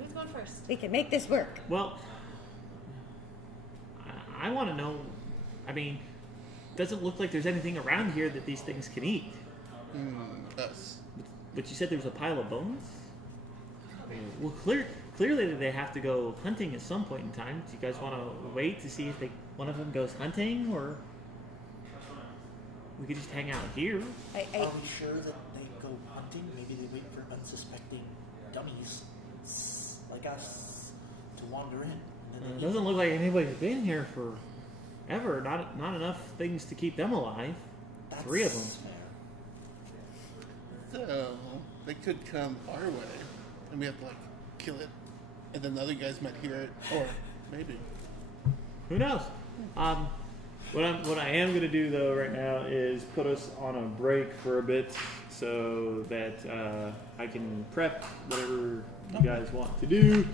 who's going first? we can make this work. Well, I want to know. I mean, doesn't look like there's anything around here that these things can eat. Us. But you said there's a pile of bones. Well, clearly they have to go hunting at some point in time. Do you guys want to wait to see if one of them goes hunting, or we could just hang out here? Are we sure that they go hunting? Maybe they wait for unsuspecting dummies like us to wander in. And then It doesn't look like anybody's been here for ever. Not enough things to keep them alive. That's 3 of them. fair. So they could come our way, and we have to like kill it, and then the other guys might hear it, or maybe. Who knows? What I am going to do though right now is put us on a break for a bit so that I can prep whatever you guys want to do,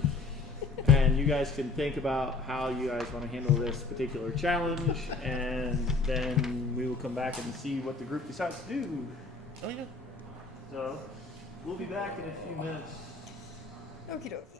and you guys can think about how you guys want to handle this particular challenge, and then we will come back and see what the group decides to do. Oh yeah. So we'll be back in a few minutes. Okie dokie.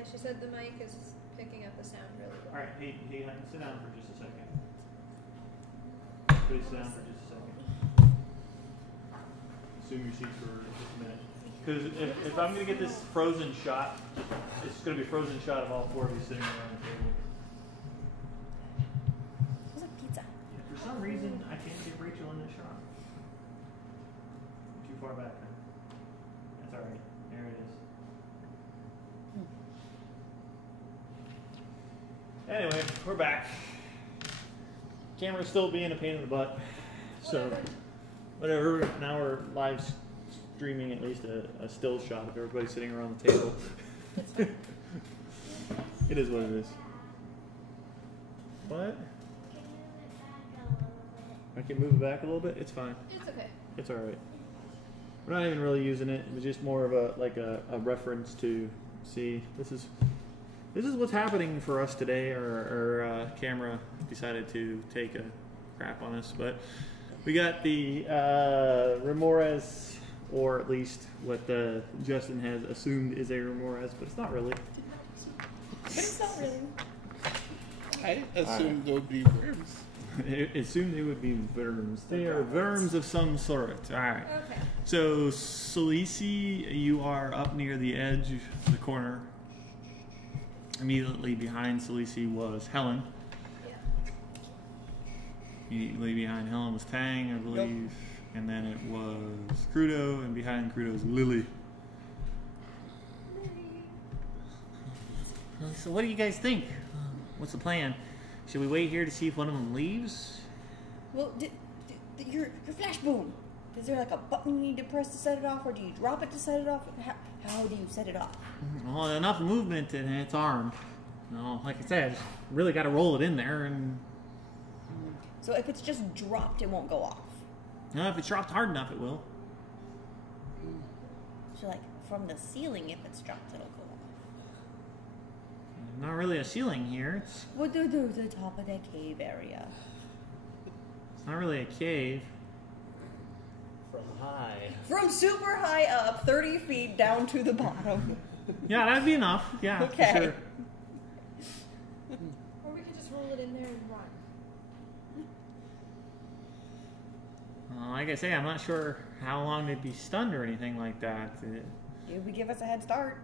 Yeah, she said the mic is picking up the sound really well. All right, hey, sit down for just a second. Please sit down for just a second. Assume your seat for just a minute. Because if I'm going to get this frozen shot, it's going to be a frozen shot of all four of you sitting around the table. It's like pizza. Yeah, for some reason, I can't get Rachel in this shot. Too far back. Huh? That's all right. There it is. Anyway, we're back. Camera's still being a pain in the butt. So, whatever. Now we're live streaming at least a still shot of everybody sitting around the table. It is what it is. What? I can move it back a little bit? It's fine. It's okay. It's alright. We're not even really using it. It was just more of a reference to see this is what's happening for us today. Our camera decided to take a crap on us, but we got the Remores, or at least what Justin has assumed is a Remores, but it's not really. But it's not really. I assumed there would be worms. It assumed they would be worms. They are worms of some sort. All right. Okay. So, Salisi, you are up near the edge of the corner. Immediately behind Salisi was Helen. Yeah. Immediately behind Helen was Tang, I believe. And then it was Crudo, and behind Crudo is Lily. So what do you guys think? What's the plan? Should we wait here to see if one of them leaves? Well, your flash boom. Is there like a button you need to press to set it off, or do you drop it to set it off? How do you set it off? Well, enough movement and it's armed. No, like I said, really got to roll it in there, and So if it's just dropped, it won't go off. no, if it's dropped hard enough, it will. So like from the ceiling, if it's dropped, it'll go off. Not really a ceiling here. It's What do the top of that cave area? not really a cave. From high. From super high up, 30 feet down to the bottom. Yeah, that'd be enough. Yeah, Okay. for sure. Or we could just roll it in there and run. Like I say, I'm not sure how long they'd be stunned or anything like that. It would give us a head start.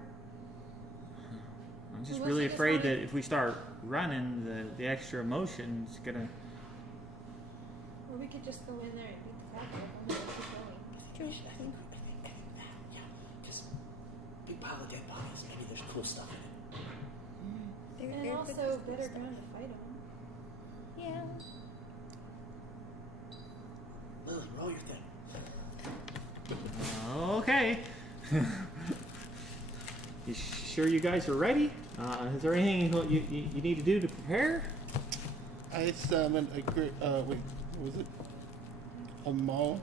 I'm just Unless really you just afraid wanna- that if we start running, the extra motion's gonna. Or we could just go in there and beat the crap out of them and keep going. I think that, yeah, just big pile of dead bodies. Maybe there's cool stuff in it. And also better ground to fight them. Yeah. Lily, roll your thing. Okay. You sure you guys are ready? Is there anything you need to do to prepare? I summoned a great. Wait, what was it? A maul?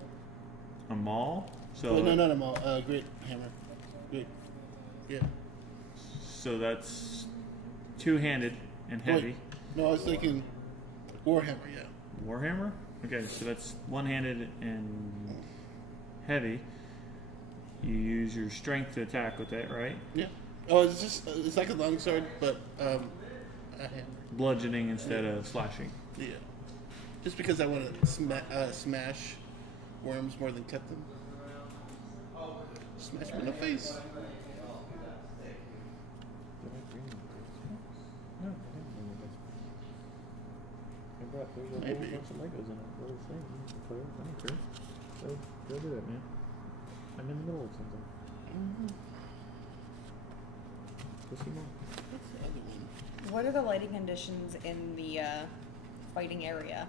A maul? So No, not a maul. Great hammer. Great. Yeah. So that's two-handed and heavy. Wait, no, I was thinking Warhammer. Yeah. Warhammer? Okay, so that's one-handed and heavy. You use your strength to attack with that, right? Yeah. Oh, it's just it's like a longsword, but a hammer. Bludgeoning instead of slashing. Yeah. Just because I want to smash worms more than cut them. Smash them in the face. Maybe. Go do it, man. I'm in the middle of something. Go see more. What's the other one? What are the lighting conditions in the fighting area?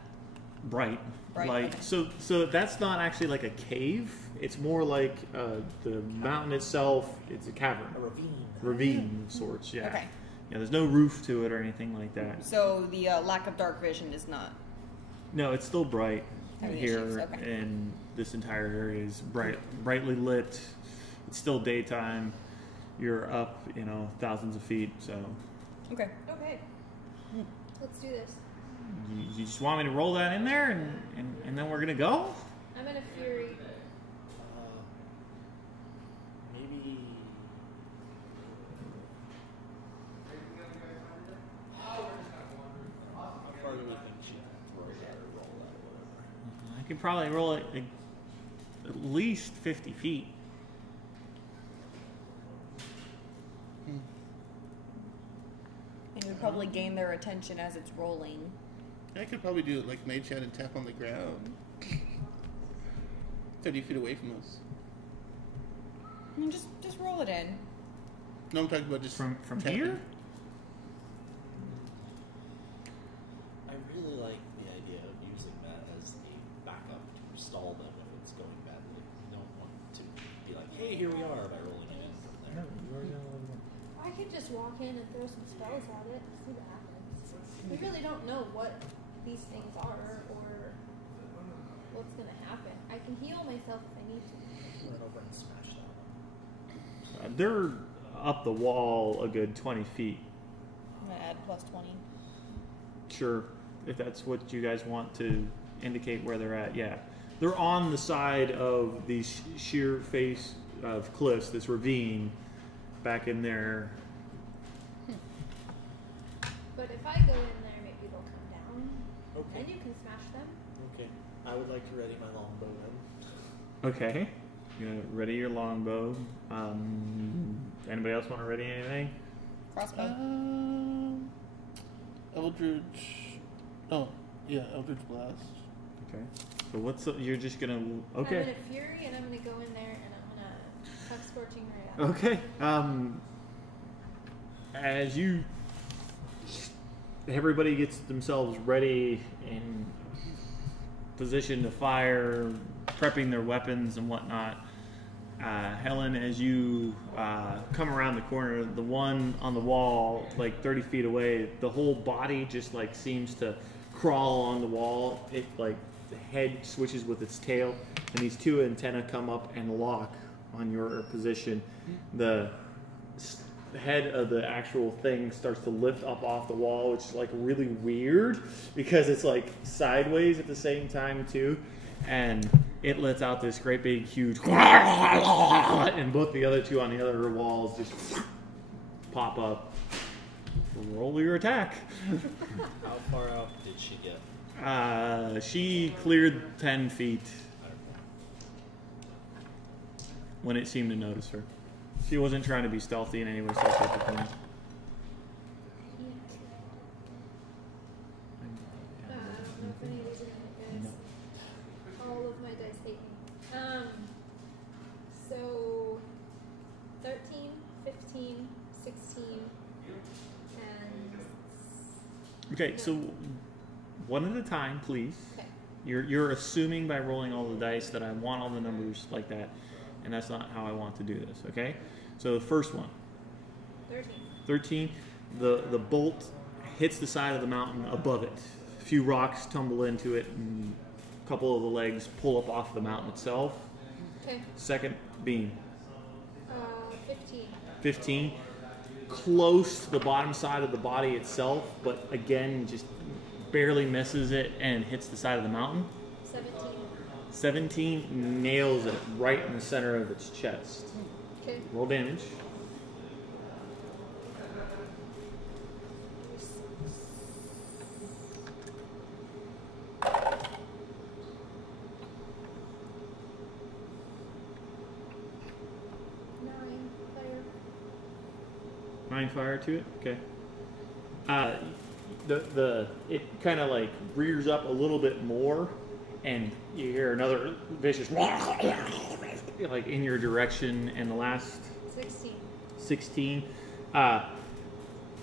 Bright. Bright, Like okay. so that's not actually like a cave. It's more like the mountain itself. It's a cavern, A ravine. ravine of sorts. Yeah. Okay. Yeah. There's no roof to it or anything like that. So the lack of dark vision is not. No, it's still bright Having here, issues, okay. and this entire area is brightly lit. It's still daytime. You're up, thousands of feet. So Okay. Okay. Let's do this. you just want me to roll that in there, and then we're gonna go. I'm in a fury. Maybe. I could probably roll it at least 50 feet. It would probably gain their attention as it's rolling. I could probably do it like Mage Hand and tap on the ground. 30 feet away from us. Just roll it in. No, I'm talking about just From tapping. here? I really like the idea of using that as a backup to stall them if it's going badly. You don't want to be like, hey, here we are, by rolling it in from there. I could just walk in and throw some spells at it and see what happens. We really don't know what these things are or what's going to happen. I can heal myself if I need to. Run over and smash that one. They're up the wall a good 20 feet. I'm gonna add plus 20. Sure, if that's what you guys want to indicate where they're at, yeah. They're on the side of the sheer face of cliffs, this ravine, back in there. But if I go in there, maybe they'll come down. Okay. And you can smash them. Okay. I would like to ready my longbow then. Okay, you're gonna ready your longbow. Anybody else want to ready anything? Crossbow. Eldritch. Oh, yeah, Eldritch Blast. Okay, so what's you're just gonna I'm okay. in a fury and I'm going to go in there and I'm going to tuck Scorching Ray out. Okay. As you, everybody gets themselves ready and positioned to fire, prepping their weapons and whatnot. Helen, as you come around the corner, the one on the wall, like 30 feet away, the whole body just like seems to crawl on the wall. It like the head switches with its tail, and these two antennae come up and lock on your position. The head of the actual thing starts to lift up off the wall, which is like really weird because it's like sideways at the same time too, and it lets out this great big huge and both the other two on the other walls just pop up. Roll your attack. How far out did she get? She cleared 10 feet when it seemed to notice her. She wasn't trying to be stealthy in any way, shape, or form. I don't know if any of these are going to guys. All of my dice hate me. So 13, 15, 16, and Okay, so one at a time, please. okay. You're assuming by rolling all the dice that I want all the numbers like that, and that's not how I want to do this, okay? So the first one, 13. 13, the bolt hits the side of the mountain above it. A few rocks tumble into it, and a couple of the legs pull up off the mountain itself. Okay. Second beam, 15. 15, close to the bottom side of the body itself, but again, just barely misses it and hits the side of the mountain. 17. 17 nails it right in the center of its chest. Okay. Roll damage. Nine fire to it. Okay. It kind of like rears up a little bit more, and you hear another vicious like in your direction. And the last 16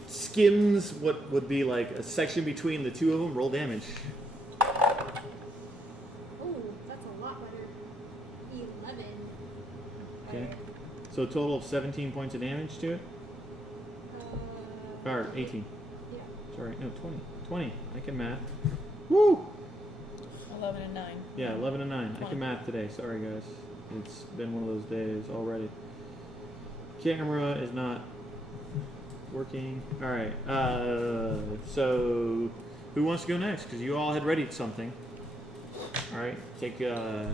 skims what would be like a section between the two of them. Roll damage. Oh, that's a lot better. 11. Okay. So a total of 17 points of damage to it. Or 18. Yeah. Sorry, no, 20. 20. I can math. Woo! 11 and 9. Yeah, 11 and 9. I 20. can math today. Sorry, guys. It's been one of those days already. Camera is not working. All right. So who wants to go next? Because you all had readied something. All right. Take. You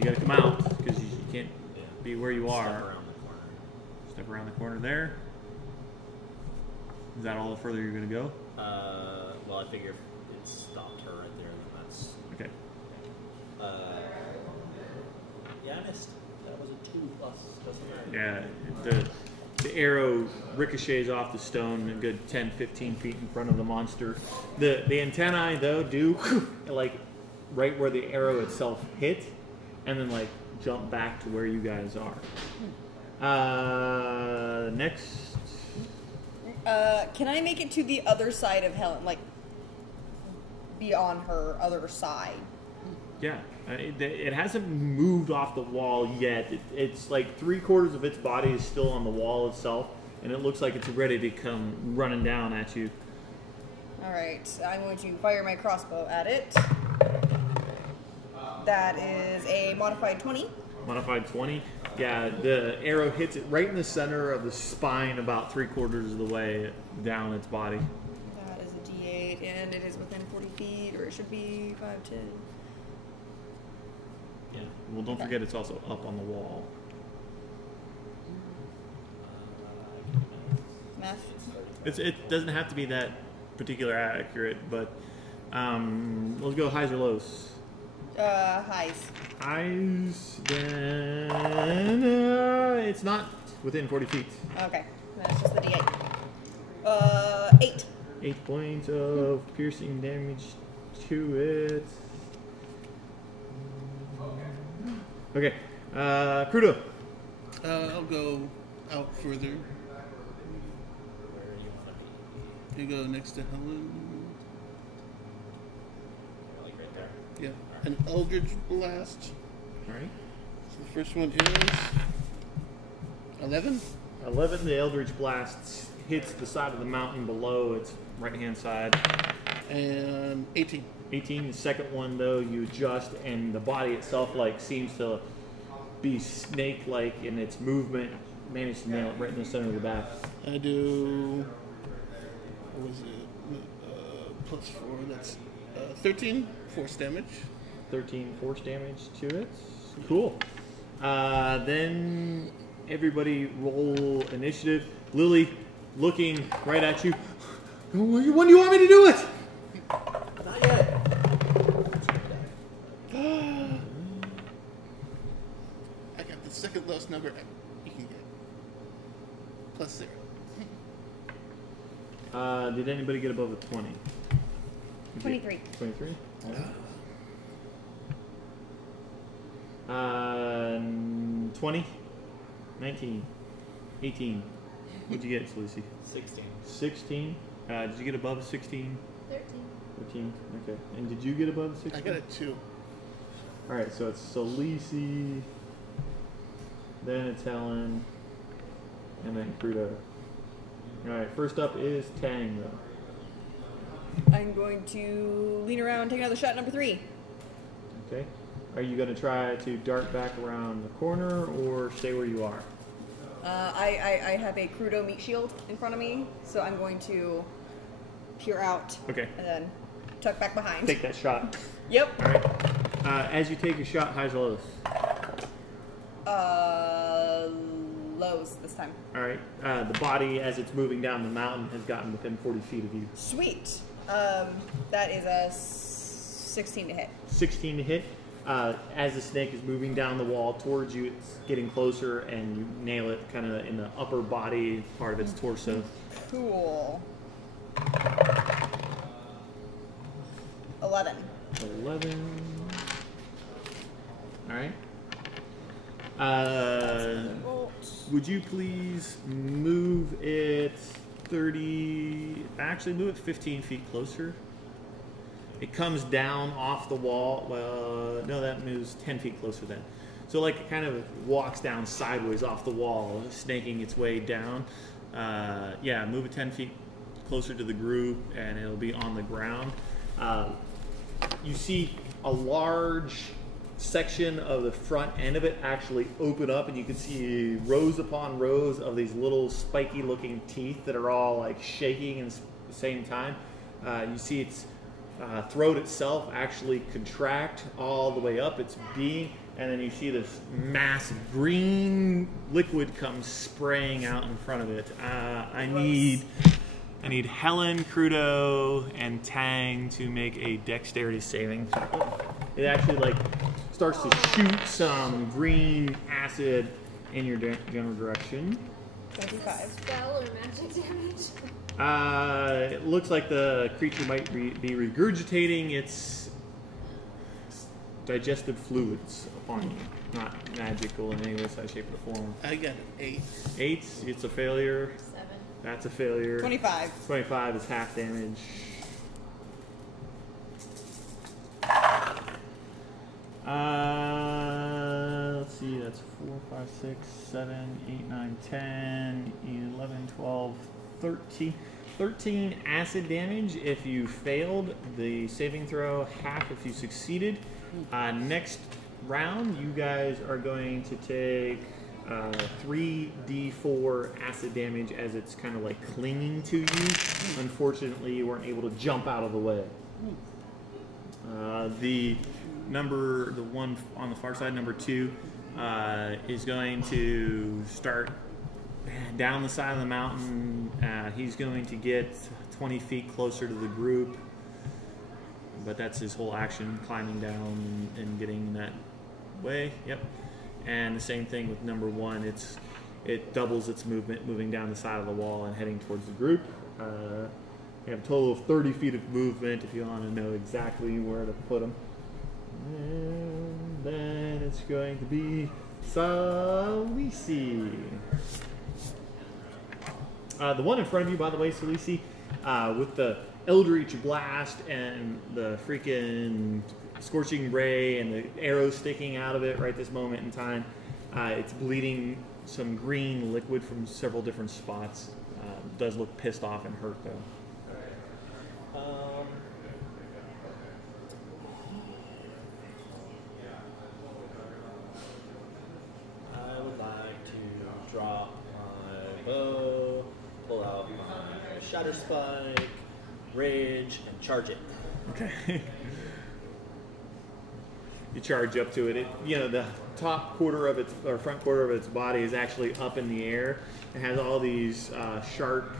got to come out because you can't be where you are. Step around the corner. Step around the corner there. Is that all the further you're going to go? Well, I figure if it stopped her right there, then that's Okay. Yeah, I missed. That was a 2 plus. Doesn't matter. Yeah, the arrow ricochets off the stone a good 10-15 feet in front of the monster. The antennae, though, do, like, right where the arrow itself hit, and then, like, jump back to where you guys are. Next. Can I make it to the other side of Helen? Like, be on her other side? Yeah, it hasn't moved off the wall yet. It's like 3/4 of its body is still on the wall itself, and it looks like it's ready to come running down at you. Alright, I'm going to fire my crossbow at it. That is a modified 20. Modified 20. Yeah, the arrow hits it right in the center of the spine, about 3/4 of the way down its body. That is a D8, and it is within 40 feet, or it should be 5, 10. Yeah. Well, don't forget it's also up on the wall. Math? It doesn't have to be that particular accurate, but let's go highs or lows. Highs. Highs, then it's not within 40 feet. Okay, that's just the D8. 8. 8 points of piercing damage to it. Okay, Crudo. I'll go out further. Where do you want to be? You go next to Helen. Like right there. Yeah. An Eldritch Blast. All right. So the first one is 11. 11, the Eldritch Blast hits the side of the mountain below its right-hand side. And 18. 18, the second one, though, you adjust, and the body itself, like, seems to be snake-like in its movement. Managed to nail it right in the center of the back. I do. What was it? Plus 4. That's 13 force damage. 13 force damage to it. Cool. Then everybody roll initiative. Lily, looking right at you. When do you want me to do it? Not yet. I got the second lowest number you can get. Plus 0. Did anybody get above a 20? 23. 23? 20? 19? 18? What'd you get, Lucy? 16. 16? Did you get above a 16? 13. 13? Okay. And did you get above a 16? I got a 2. Alright, so it's Solisi, then it's Helen, and then Crudo. Alright, first up is Tang, though. I'm going to lean around and take another shot at number 3. Okay. Are you going to try to dart back around the corner or stay where you are? I have a Crudo meat shield in front of me, so I'm going to peer out Okay. and then tuck back behind. Take that shot. Yep. Alright. As you take a shot, highs or lows? Lows this time. Alright. The body, as it's moving down the mountain, has gotten within 40 feet of you. Sweet. That is a 16 to hit. 16 to hit. As the snake is moving down the wall towards you, it's getting closer, and you nail it kind of in the upper body part of its torso. Cool. 11. 11. Alright. Would you please move it 30... Actually, move it 15 feet closer. It comes down off the wall. Well, no, that moves 10 feet closer then. So, like, it kind of walks down sideways off the wall, snaking its way down. Yeah, move it 10 feet closer to the group, and it'll be on the ground. You see a large section of the front end of it actually open up, and you can see rows upon rows of these little spiky looking teeth that are all like shaking at the same time. You see its throat itself actually contract all the way up its being, and then you see this massive green liquid come spraying out in front of it. I need Helen, Crudo, and Tang to make a dexterity saving. It actually like starts to shoot some green acid in your general direction. 25. Spell or magic damage? It looks like the creature might be regurgitating its digestive fluids upon you. Not magical in any way, size, shape, or form. I got an 8. 8, it's a failure. 7. That's a failure. 25. 25 is half damage. Let's see, that's 4, 5, 6, 7, 8, 9, 10, 11, 12, 13. 13 acid damage if you failed the saving throw, half if you succeeded. Next round, you guys are going to take 3d4 acid damage as it's kind of like clinging to you. Unfortunately, you weren't able to jump out of the way. The one on the far side, number 2, is going to start down the side of the mountain. He's going to get 20 feet closer to the group, but that's his whole action, climbing down and getting that way. Yep. And the same thing with number 1. It doubles its movement, moving down the side of the wall and heading towards the group. You have a total of 30 feet of movement if you want to know exactly where to put them. And then it's going to be Salisi. The one in front of you, by the way, Salisi, with the Eldritch Blast and the freaking Scorching Ray and the arrow sticking out of it right this moment in time. It's bleeding some green liquid from several different spots. Does look pissed off and hurt, though. I would like to drop my bow, pull out my shatter spike, rage, and charge it. Okay. You charge up to it. The top quarter of its, or front quarter of its body is actually up in the air. It has all these sharp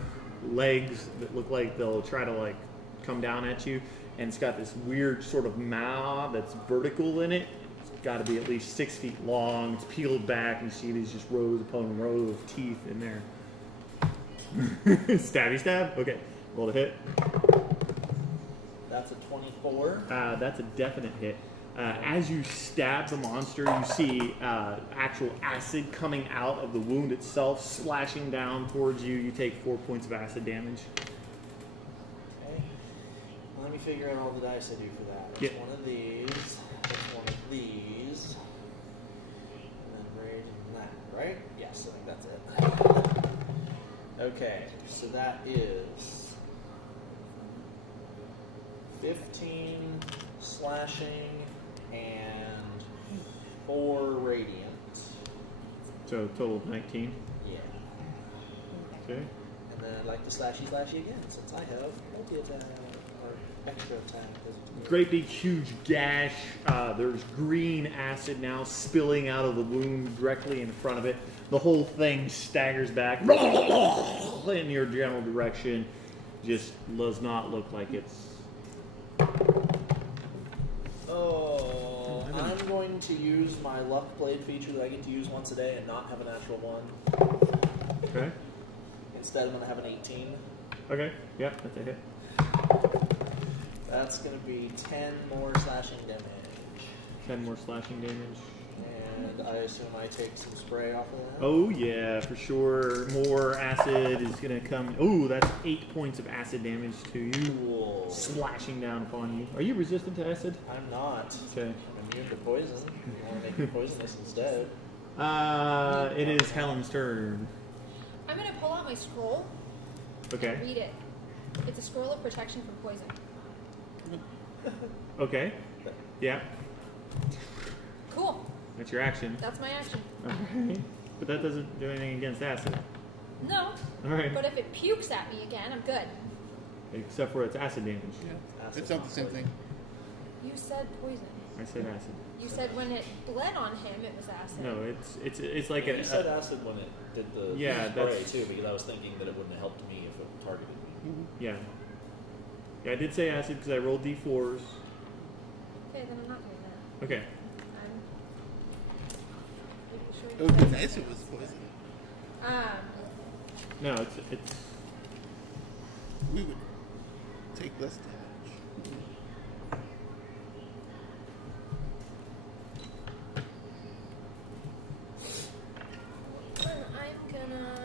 legs that look like they'll try to like come down at you, and it's got this weird sort of mouth that's vertical in it. It's got to be at least 6 feet long. It's peeled back, and you see these just rows upon rows of teeth in there. Stabby stab. Okay, roll to hit. That's a 24. That's a definite hit. As you stab the monster, you see actual acid coming out of the wound itself, splashing down towards you. You take 4 points of acid damage. Okay. Let me figure out all the dice I do for that. It's Yep. one of these, it's one of these, and then rage and that, right? Yes, I think that's it. Okay, so that is 15 slashing and 4 radiant. So total of 19. Yeah. Okay. And then I'd like to slashy again, since I have multi-attack, or extra attack. Great big huge gash. There's green acid now spilling out of the wound directly in front of it. The whole thing staggers back in your general direction. Just does not look like it's... Oh, I'm going to use my luck blade feature that I get to use once a day and not have a natural 1. Okay. Instead, I'm going to have an 18. Okay. Yeah, that's a hit. That's going to be 10 more slashing damage. 10 more slashing damage. And I assume I take some spray off of that. Oh yeah, for sure. More acid is gonna come. Oh, that's 8 points of acid damage to you. Cool. Slashing down upon you. Are you resistant to acid? I'm not. Okay. I'm immune to poison. You want to make me poisonous instead. It is Helen's turn. I'm going to pull out my scroll. Okay. Read it. It's a scroll of protection from poison. Okay. Yeah. Cool. That's your action. That's my action. Alright. But that doesn't do anything against acid. No. Alright. But if it pukes at me again, I'm good. Except for its acid damage. Yeah. It's not the same thing. You said poison. I said acid. You said when it bled on him, it was acid. No, it's like You said acid when it did the Yeah, spray that's- too, because I was thinking that it wouldn't have helped me if it targeted me. yeah. Yeah, I did say acid because I rolled d4s. Okay, then I'm not doing that. Okay. I'm It would be nice if it was poison. No, it's. We would take less damage. I'm gonna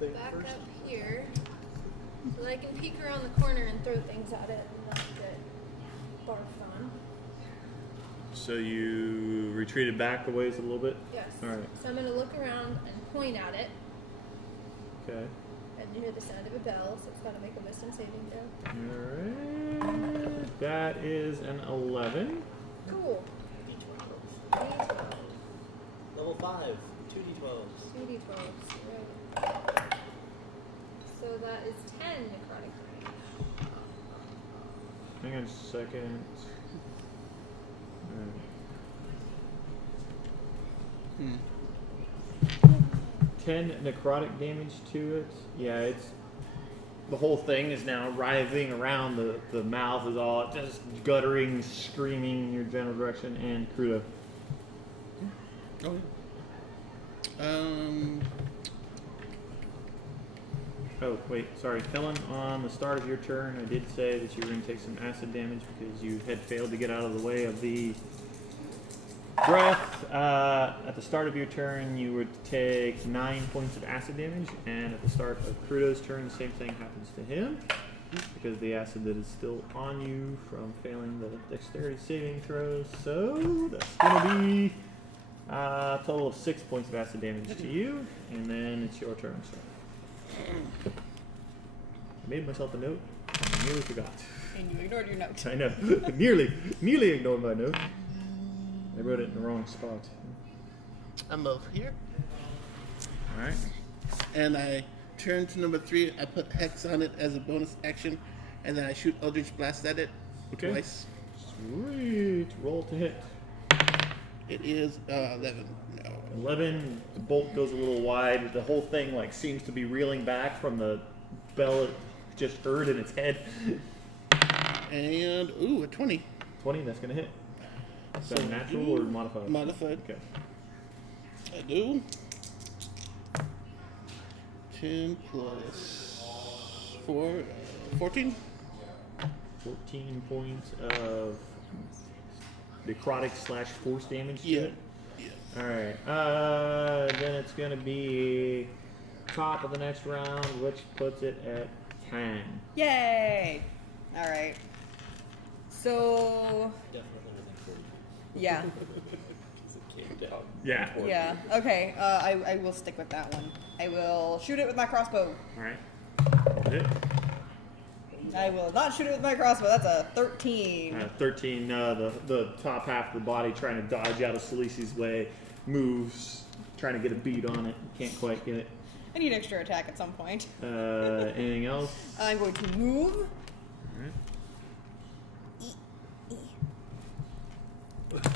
back up here so that I can peek around the corner and throw things at it and not get barfed on. So you retreated back a ways a little bit? Yes. Alright. So I'm gonna look around and point at it. Okay. And you hear the sound of a bell, so it's gotta make a wisdom saving throw. Alright. That is an 11. Cool. D12. D12. Level 5. 2d12s. 2d12s. Right. So that is 10 necrotic damage. Hang on just a second. Alright. 10 necrotic damage to it. Yeah, it's the whole thing is now writhing around. The mouth is all just guttering, screaming in your general direction. And Crudo. Oh. Oh wait, sorry, Helen. On the start of your turn, I did say that you were going to take some acid damage because you had failed to get out of the way of the breath. At the start of your turn, you would take 9 points of acid damage, and at the start of Crudo's turn, the same thing happens to him because the acid that is still on you from failing the dexterity saving throws. So that's going to be a total of 6 points of acid damage to you, and then it's your turn. So I made myself a note, and I nearly forgot. And you ignored your note. I know. nearly ignored my note. I wrote it in the wrong spot. I'm over here. Alright. And I turn to number 3. I put Hex on it as a bonus action. And then I shoot Eldritch Blast at it. Okay. Twice. Sweet. Roll to hit. It is 11. No. 11. The bolt goes a little wide. The whole thing like seems to be reeling back from the bell it just heard in its head. And, ooh, a 20. 20, that's going to hit. Is that So natural or modified? Modified. Okay. I do. 10 plus 4, 14. 14 points of necrotic / force damage to Yeah. it. Yeah. Alright. Then it's going to be top of the next round, which puts it at 10. Yay! All right. So Definitely within 40 feet. yeah, Because it came down. Yeah. toward yeah. you. Okay. I will stick with that one. I will shoot it with my crossbow. Alright. Hit. I will not shoot it with my crossbow. That's a 13. 13, the top half of the body trying to dodge out of Salisi's way, moves, trying to get a beat on it, can't quite get it. I need extra attack at some point. Anything else? I'm going to move. Alright.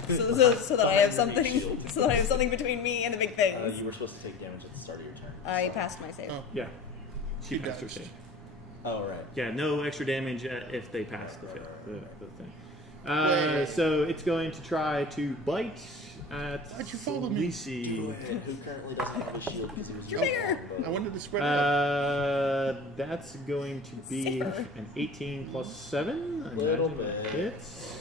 So that I have Behind your something, shield. so that I have something between me and the big things. You were supposed to take damage at the start of your turn. I passed my save. Oh. Yeah. She You passed her dodged. save. Oh, right. Yeah, no extra damage if they pass the thing. Wait. So it's going to try to bite at Why'd you follow me? Salisi. Who currently doesn't have a shield because he was You're using bigger. a I wanted to spread it out. That's going to be Safer. an 18 plus 7. I Little imagine that bit. hits.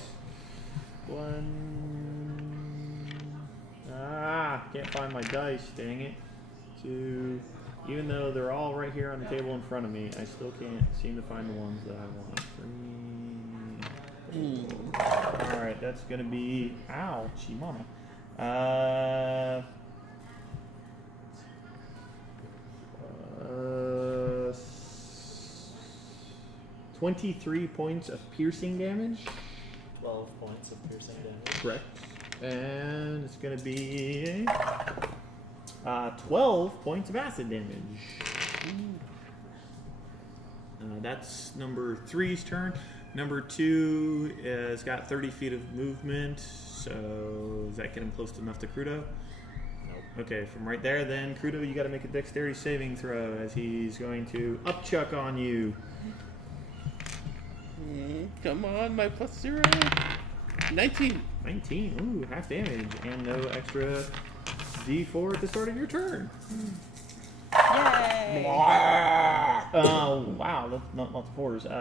Can't find my dice, dang it. 2. Even though they're all right here on the table in front of me, I still can't seem to find the ones that I want. 3. Alright, that's going to be. Ouchie, mama. 23 points of piercing damage. 12 points of piercing damage. Correct. And it's going to be 12 points of acid damage. That's number 3's turn. Number 2 has got 30 feet of movement. So does that get him close enough to Crudo? Nope. Okay, from right there, then Crudo, you got to make a dexterity saving throw as he's going to upchuck on you. Come on, my +0. 19. 19. Ooh, half damage and no extra D4 at the start of your turn. Yay! Wow, that's not lots of fours. 8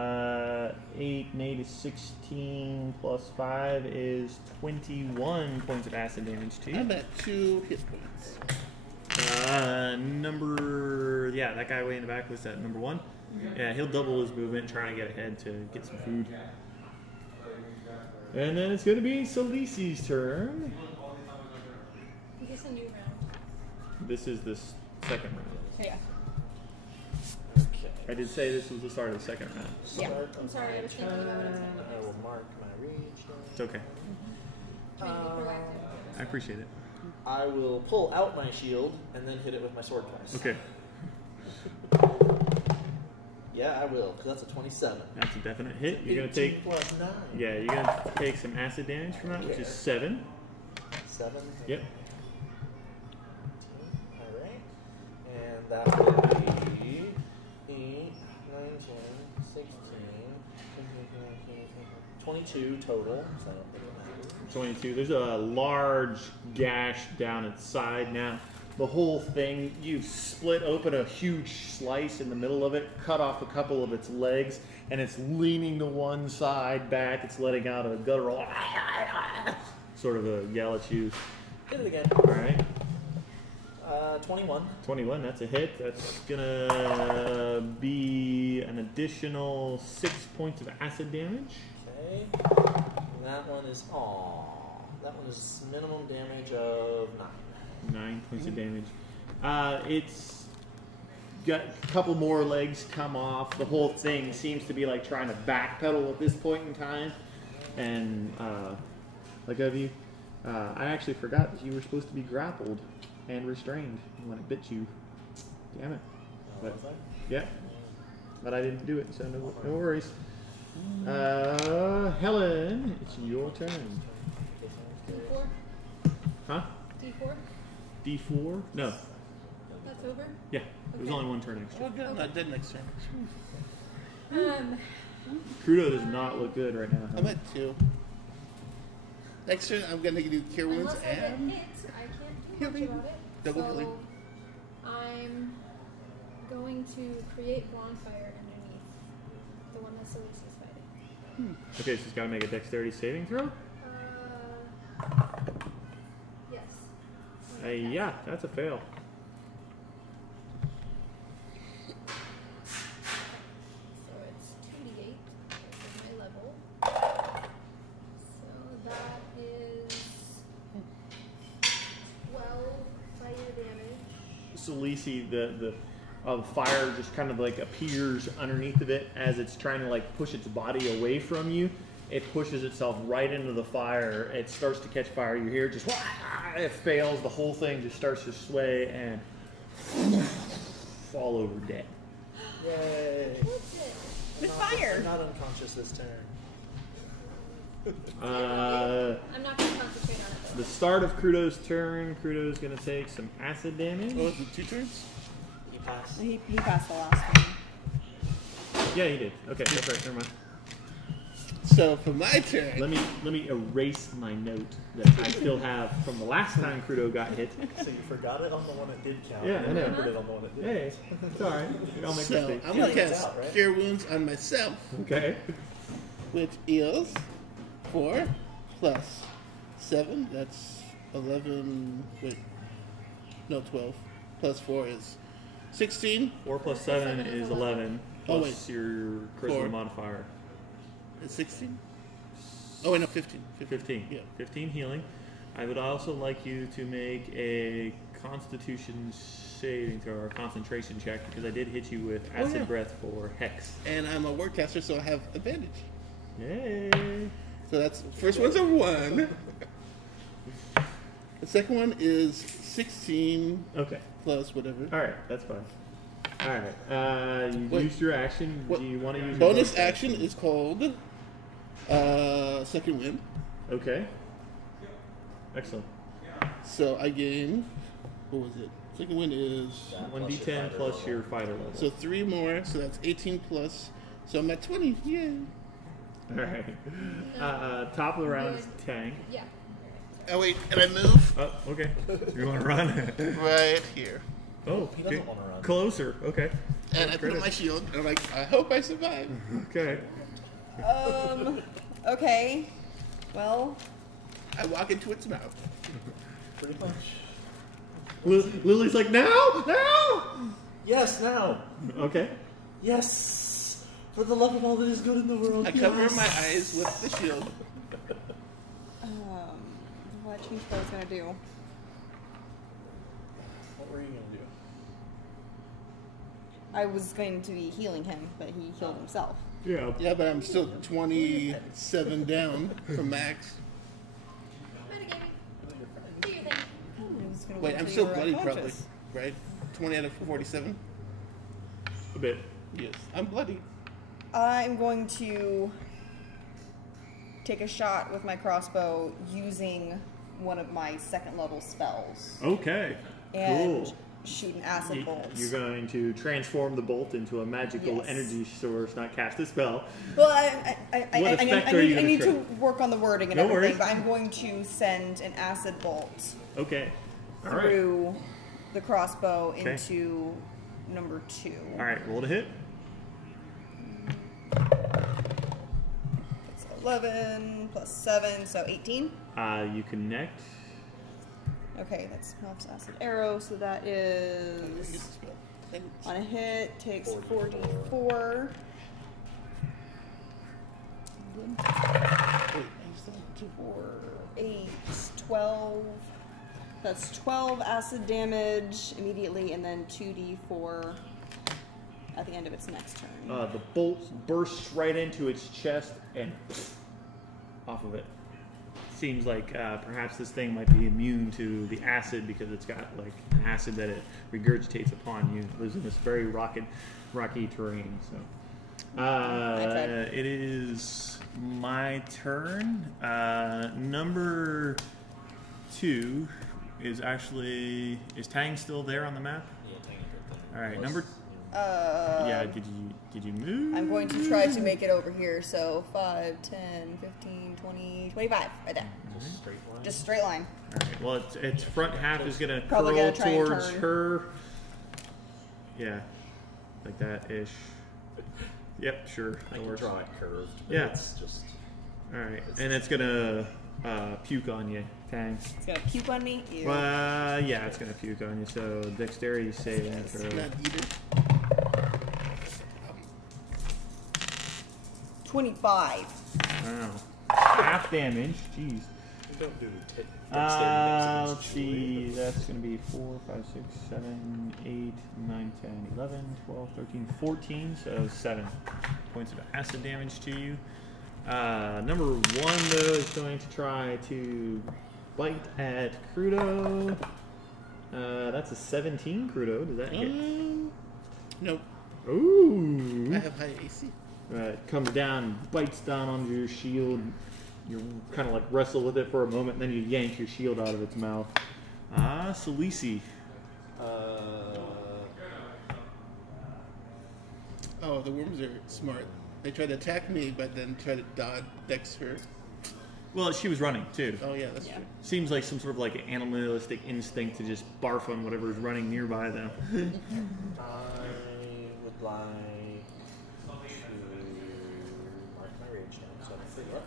and 8 is 16 plus 5 is 21 points of acid damage to you. I'm at 2 hit points. Yeah, that guy way in the back was that number 1. Yeah, he'll double his movement, trying to get ahead to get some food. And then it's going to be Salisi's turn. Is this a new round? This is the second round. Yeah. Okay. I did say this was the start of the second round. Yeah. I'm sorry, I was thinking about what I said. I will mark my region. It's okay. Trying to be proactive. I appreciate it. I will pull out my shield and then hit it with my sword twice. Okay. Yeah, I will, because that's a 27. That's a definite hit. You're going to 18 take... plus 9. Yeah, you're going to take some acid damage from that, which is 7. 7. Yep. Alright. And that will be 8, 9, 10, 16, 22 total. So it matters. 22. There's a large gash down its side now. The whole thing, you've split open a huge slice in the middle of it, cut off a couple of its legs, and it's leaning to one side back. It's letting out a guttural sort of a yell at you. Hit it again. All right. 21. 21, that's a hit. That's gonna be an additional 6 points of acid damage. Okay. And that one is, that one is minimum damage of 9. 9 points of damage. It's got a couple more legs come off. The whole thing seems to be like trying to backpedal at this point in time. And like of you, I actually forgot that you were supposed to be grappled and restrained when it bit you. Damn it. But, Was I? yeah. But I didn't do it, so no worries. Helen, it's your turn. D4? Huh? D4? D4? No. That's over? Yeah. It was Okay. only one turn extra. Oh, good. I did next turn. Crudo does not look good right now. I'm at 2. Next turn, I'm going to do Cure Wounds Unless I get and... hit, I can't do much Healing. about it. Double so healing. I'm going to create bonfire underneath the one that Celeste is fighting. Okay, so she's got to make a dexterity saving throw. Yes. Yeah, that's a fail. So it's 2d8 is my level. So that is 12 fire damage. So Lisi, the fire just kind of like appears underneath of it as it's trying to like push its body away from you. It pushes itself right into the fire. It starts to catch fire. You hear it just, it fails. The whole thing just starts to sway and fall over dead. Yay. What's it? With I'm fire. not unconscious this turn. I'm not going to concentrate on it though. The start of Crudo's turn. Crudo's going to take some acid damage. Oh, is it 2 turns? You pass. He passed the last one. Yeah, he did. Okay, that's right. Never mind. So, for my turn... Let me erase my note that I still have from the last time Crudo got hit. So you forgot it on the one that did count. Yeah, and I know. remembered it on the one that didn't. Hey, it's all right. I'll make So, mistakes. I'm going to Healing is cast out, right? Cure Wounds on myself, Okay. which is 4 plus 7. That's 11... Wait. No, 12. Plus 4 is 16. 4 plus 7 is 11. Oh, Plus your charisma 4. modifier. It's 16? Oh, wait, no, 15. 15. Yeah. 15 healing. I would also like you to make a Constitution saving throw or a concentration check because I did hit you with acid yeah. breath for Hex. And I'm a Wordcaster, so I have advantage. Yay! So that's... First one's a 1. The second one is 16 Okay. plus whatever. All right, that's fine. All right. You Wait. used your action. What- Do you want to use your Bonus action is called Second Wind. Okay. Excellent. So I gain... What was it? Second Wind is... 1d10 plus your fighter level. So 3 more, so that's 18 plus... So I'm at 20. Yay. All right. Top of the round is Tang. Yeah. Oh wait, and I move Oh, okay. You want to run? right here, Oh, He doesn't okay. want to run. Closer. Okay. and I put on my shield. And I'm like, I hope I survive. Okay. Okay. Well, I walk into its mouth. Pretty much. Lily's like, now, now. Yes, now. Okay. Yes. For the love of all that is good in the world. I cover yes. my eyes with the shield. what change I was gonna do? What were you going to do? I was going to be healing him, but he healed himself. Yeah. Yeah, but I'm still 27 down from max. Metagaming. Do your thing. I was gonna Wait, wait I'm till still you were bloody, probably, unconscious. right? 20 out of 47. A bit. Yes, I'm bloody. I'm going to take a shot with my crossbow using one of my second level spells Okay. and Cool. shoot an acid bolt. You're going to transform the bolt into a magical Yes. energy source, not cast a spell. Well, What effect are you I gonna need to try? work on the wording and No everything, worries. but I'm going to send an acid bolt Okay. All right. through the crossbow Okay. into number 2. All right. Roll to hit. It's 11 plus 7, so 18. You connect. Okay, that's Melf's acid arrow, so that is on a hit takes 44. Wait, I used that. 4, 8, 12. That's 12 acid damage immediately, and then 2d4 at the end of its next turn. The bolt bursts right into its chest and off of it. Seems like perhaps this thing might be immune to the acid because it's got like an acid that it regurgitates upon you. It lives in this very rocky terrain. So it is my turn. Number 2 is actually Tang still there on the map? Yeah, Tang did that. All right, Plus, number. Yeah, did you move? I'm going to try to make it over here, so 5, 10, 15, 20, 25, right there. Just straight line. Just straight line. All right. Well, its front half is gonna Probably curl gonna try and towards turn. her. Yeah, like that ish. Yep, sure. I That can works. draw it curved. But Yeah. It's just. All right, and it's gonna puke on you, Tang. It's going to puke on me. Ew. Yeah, it's gonna puke on you. So dexterity saving throw. Not either. 25. Wow, half damage. Jeez. You don't do Let's see, that's going to be 4, 5, 6, 7, 8, 9, 10, 11, 12, 13, 14, so 7 points of acid damage to you. Number 1, though, is going to try to bite at Crudo. That's a 17, Crudo. Does that hit? Nope. Ooh. I have high AC. Comes down, bites down onto your shield. You kind of like wrestle with it for a moment, and then you yank your shield out of its mouth. Salisi. Oh, the worms are smart. They tried to attack me, but then tried to dodge Dex her. Well, she was running too. Oh yeah, that's true. Seems like some sort of like animalistic instinct to just barf on whatever's running nearby them. I would like to mark my rage down so I don't forget.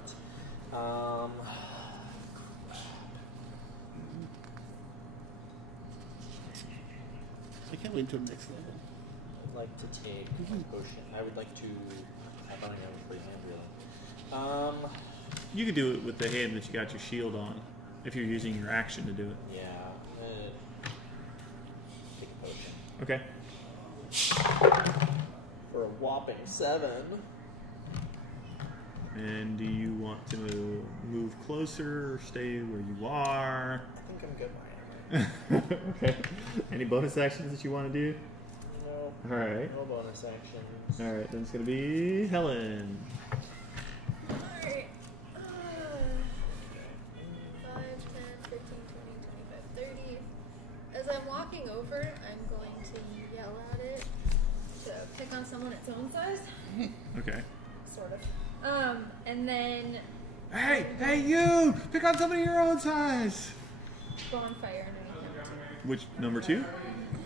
I can't wait until next level. I'd like to take a potion. I would like to. I don't know if play hand wheel. You could do it with the hand that you got your shield on, if you're using your action to do it. Yeah. Take a potion. Okay. For a whopping 7. And do you want to move closer or stay where you are? I think I'm good where I am. Okay. Any bonus actions that you want to do? No. All right. No bonus actions. All right. Then it's gonna be Helen. Alright. 5, 10, 15, 20, 25, 30. As I'm walking over, I'm going to yell at it to pick on someone its own size. Okay. Sort of. And then Hey, you! Pick on somebody your own size. bonfire underneath him. Which number 2?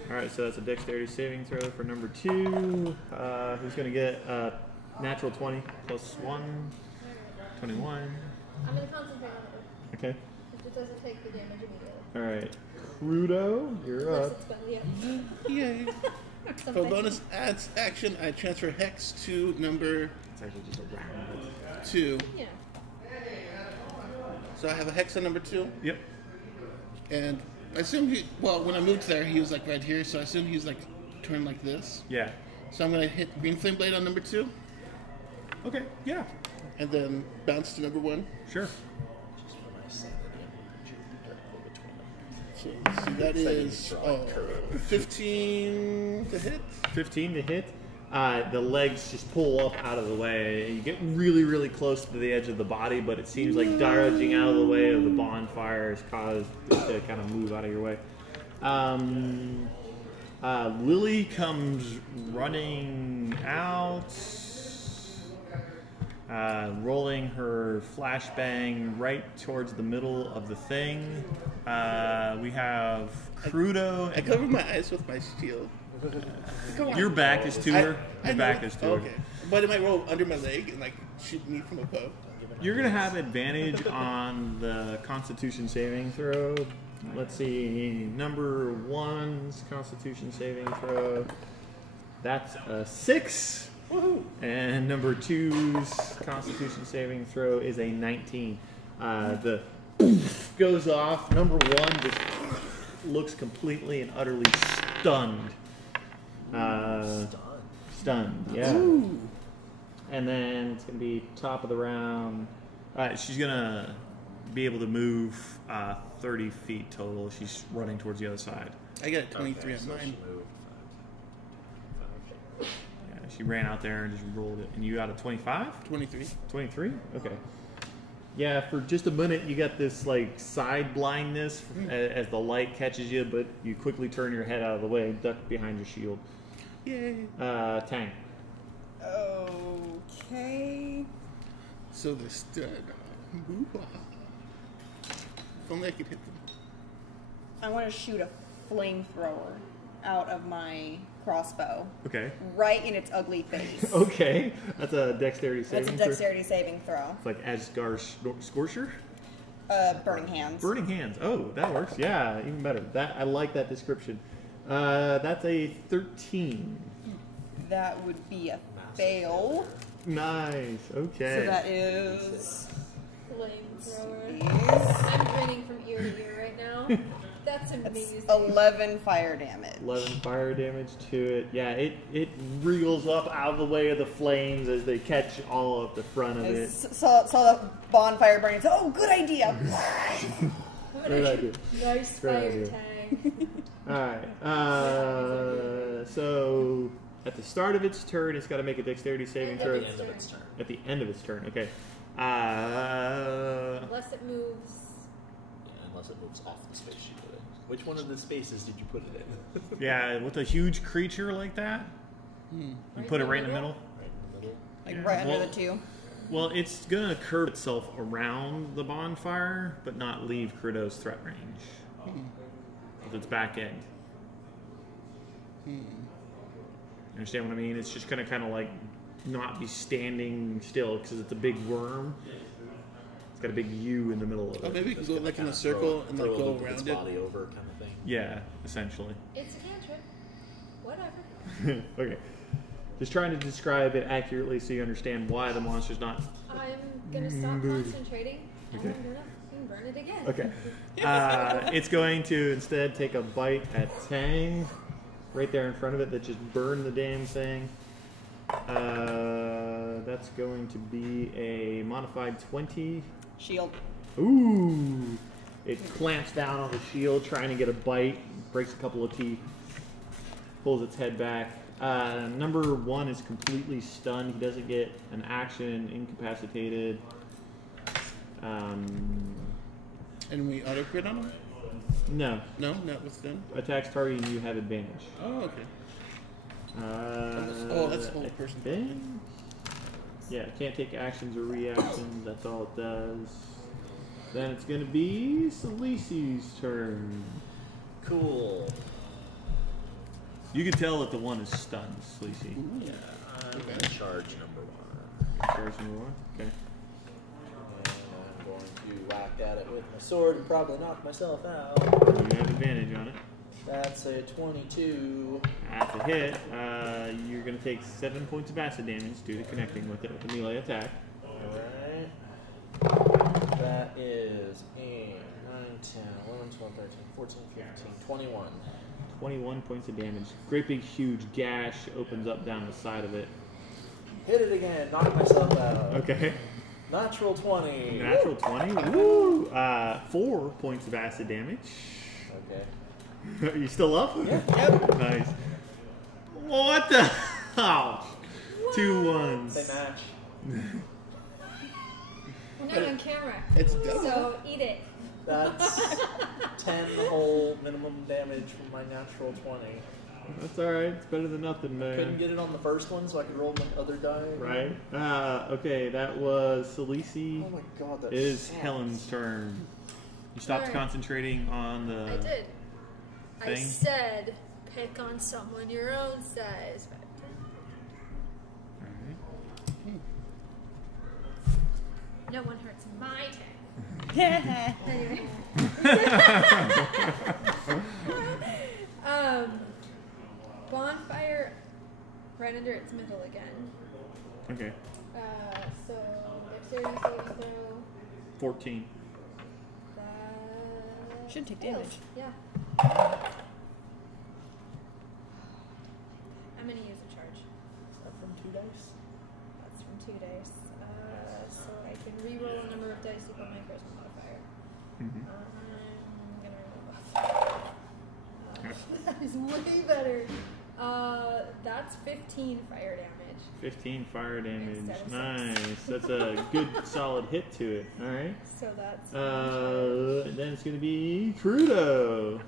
All right, so that's a dexterity saving throw for number 2. Who's gonna get natural 20 plus 1, 21. I'm gonna concentrate on it. Okay. It just doesn't take the damage immediately. All right, Crudo, you're Unless up. it's belly up. Yay. For Something. bonus action, I transfer Hex to number It's actually just a round. 2. Yeah. So I have a Hex on number 2. Yep. And I assume when I moved there, he was like right here, so I assume he was like turned like this. Yeah. So I'm going to hit Green Flame Blade on number 2, Okay. Yeah. and then bounce to number 1. Sure. Just for my sanity, I'm between them. So that is 15 to hit. 15 to hit. The legs just pull up out of the way. You get really, really close to the edge of the body, but it seems like dodging out of the way of the bonfire has caused it to kind of move out of your way. Lily comes running out, rolling her flashbang right towards the middle of the thing. We have Crudo. I cover my eyes with my shield. Your back is to her. Your back is to her. Okay. But it might roll under my leg and like shoot me from above. You're gonna have advantage on the Constitution saving throw. Let's see, number 1's Constitution saving throw. That's a 6. Woohoo! And number 2's Constitution saving throw is a 19. The goes off. Number 1 just looks completely and utterly stunned. Stunned, yeah. Ooh. And then it's going to be top of the round. She's going to be able to move 30 feet total. She's running towards the other side. I got a 23 on mine. Yeah, she ran out there and just rolled it. And you got a 25? 23. 23? Okay. Yeah, for just a minute you got this like side blindness as the light catches you, but you quickly turn your head out of the way, duck behind your shield. Yay. Tang. Okay. So they're stunned. If only I could hit them. I want to shoot a flamethrower out of my crossbow Okay. right in its ugly face. Okay. That's a dexterity saving That's a throw. dexterity saving throw. It's like Asgard Scorcher? Burning hands. Burning hands. Oh, that works. Yeah, even better. I like that description. That's a 13. That would be a fail. Nice. Okay. So that is. Flamethrower. Jeez. I'm grinning from ear to ear right now. That's amazing. 11 fire damage. 11 fire damage to it. Yeah, it wriggles up out of the way of the flames as they catch all of the front of I it. saw the bonfire burning. So, oh, good idea. Great idea. Nice Great fire idea. tag. Alright. So at the start of its turn, it's got to make a dexterity saving And throw. At the end of its turn. At the end of its turn, okay. Unless it moves. Yeah, unless it moves off the space you put it in. Which one of the spaces did you put it in? Yeah, with a huge creature like that, you put it right in the middle. Right in the middle. Like Yeah. right under Well- the 2. Well, it's gonna curve itself around the bonfire, but not leave Crudo's threat range with its back end. You understand what I mean? It's just gonna kind of like not be standing still because it's a big worm. It's got a big U in the middle of Oh, it. maybe we can go like in a Kinda circle and like throw go its around it. body over kind of thing. Yeah, essentially. It's a cantrip. Whatever. Okay. Just trying to describe it accurately so you understand why the monster's not. I'm gonna stop concentrating and Okay. I'm gonna burn it again. Okay. It's going to instead take a bite at Tang, right there in front of it, that just burned the damn thing. That's going to be a modified 20. Shield. Ooh! It clamps down on the shield, trying to get a bite, breaks a couple of teeth, pulls its head back. Number 1 is completely stunned. He doesn't get an action, incapacitated. And we auto crit on him? No. No, not with them. Attacks target, you have advantage. Oh, okay. Oh, that's the whole person. Yeah, can't take actions or reactions. That's all it does. Then it's gonna be Celeste's turn. Cool. You can tell that the one is stunned, Celeste. Yeah, I'm going to charge number 1. Charge number 1. Okay. And I'm going to whack at it with my sword and probably knock myself out. You have advantage on it. That's a 22. That's a hit. You're going to take 7 points of acid damage due to connecting with it with a melee attack. Alright. That is 8, 9, 10, 11, 12, 13, 14, 15, 21. 21 points of damage. Great big huge gash opens up down the side of it. Hit it again. Knock myself out. Okay. Natural 20. Natural 20. Woo! 4 points of acid damage. Okay. Are you still up? Yeah. Yep. Nice. What the? Ouch. 2 ones. They match. We're not on camera. It's double. So eat it. That's 10 whole minimum damage from my natural 20. That's alright. It's better than nothing, man. Couldn't get it on the first one, so I could roll my other die. Right? Okay, that was Celeste. Oh my god, that It is sucks. Helen's turn. You stopped Alright. concentrating on the I did. I thing? said pick on someone your own size. Alright. No one hurts my turn. Anyway. Bonfire right under its middle again. Okay. So dexterity saving throw. 14. That Should take fails. damage. Yeah. I'm gonna use a charge. Is that from 2 dice? That's from 2 dice. So I can re-roll a number of dice equal to my charisma modifier. Mm-hmm. I'm gonna roll buff. That is way better. That's 15 fire damage. 15 fire damage. Instead of Nice. That's a good solid hit to it. Alright. So that's. Then it's going to be Crudo.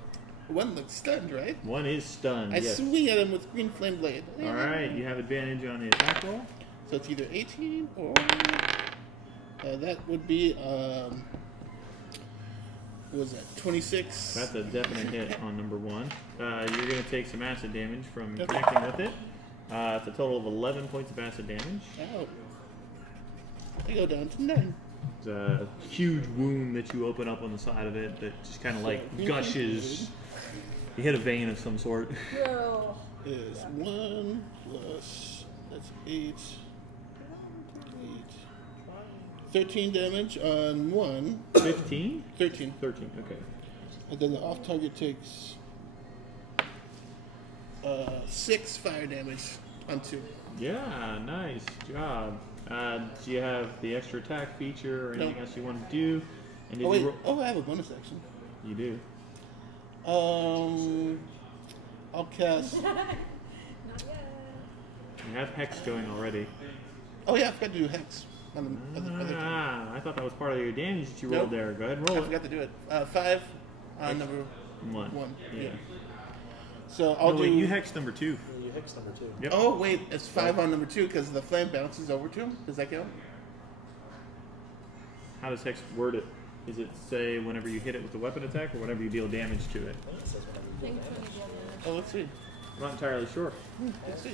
One looks stunned, right? One is stunned. I yes. swing at him with green flame blade. Alright, you have advantage on the attack roll. So it's either 18 or that would be what was that? 26. That's a definite hit on number 1. You're going to take some acid damage from Okay. connecting with it. It's a total of 11 points of acid damage. Ow. I go down to 9. It's a huge wound that you open up on the side of it that just kind of like gushes. You hit a vein of some sort. Bro. Is 1 plus that's 8. 13 damage on 1. 15? 13. 13, okay. And then the off target takes 6 fire damage on 2. Yeah, nice job. Do you have the extra attack feature or anything No. else you want to do? And did Oh wait, you I have a bonus action. You do. I'll cast. Not yet. You have Hex going already. Oh yeah, I forgot to do hex. On the other turn. I thought that was part of your damage that you Nope. rolled there. Go ahead and I roll it. forgot to do it. 5 on Hex. number 1. 1. Yeah. Yeah. So I'll No, do. wait, you Hex number 2. You hex number 2. Yep. Oh wait, it's 5 on number 2 because the flame bounces over to him. Does that count? How does Hex word it? Does it say whenever you hit it with a weapon attack or whenever you deal damage to it? I think it says whenever I you think do it's when damage. you deal damage. Oh, let's see. I'm not entirely sure. Let's see.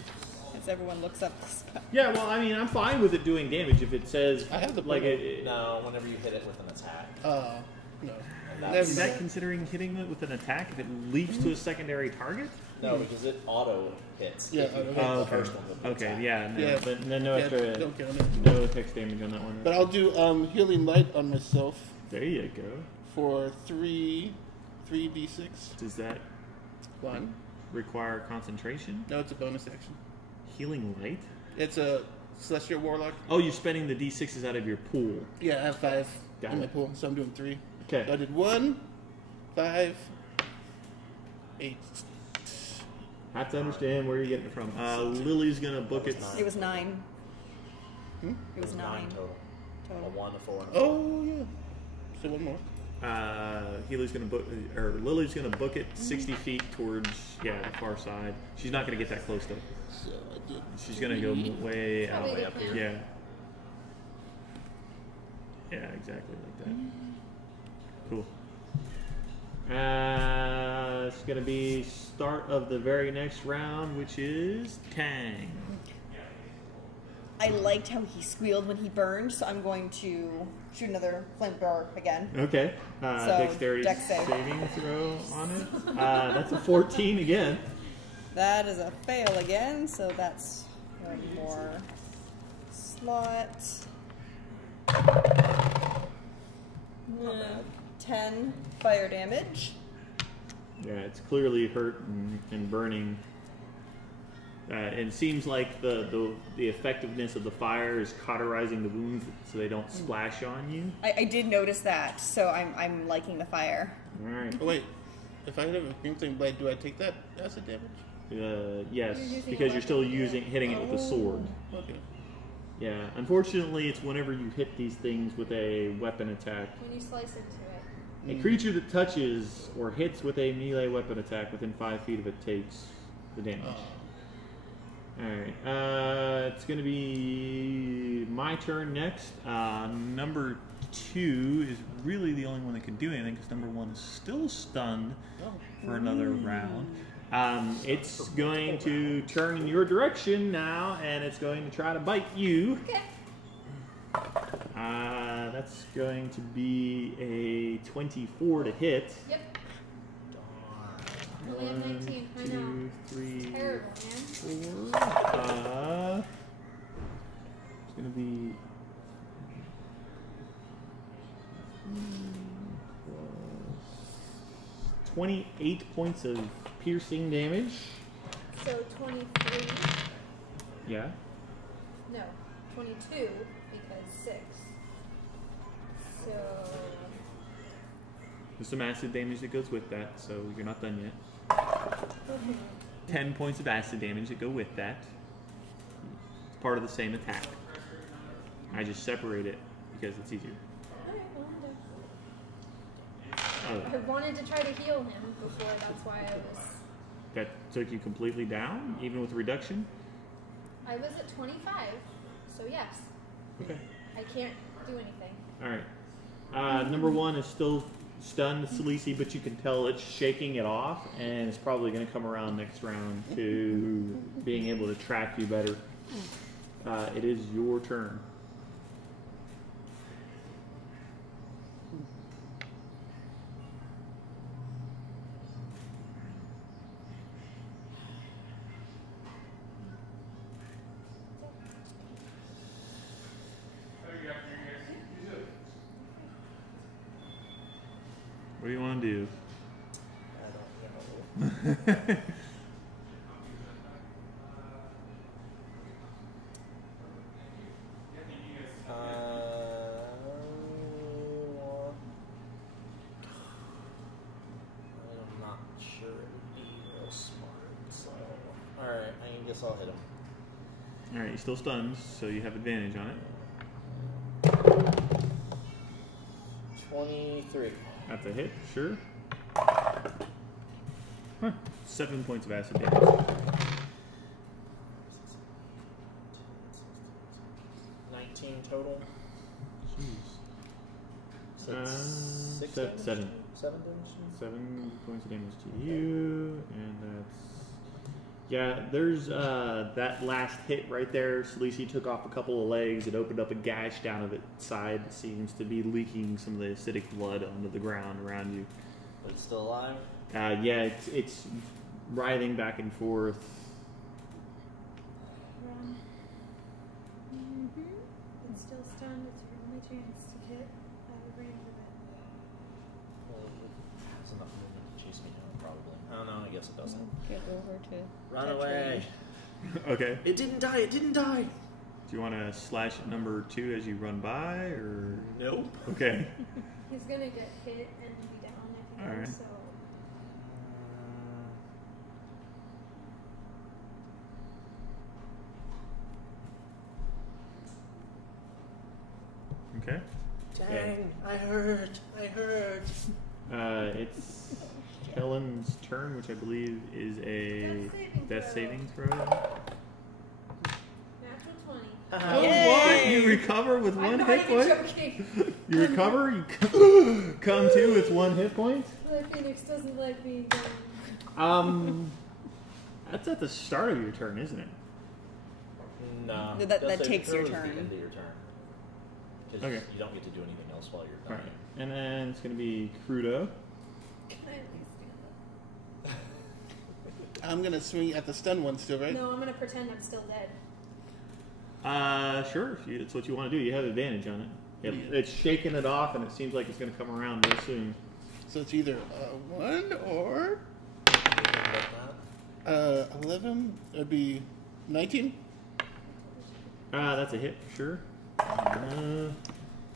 As everyone looks up the spell. Yeah, well, I mean, I'm fine with it doing damage if it says I have the like button. it. No, whenever you hit it with an attack. No. And Never that's, Is that mind. considering hitting it with an attack if it leaps to a secondary target? no, because it auto hits. Yeah, if you auto hit hits. the okay. first one with the Okay, attack. yeah, no, Yeah. then no Yeah, extra, don't count it. no Hex damage on that one. But I'll do healing light on myself There you go. for 3d6. Does that 1. require concentration? No, it's a bonus action. Healing light? It's a celestial warlock. Oh, you're spending the d6s out of your pool. Yeah, I have 5 Got in my it. pool, so I'm doing 3. Okay. So I did 1, 5, 8. I have to understand where you're getting it from. Lily's gonna book it. It was 9. Hmm? It was 9 total. A total. 1, a 4, and a 5. Oh yeah. So one more. Healy's gonna book, or Lily's gonna book it 60 feet towards, the far side. She's not gonna get that close though. So I did. She's gonna go way out. Probably up good here. Yeah. Yeah, exactly like that. Cool. It's gonna be start of the very next round, which is Tang. I liked how he squealed when he burned, so I'm going to shoot another flamethrower again. Okay. So, Dexterity dex save. saving throw on it. That's a 14 again. That is a fail again, so that's one more slot. 10 fire damage. Yeah, it's clearly hurt and burning. It seems like the effectiveness of the fire is cauterizing the wounds so they don't splash on you. I did notice that, so I'm liking the fire. All right. Oh wait, if I have a crimson blade, do I take that acid damage? Yes, You're using because a you're still weapon, hitting it with a sword. Okay. Yeah, unfortunately, it's whenever you hit these things with a weapon attack. When you slice into it. A creature that touches or hits with a melee weapon attack within 5 feet of it takes the damage. Alright, it's going to be my turn next. Number 2 is really the only one that can do anything because number 1 is still stunned for another round. It's going to turn in your direction now, and it's going to try to bite you. Okay. That's going to be a 24 to hit. Yep. You only have 19. I know. 2, 3, Terrible, man. 4. It's going to be 28 points of piercing damage. So 23. Yeah. No, 22 because 6. So There's some acid damage that goes with that, so you're not done yet. 10 points of acid damage that go with that. It's part of the same attack. I just separate it because it's easier. alright, well, I wanted to try to heal him before. That's why I was. That took you completely down, even with reduction? I was at 25. So yes, Okay. I can't do anything. Alright. Number 1 is still stunned, Salisi, but you can tell it's shaking it off, and it's probably going to come around next round to being able to track you better. It is your turn. What do you want to do? I don't know. I'm not sure it would be real smart, so alright, I guess I'll hit him. Alright, you're still stunned, so you have advantage on it. 23. That's a hit, sure. Huh. 7 points of acid damage. 19 total. Jeez. So it's six se- damage? 7. 7 damage? 7 points of damage to you, and that's... Yeah, there's that last hit right there. Salisi took off a couple of legs. It opened up a gash down of its side that seems to be leaking some of the acidic blood onto the ground around you. But it's still alive? Yeah, it's writhing back and forth. It's still stunned. It's your only chance to hit out of range of it. Well, it has enough movement to chase me down, probably. Oh no, I guess it doesn't. Get over to Run touch away! range. Okay. It didn't die! It didn't die! Do you want to slash at number 2 as you run by, or...? Nope. Okay. He's gonna get hit and be down, I think. Alright. So Okay. Dang! I hurt! I hurt! It's Kellen's turn, which I believe is a Death saving death throw. saving throw. natural 20. Oh, Yay! You recover with I'm one not hit even point. joking. You recover. You come to with 1 hit point. The Phoenix doesn't like me. That's at the start of your turn, isn't it? No. That They'll say takes your throws turn. the end of your turn. 'Cause Okay. you don't get to do anything else while you're All done. right, and then it's gonna be Crudo. Can I at least stand I'm gonna swing at the stun one still, up? right? No, I'm gonna pretend I'm still dead. Sure. If it's what you want to do. You have advantage on it. Yeah. It's shaking it off, and it seems like it's gonna come around real soon. So it's either 1 or Like that. 11. It'd be 19. That's a hit for sure.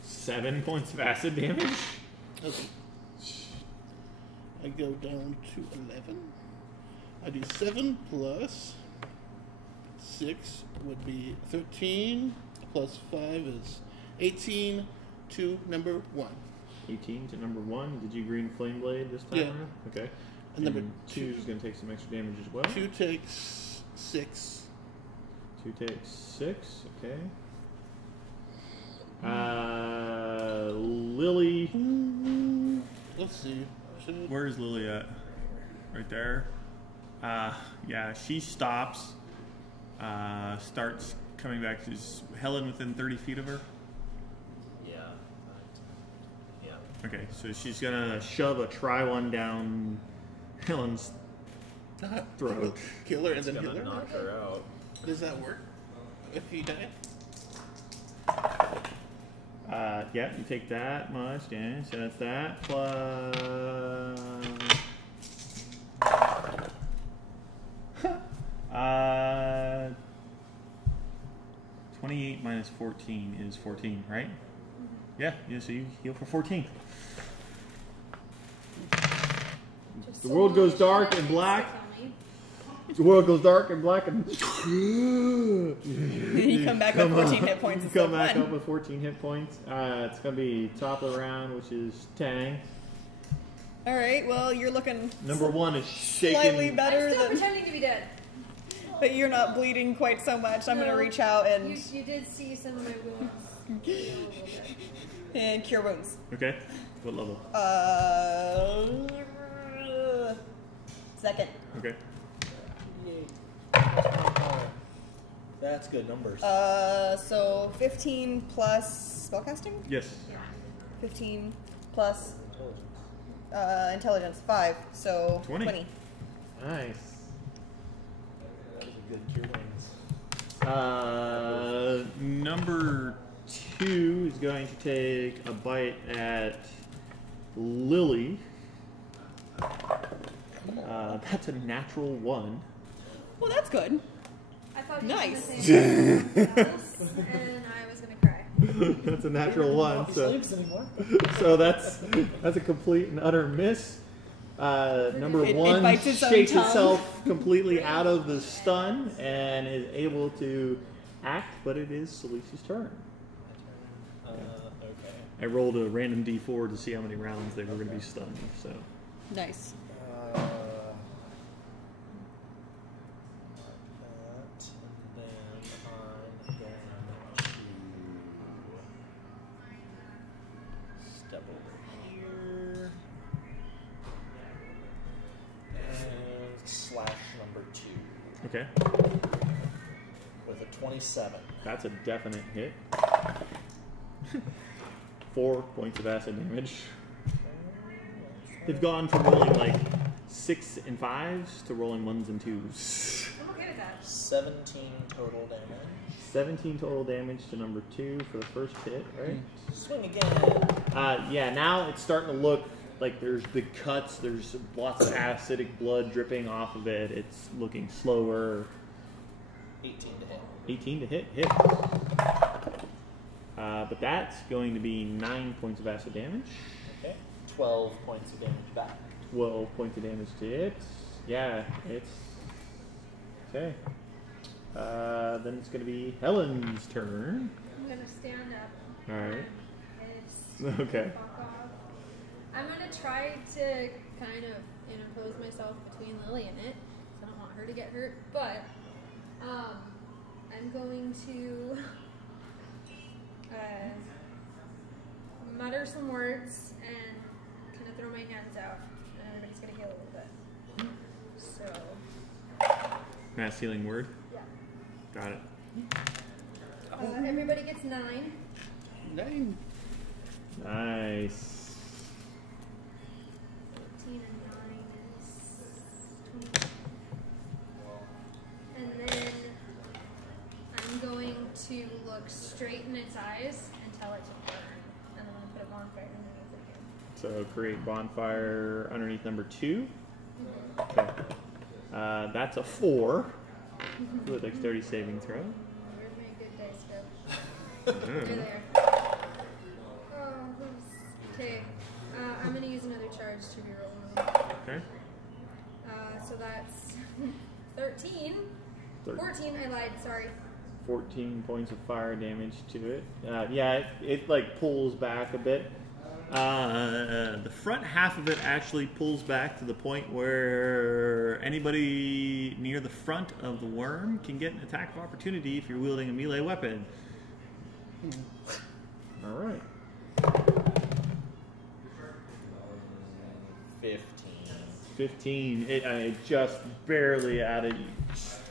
7 points of acid damage. Okay. I go down to 11. I do 7 plus 6 would be 13. Plus 5 is 18 to number 1. 18 to number 1. Did you green flame blade this time Yeah. around? Okay. And number 2 is going to take some extra damage as well. 2 takes 6. 2 takes 6. Okay. Lily. Let's see. Where's Lily at? Right there. Yeah, she stops. Starts coming back. Is Helen within 30 feet of her? Yeah. Yeah. Okay, so she's gonna shove a try-one down Helen's throat. Kill her and then Gonna heal her. knock her out. Does that work? If you die? Yeah, you take that much damage, so that's that, plus... 28 minus 14 is 14, right? Yeah, so you heal for 14. Just The so world goes much dark that and it black. needs to kill me. The world goes dark and black and... You come back with 14 hit points You instead come of back 1. up with 14 hit points. It's going to be top of the round, which is Tang. Alright, well, you're looking Number 1 is shaking. slightly I'm better still than... pretending to be dead. But you're not bleeding quite so much. I'm going No. to reach out and, You did see some of my wounds. A little bit. and cure wounds. Okay. What level? Second. Okay. That's good numbers. So 15 plus spellcasting? Yes. 15 plus Intelligence. intelligence, 5. So 20. 20. Nice. That was a good cure wounds. Number 2 is going to take a bite at Lily. That's a natural 1. Well, that's good. I thought you Nice. were going to say something else, and I was going to cry. That's a natural 1. Don't be So, slaves anymore. so that's a complete and utter miss. Number It 1 bites its own shakes tongue. itself completely out of the stun and is able to act, but it is Salisa's turn. Okay. I rolled a random d4 to see how many rounds they were going to be stunned. So Nice. That, and then I'm going to step over here and slash number 2 okay, with a 27. that's a definite hit. 4 points of acid damage. They've gone from rolling like 6 and 5s to rolling 1s and 2s. I'm okay with that. 17 total damage. 17 total damage to number 2 for the first hit, right? Swing again. Yeah, now it's starting to look like there's big cuts. There's lots of acidic blood dripping off of it. It's looking slower. 18 to hit. 18 to hit. But that's going to be 9 points of acid damage. Okay. 12 points of damage back. 12 points of damage to it. Yeah, it's... Okay. Then it's going to be Helen's turn. I'm going to stand up. Alright. It's Okay. fuck off. I'm going to try to kind of interpose myself between Lily and it, because I don't want her to get hurt, but I'm going to mutter some words and kind of throw my hands out, and everybody's gonna heal a little bit. So. Mass healing word. Yeah. Got it. Everybody gets 9. 9. Nice. 18 and 9 is 20. And then I'm going to look straight in its eyes and tell it to burn. And I'm going to put a bonfire underneath it again. So create bonfire underneath number 2. Mm-hmm. Okay. That's a 4. Do a dexterity saving throw. Where'd my good dice go? Mm. They're there. Okay. I'm going to use another charge to reroll them. Okay. So that's 13. 14, I lied, sorry. 14 points of fire damage to it. Yeah, it like pulls back a bit. The front half of it actually pulls back to the point where anybody near the front of the worm can get an attack of opportunity if you're wielding a melee weapon. All right. 15. It just barely at a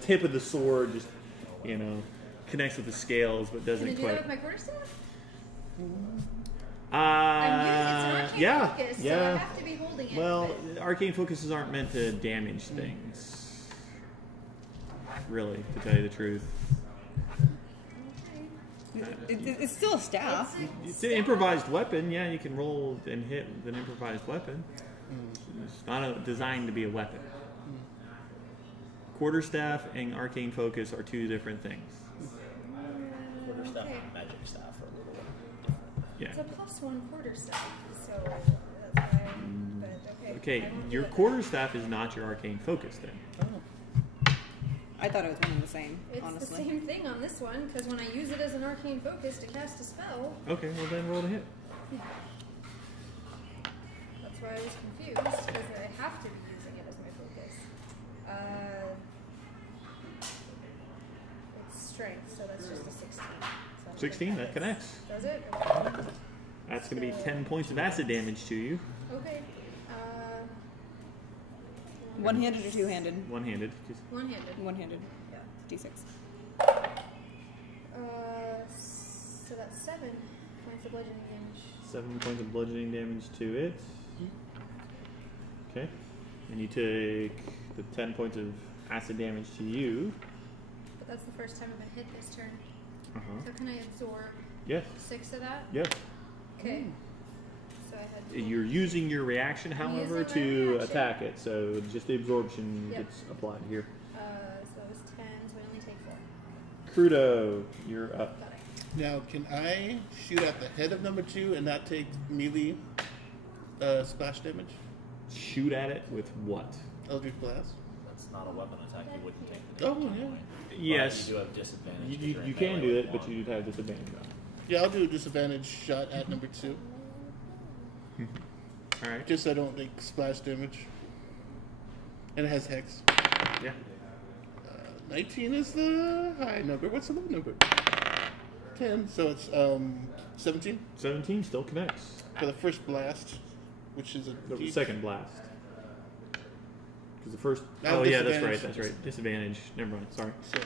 tip of the sword, just connects with the scales, but doesn't Can I do quite. that with my quarterstaff? Yeah. Focus, so I have to be holding it. Well, arcane focuses aren't meant to damage things. Really, to tell you the truth. It's still a staff. It's an improvised weapon. Yeah, you can roll and hit with an improvised weapon. It's not designed to be a weapon. Quarterstaff and arcane focus are two different things. Quarterstaff and magic staff are a little different. Yeah. It's a +1 quarterstaff, so that's why. But okay. Okay, your quarterstaff is not your arcane focus then. I thought it was one and the same, It's honestly. the same thing on this one, because when I use it as an arcane focus to cast a spell, Okay, well then roll to hit. that's why I was confused, because I have to be using it as my focus. It's strength, so that's just a 16. So 16, that connects. Does it? That's going to be 10 points of acid damage to you. Okay. One-handed or two-handed? One-handed. Just One-handed. One-handed. Yeah. D6. So that's 7 points of bludgeoning damage. 7 points of bludgeoning damage to it. Okay. And you take the 10 points of acid damage to you. But that's the first time I've been hit this turn. Uh-huh. So can I absorb Yes. 6 of that? Yes. Okay. So I had. You're using your reaction, however, using my to reaction. attack it. So just the absorption Yep. gets applied here. So that was 10, so I only take 4. Crudo, you're up. Got it. Now, can I shoot at the head of number 2 and not take melee splash damage? Shoot at it with what? Eldritch Blast? That's not a weapon attack. You wouldn't take the Oh, damage yeah. anyway. Yes. But you do have disadvantage. You 'cause you're in can melee do with it, but one. you'd have disadvantage on it. Yeah, I'll do a disadvantage shot at number 2. All right. Just so I don't take splash damage. And it has Hex. Yeah. 19 is the high number. What's the low number? 10. So it's 17 17 still connects. for the first blast, which is a The D- second blast. Because the first. Now Oh yeah, that's disadvantage. right. That's right. Disadvantage. Never mind. Sorry. So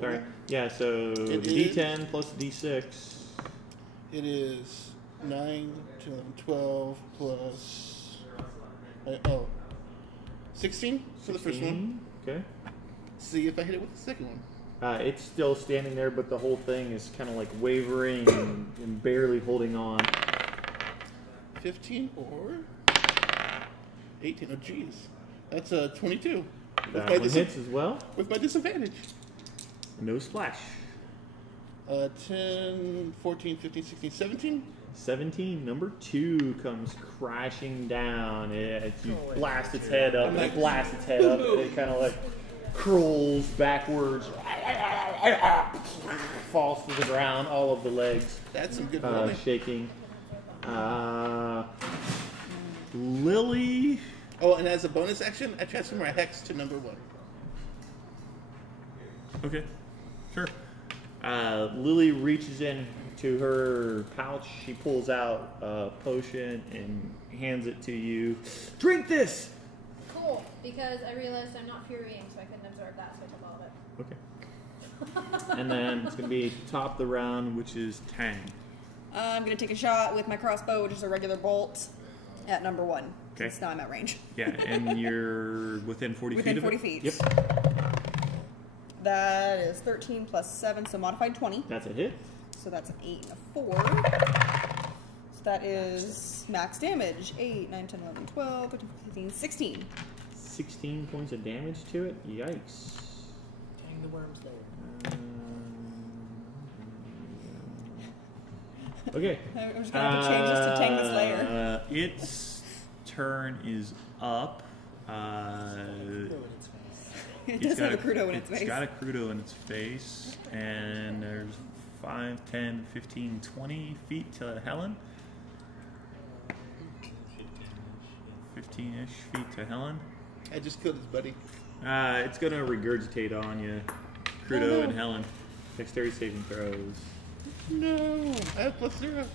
Sorry. Yeah. So It D10 plus D6. it is 9, 10, 11, 12 plus 16 for the first one. 16. Okay. See if I hit it with the second one. It's still standing there, but the whole thing is kind of like wavering and barely holding on. 15 or 18. Oh, jeez. That's a 22. That one hits as well. With my disadvantage. No splash. 10, 14, 15, 16, 17. 17, number 2 comes crashing down. You blast its head up, and it blasts its head up, and it kind of like crawls backwards, falls to the ground, all of the legs That's some good rolling. shaking. Lily. Oh, and as a bonus action, I transfer my Hex to number 1. Okay, sure. Lily reaches in to her pouch, she pulls out a potion and hands it to you. Drink this! Cool, because I realized I'm not furying, so I couldn't absorb that, so I took all of it. Okay. And then it's going to be top of the round, which is Tang. I'm going to take a shot with my crossbow, which is a regular bolt, at number 1. Okay. Since now I'm at range. Yeah, and you're within 40 feet Within of 40 it? feet. Yep. That is 13 plus 7, so modified 20. That's a hit. So that's an 8 and a 4. So that is max damage. 8, 9, 10, 11, 12, 13, 15, 16. 16 points of damage to it? Yikes. Dang, the worm's there. Okay. I'm just going to have to change this to Tang the Slayer. Its turn is up. It does have a Crudo in its face. It's got a Crudo in its face. And there's 5, 10, 15, 20 feet to Helen. 15-ish feet to Helen. I just killed his buddy. It's going to regurgitate on you. Crudo and Helen. Dexterity saving throws. No, I have +0.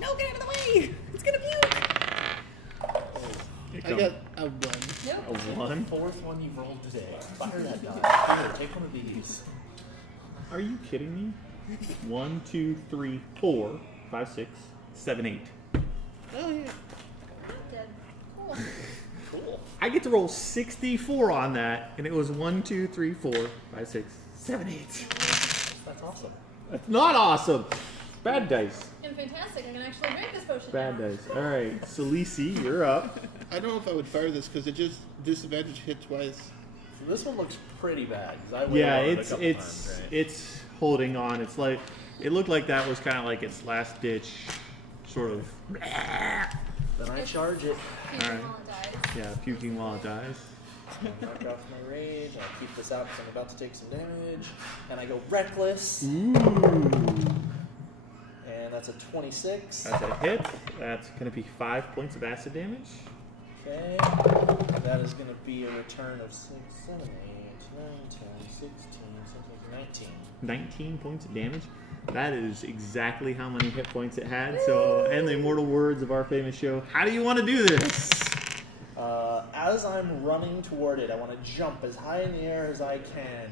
No, get out of the way! It's going to puke! I got a 1. A 1? Fourth one you've rolled today. Fire that die. Here, take one of these. Are you kidding me? 1, 2, 3, 4, 5, 6, 7, 8. Oh, yeah. Dead. Cool. Cool. I get to roll 64 on that, and it was 1, 2, 3, 4, 5, 6, 7, 8. That's awesome. That's not awesome. Bad dice. And fantastic, I can actually drink this potion Bad now. dice. All right, Salisi, you're up. I don't know if I would fire this because it just disadvantage hit twice. So this one looks pretty bad. 'Cause I Yeah, waited on it a it's couple times, right? it's holding on. It's like it looked like that was kind of like its last ditch, sort of. Then I charge it. Keep Alright. it while it dies. Yeah, puking while it dies. Knock off my rage. I keep this out because I'm about to take some damage. And I go reckless. Ooh, And that's a 26. that's a hit. That's gonna be 5 points of acid damage. Okay. That is going to be a return of 6, 7, 8, 9, 10, 16, 17, 19. 19 points of damage. That is exactly how many hit points it had. So, and the immortal words of our famous show, how do you want to do this? As I'm running toward it, I want to jump as high in the air as I can,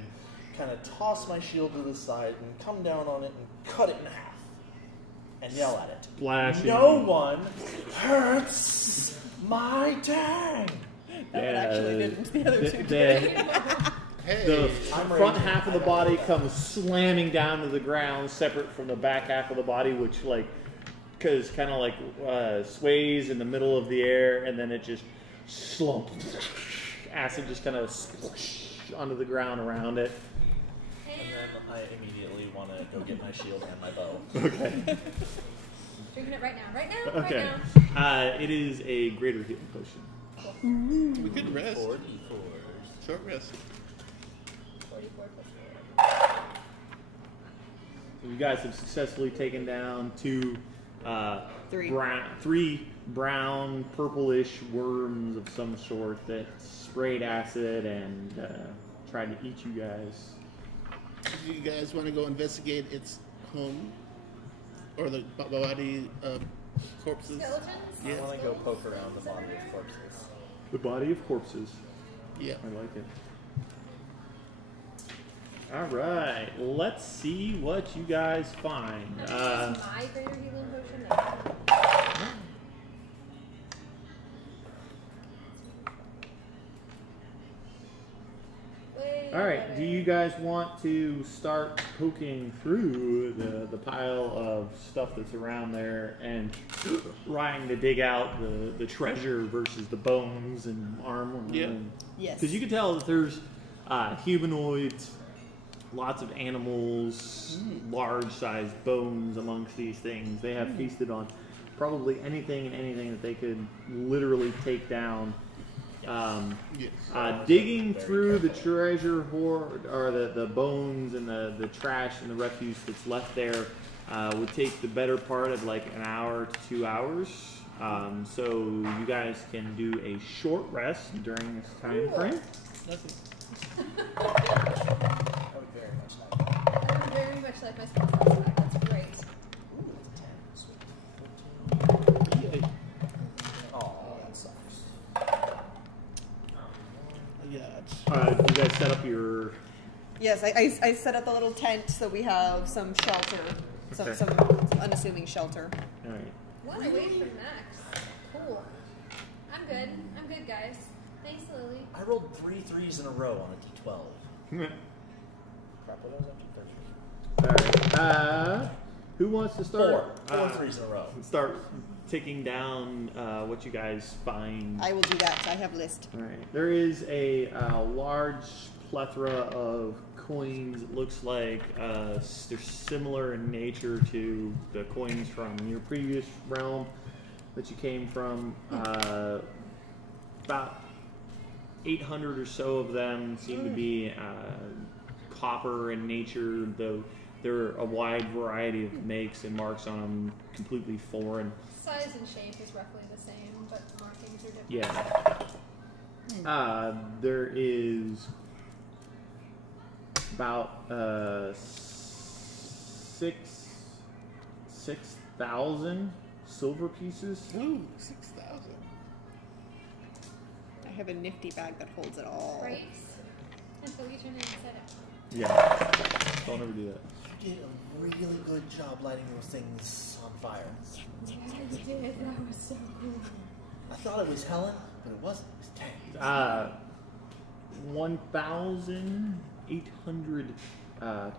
kind of toss my shield to the side and come down on it and cut it in half. And yell at it. Splashing. No one hurts my Tang! That one actually didn't. The other two The, did. Hey, the I'm front ready. half of the body comes slamming down to the ground, separate from the back half of the body, which because kind of sways in the middle of the air, and then it just slumps. Acid just kind of splash onto the ground around it. And then I immediately want to go get my shield and my bow. Okay. Drinking it right now. Right now. Okay. Right now. It is a greater healing potion. we could rest. 4d4s. Short rest. 44 plus 4. So you guys have successfully taken down three brown, purplish worms of some sort that sprayed acid and tried to eat you guys. Do you guys want to go investigate its home? Or the body of corpses? Skeletons? Yeah. I want to go poke around the body of corpses. The body of corpses. Yeah. I like it. All right, let's see what you guys find. This is my greater healing potion. All right, do you guys want to start poking through the pile of stuff that's around there and trying to dig out the treasure versus the bones and armor? Yeah. Yes. Because you can tell that there's humanoids, lots of animals, large-sized bones amongst these things. They have feasted on probably anything and anything that they could literally take down. Yes. Digging through the treasure hoard, or the bones and the trash and the refuse that's left there, would take the better part of like an hour to 2 hours. So you guys can do a short rest during this time frame. I would very much like that. I would very much like my spell back. That's great. Yes, I set up the little tent so we have some shelter, Okay. some unassuming shelter. All right. One away from max. Cool. I'm good, guys. Thanks, Lily. I rolled 3 3s in a row on a d12. Crap, what was that? 2 All right. Who wants to start? 4 3s in a row. Start ticking down what you guys find. I will do that. I have list. All right. There is a large plethora of coins. It looks like they're similar in nature to the coins from your previous realm that you came from. About 800 or so of them seem to be copper in nature, though there are a wide variety of makes and marks on them, completely foreign. Size and shape is roughly the same, but the markings are different. Yeah. There is about 6,000 silver pieces. Ooh, 6,000. I have a nifty bag that holds it all. Brace until you turn it inside out. Yeah. Don't ever do that. You did a really good job lighting those things on fire. Yeah, I did. That was so cool. I thought it was Helen, but it wasn't. It was Tank. 1,800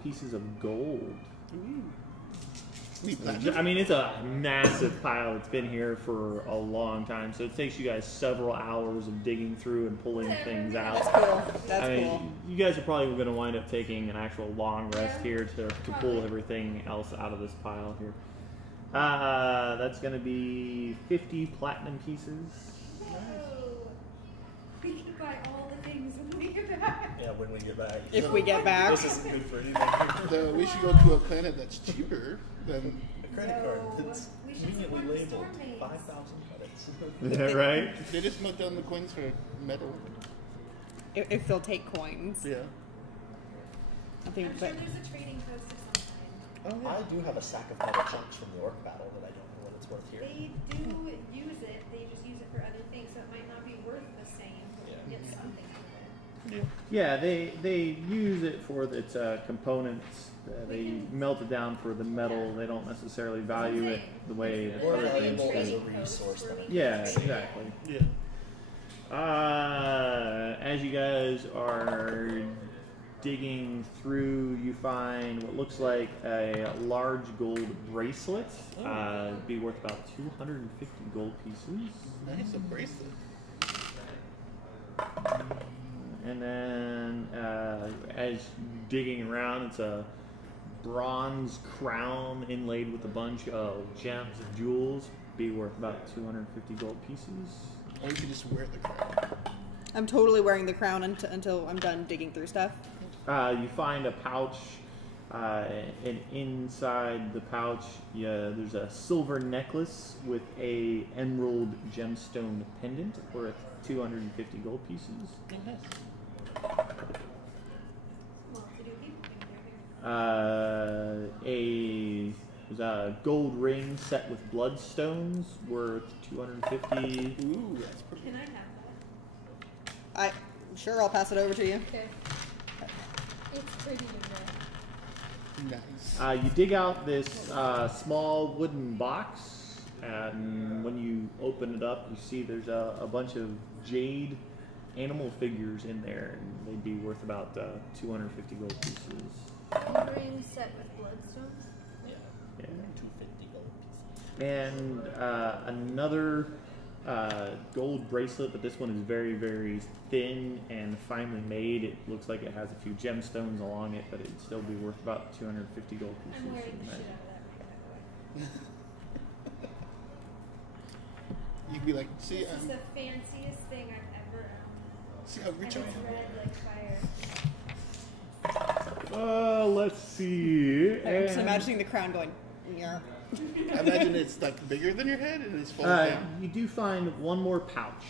pieces of gold. Ooh. Neat platinum. I mean, it's a massive pile. It's been here for a long time, so it takes you guys several hours of digging through and pulling things out. That's cool. That's I mean, cool. you guys are probably going to wind up taking an actual long rest here to pull everything else out of this pile here. That's going to be 50 platinum pieces. No. We can buy all the things when we get back. Yeah, when we get back. If we get back. This isn't good for anything. So we should go to a planet that's cheaper than. A credit card that's We should conveniently support the labeled Stormmates. 5,000 credits. Yeah, right? They just melt down the coins for metal. If they'll take coins. Yeah. I think, I'm sure there's a trading post of some kind. Oh, I do have a sack of metal chunks from the orc battle that I don't know what it's worth here. They do use it. They just use it for other things, so it might not be worth the same. But you get something out of it. Yeah, they use it for its components. They melt it down for the metal. They don't necessarily value it the way More other things valuable as a do. resource than a Yeah, exactly. Yeah. As you guys are digging through, you find what looks like a large gold bracelet. It'd be worth about 250 gold pieces. Nice, a bracelet. And then, as digging around, it's a bronze crown inlaid with a bunch of gems and jewels. Be worth about 250 gold pieces. Or you can just wear the crown. I'm totally wearing the crown until I'm done digging through stuff. You find a pouch, and inside the pouch, there's a silver necklace with a emerald gemstone pendant worth 250 gold pieces. Well-to-do people think they're here. There's a gold ring set with bloodstones worth 250. Ooh, that's pretty. Can I have that? Sure, I'll pass it over to you. Okay. It's pretty to red. Nice. You dig out this small wooden box, and when you open it up, you see there's a bunch of jade animal figures in there, and they'd be worth about 250 gold pieces. Gold ring set with bloodstones. Yeah. Yeah. 250 gold pieces. And another gold bracelet, but this one is very, very thin and finely made. It looks like it has a few gemstones along it, but it'd still be worth about 250 gold pieces. I'm wearing the in shit that. out of that ring, by the way. You'd be like, see, This is the fanciest thing I've ever owned. see how And rich it's I am. red like fire. Let's see. I'm just And, imagining the crown going, yeah. I imagine it's like bigger than your head and it's full of them. you do find one more pouch.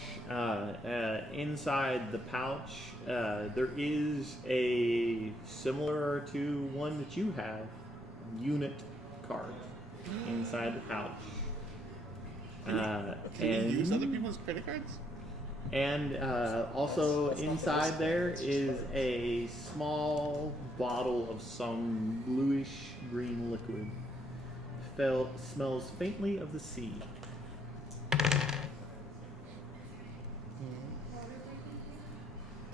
Inside the pouch, there is a similar to one that you have unit card inside the pouch. Can you use other people's credit cards? And also inside there is a small bottle of some bluish green liquid. Smells faintly of the sea.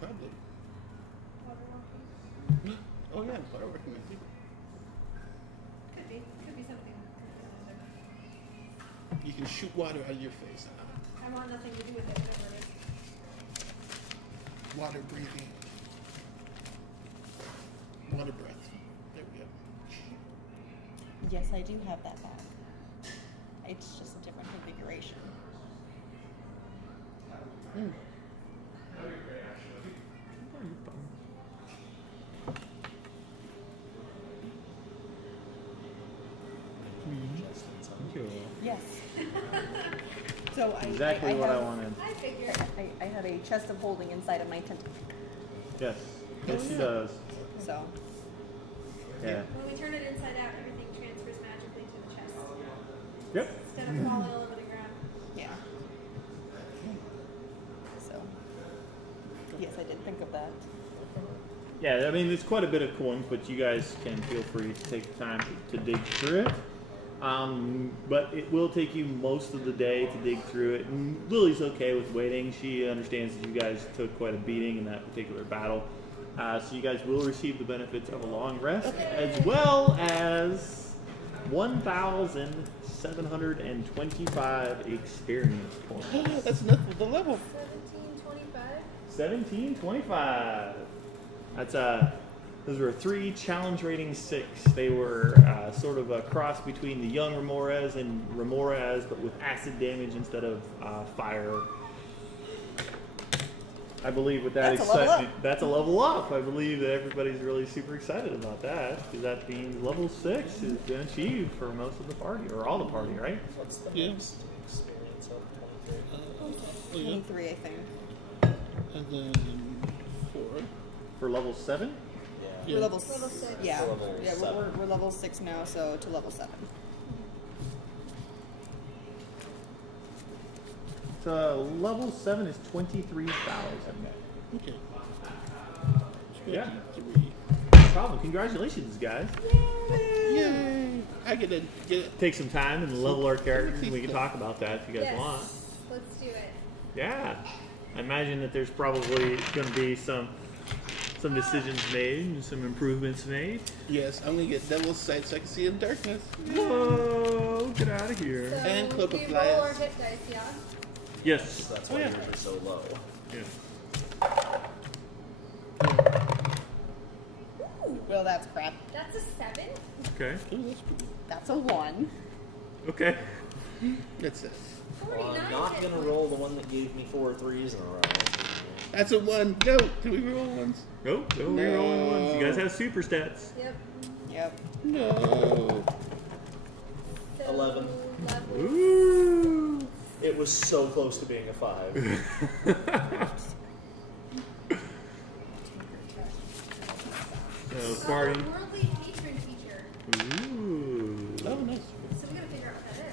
Probably. Oh yeah, water working. I think. Could be something. You can shoot water out of your face. I want nothing to do with it, whatever it is. Water breathing. Water breath. There we go. Yes, I do have that bag. It's just a different configuration. Yes. So Exactly what I have, wanted. I figured. I have a chest of holding inside of my tentacle. Yes. Yes, she does. So Yeah. When we turn it inside out, everything transfers magically to the chest. Yep. Instead of falling all over the ground. yeah. So yes, I did think of that. Yeah, I mean, there's quite a bit of coins, but you guys can feel free to take the time to dig through it. But it will take you most of the day to dig through it. And Lily's okay with waiting. She understands that you guys took quite a beating in that particular battle. So you guys will receive the benefits of a long rest, as well as 1,725 experience points. That's enough for the level. 1725. 1725. Those were 3 challenge rating 6. They were sort of a cross between the young Remores and Remores, but with acid damage instead of fire. I believe with that that's a level up. I believe that everybody's really super excited about that, because that means level 6 has been achieved for most of the party, or all the party, right? What's the Yeah. next experience of 23? 23, I think. And then 4. For level 7? Yeah. We're level, Level 6. Yeah, So level yeah. 7. We're level 6 now, so to level 7. So level 7 is 23,000. Okay. Yeah. 23. No problem. Congratulations, guys. Yay! I get it. Take some time and level our characters, and we can talk about that if you guys Yes. want. Let's do it. Yeah. I imagine that there's probably going to be some decisions made and some improvements made. Yes, I'm gonna get devil's sight so I can see in darkness. Whoa! Get out of here. So And cloak of we roll our flies. hit dice, yeah? Yes. That's why yeah. yours are so low. Yeah. Well, that's crap. That's a 7. Okay. Ooh, that's pretty. That's a 1. Okay. That's it. 49. Well, I'm not hit gonna points. roll the one that gave me 4 3s in a row. That's a 1. Go. Can we roll ones? Go. We're rolling ones. You guys have super stats. Yep. Yep. No. So 11. Ooh. It was so close to being a 5. So Oh, party. worldly patron teacher. Ooh. Oh, nice. So we gotta figure out what that is.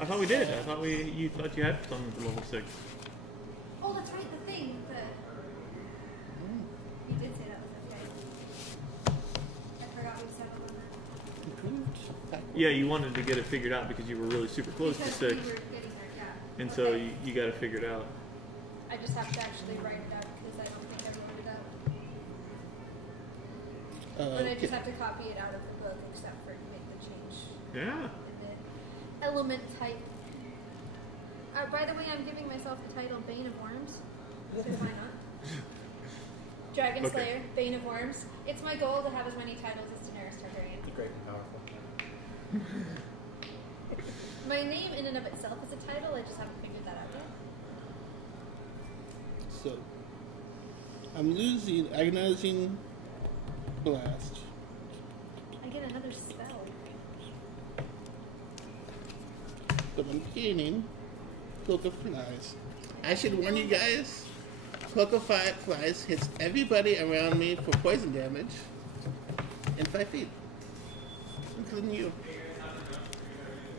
I thought we did. I thought you thought you had something for level 6. Oh, that's right, the thing. You did say that was okay. I forgot we said on that. Improved. Yeah, you wanted to get it figured out because you were really super close Because to 6. we were getting there, yeah. And so Okay. you got to figure it out. I just have to actually write it out because I don't think I wrote it out. But I Okay. just have to copy it out of the book except for make the change Yeah. in the element type. By the way, I'm giving myself the title Bane of Worms. Because why not? Dragon Okay. Slayer, Bane of Worms. It's my goal to have as many titles as Daenerys Targaryen. Great and powerful. My name in and of itself is a title, I just haven't figured that out yet. So, I'm losing agonizing blast. I get another spell. But I'm gaining cloak of flies. I should warn you guys. Cloak of flies hits everybody around me for poison damage in 5 feet, including you.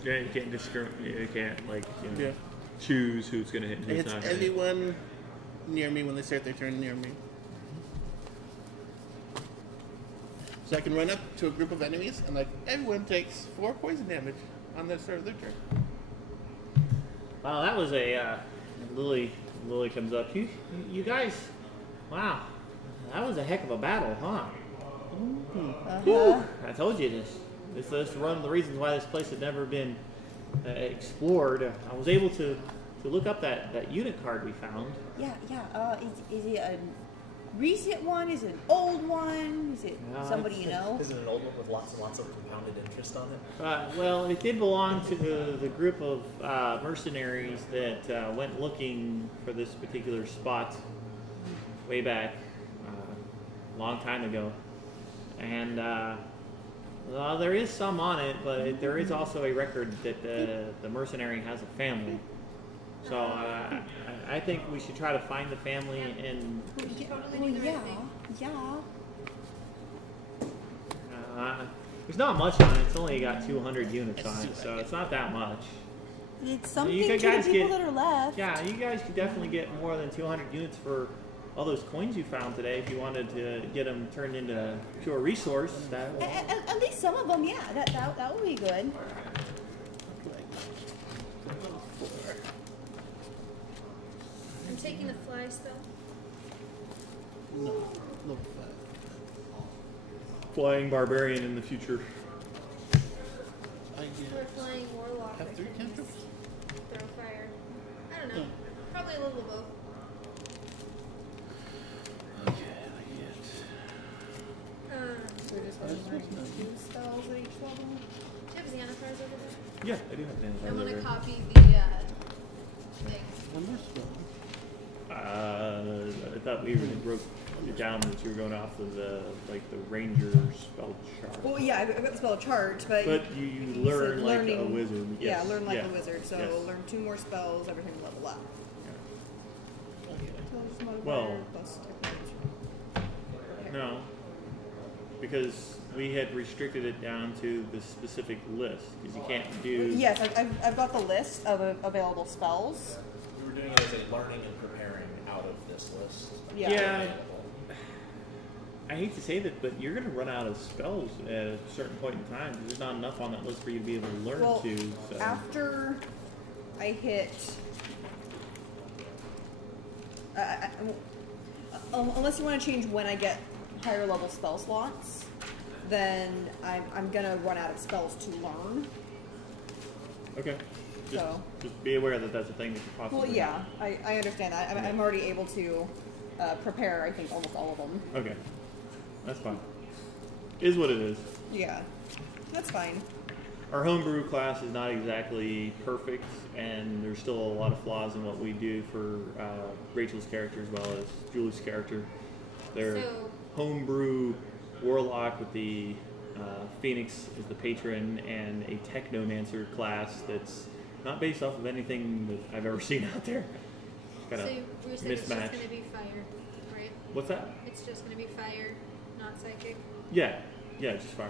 Yeah, you can't discriminate. You can't, like, you know. Yeah. choose who's going to hit and It who's hits not going to hit. everyone near me when they start their turn near me. So I can run up to a group of enemies, and like everyone takes 4 poison damage on their start of their turn. Wow, that was a Lily comes up. You guys, wow, that was a heck of a battle, huh? Whew. I told you this is one of the reasons why this place had never been explored. I was able to look up that unit card we found. Yeah. Is it a recent one? Is it an old one? Is it somebody you know? Is it an old one with lots and lots of compounded interest on it? Well, it did belong to the group of mercenaries that went looking for this particular spot way back a long time ago. And well, there is some on it, but there is also a record that the mercenary has a family. So I think we should try to find the family and. There's not much on it. It's only got 200 units on it, so it's not that much. It's something You to the guys people get- that are left. Yeah, you guys could definitely get more than 200 units for all those coins you found today if you wanted to get them turned into pure resource. That At least some of them, yeah. That would be good. I'm taking the fly spell. No, level 5. flying barbarian in the future. I get. We're flying warlock. Have I 3 can cantrips? throw fire. I don't know. Hmm. Probably a little of both. Okay, I get. So we're just That's learning nice. 2 spells at each level. Do you have Xanathars over there? Yeah, I do have I want to Xanathars. copy the thing. One more spell. I thought we wrote it down that you were going off of the ranger spell chart. Well, yeah, I've got the spell chart, but But you learn said like a learning- wizard. yeah, Yes. learn like yeah. a wizard. So Yes. learn 2 more spells, everything will level up. Intelligence modifier Well- plus technology. No, because we had restricted it down to the specific list because you can't do. Yes, I've got the list of available spells. We were doing it as a learning and preparing out of this list. Yeah. Yeah. I hate to say that, but you're going to run out of spells at a certain point in time. 'Cause there's not enough on that list for you to be able to learn Well, to. So. after I hit, unless you want to change when I get higher level spell slots, then I'm gonna run out of spells to learn. Okay. Just, So- just be aware that that's a thing that you possibly. Well, yeah, I understand that. I'm already able to prepare, I think, almost all of them. Okay. That's fine. Is what it is. Yeah, that's fine. Our homebrew class is not exactly perfect, and there's still a lot of flaws in what we do for Rachel's character as well as Julie's character. They're So- homebrew warlock with the Phoenix as the patron and a technomancer class that's not based off of anything that I've ever seen out there. Kind So of you said it's just mismatch. going to be fire, right? What's that? It's just going to be fire, not psychic. Yeah, just fire.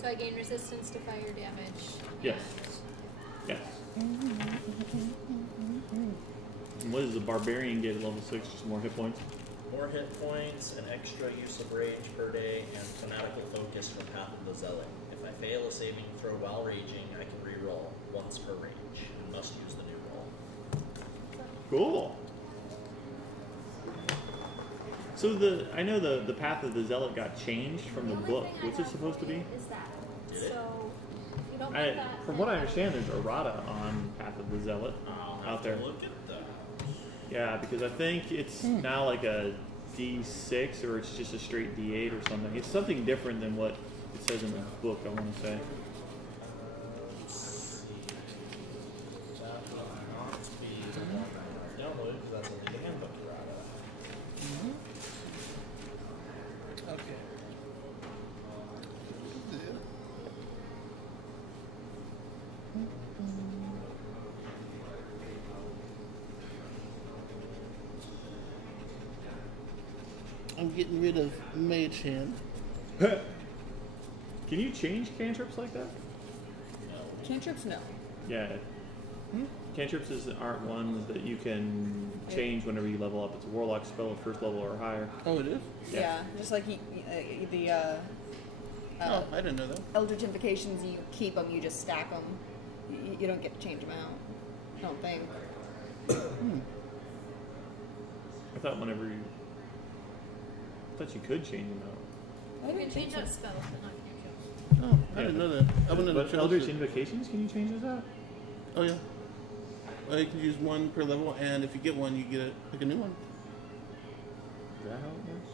So I gain resistance to fire damage. Yes. Yes. And what does the barbarian get at level 6? Just more hit points? More hit points, an extra use of rage per day, and fanatical focus from Path of the Zealot. If I fail a saving throw while raging, I can re-roll once per range and must use the new roll. Cool. So I know the Path of the Zealot got changed from the only book. thing I What's it have supposed to for be? you Is that. Did it? So if you don't like that, From what I understand, there's errata on Path of the Zealot I'll have out there. to look at that. Yeah, because I think it's now like a D6 or it's just a straight D8 or something. It's something different than what it says in the book, I want to say. Let's see. That will not be the one I downloaded because that's only the handbook errata. Okay. I'm getting rid of Mage Hand. Can you change cantrips like that? Cantrips, no. Yeah. Cantrips aren't ones that you can change whenever you level up. It's a warlock spell of first level or higher. Oh, it is? Yeah, just like the Oh, I didn't know that. Eldritch Invocations, you keep them, you just stack them. You don't get to change them out. I don't think. I thought you could change them out. You can change out spells, but not cantrips. Oh, I didn't know that. I wouldn't have But Eldritch Invocations, can you change those out? Oh, yeah. Well, you can use one per level, and if you get one, you get a new one. Is that how it works?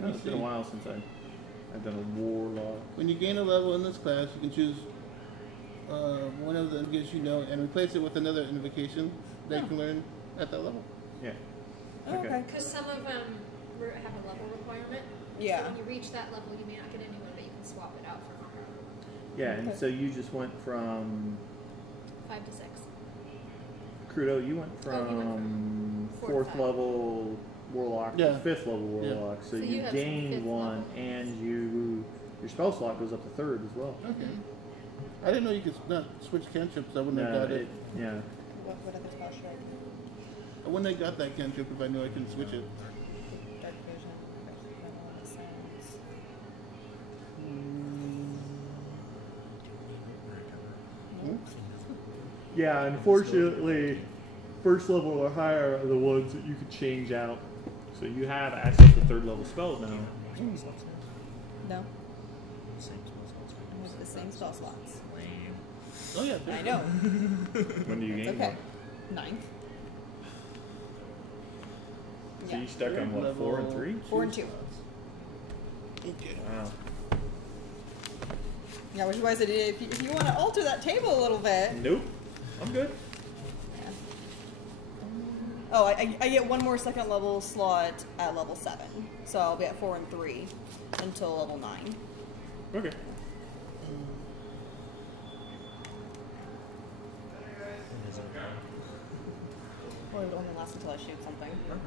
No, it's been a while since I've done a warlock. When you gain a level in this class, you can choose one of the invocations you know and replace it with another invocation that you can learn at that level. Yeah. Oh, okay. Because some of them have a level requirement. Yeah. So when you reach that level, you may not get a new one, but you can swap it out for another. Yeah, and so you just went from 5 to 6. Crudo, you went Oh, you went from from 4th 4th level warlock Yeah. to 5th level warlock. So, So you you have some gained 5th one, level. and your spell slot goes up to 3rd as well. Okay. I didn't know you could not switch cantrips. I wouldn't have got it. Yeah. What other spell should I do? I wouldn't have got that cantrip if I knew I couldn't switch it. Dark Vision. Silence. Yeah, unfortunately, 1st level or higher are the ones that you could change out. So you have access to 3rd level spells now. No. Same spell slots. I have the same spell slots. Lame. Oh, yeah. I know. When do you gain Okay. one? 9th. So you stuck on what, 4 and 3? 4 and 2. Okay. Wow. Yeah, which is why I said if you want to alter that table a little bit. Nope. I'm good. Yeah. Oh, I get one more second level slot at level 7. So I'll be at 4 and 3 until level 9. Okay. Well, it would only last until I shoot something. For now.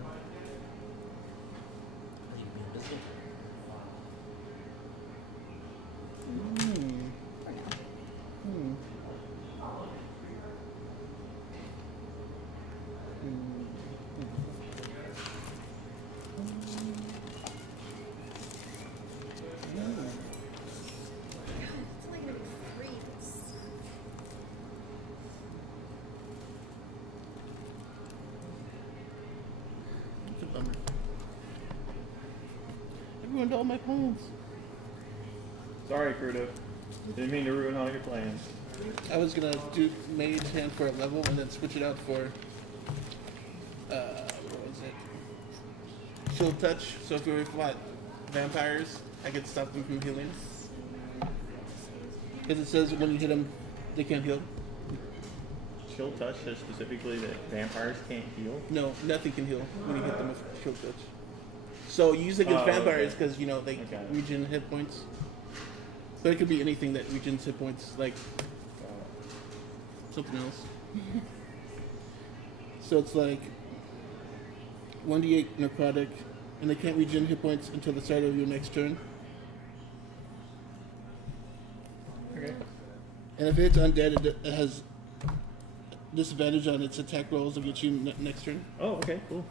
It's only going to be 3. It's a bummer. I ruined all my plans. Sorry, Crudo. Didn't mean to ruin all your plans. I was gonna do mage hand for a level and then switch it out for what was it? Shield touch. So if we fought vampires, I could stop them from healing. Because it says when you hit them, they can't heal. Chill touch says specifically that vampires can't heal. No, nothing can heal when you hit them with shield touch. So you use it against Oh, vampires okay. because you know they Okay. regen hit points. But it could be anything that regens hit points, like something else. So it's like 1d8 necrotic, and they can't regen hit points until the start of your next turn. Okay. And if it's undead, it has disadvantage on its attack rolls against you next turn. Oh, okay, cool.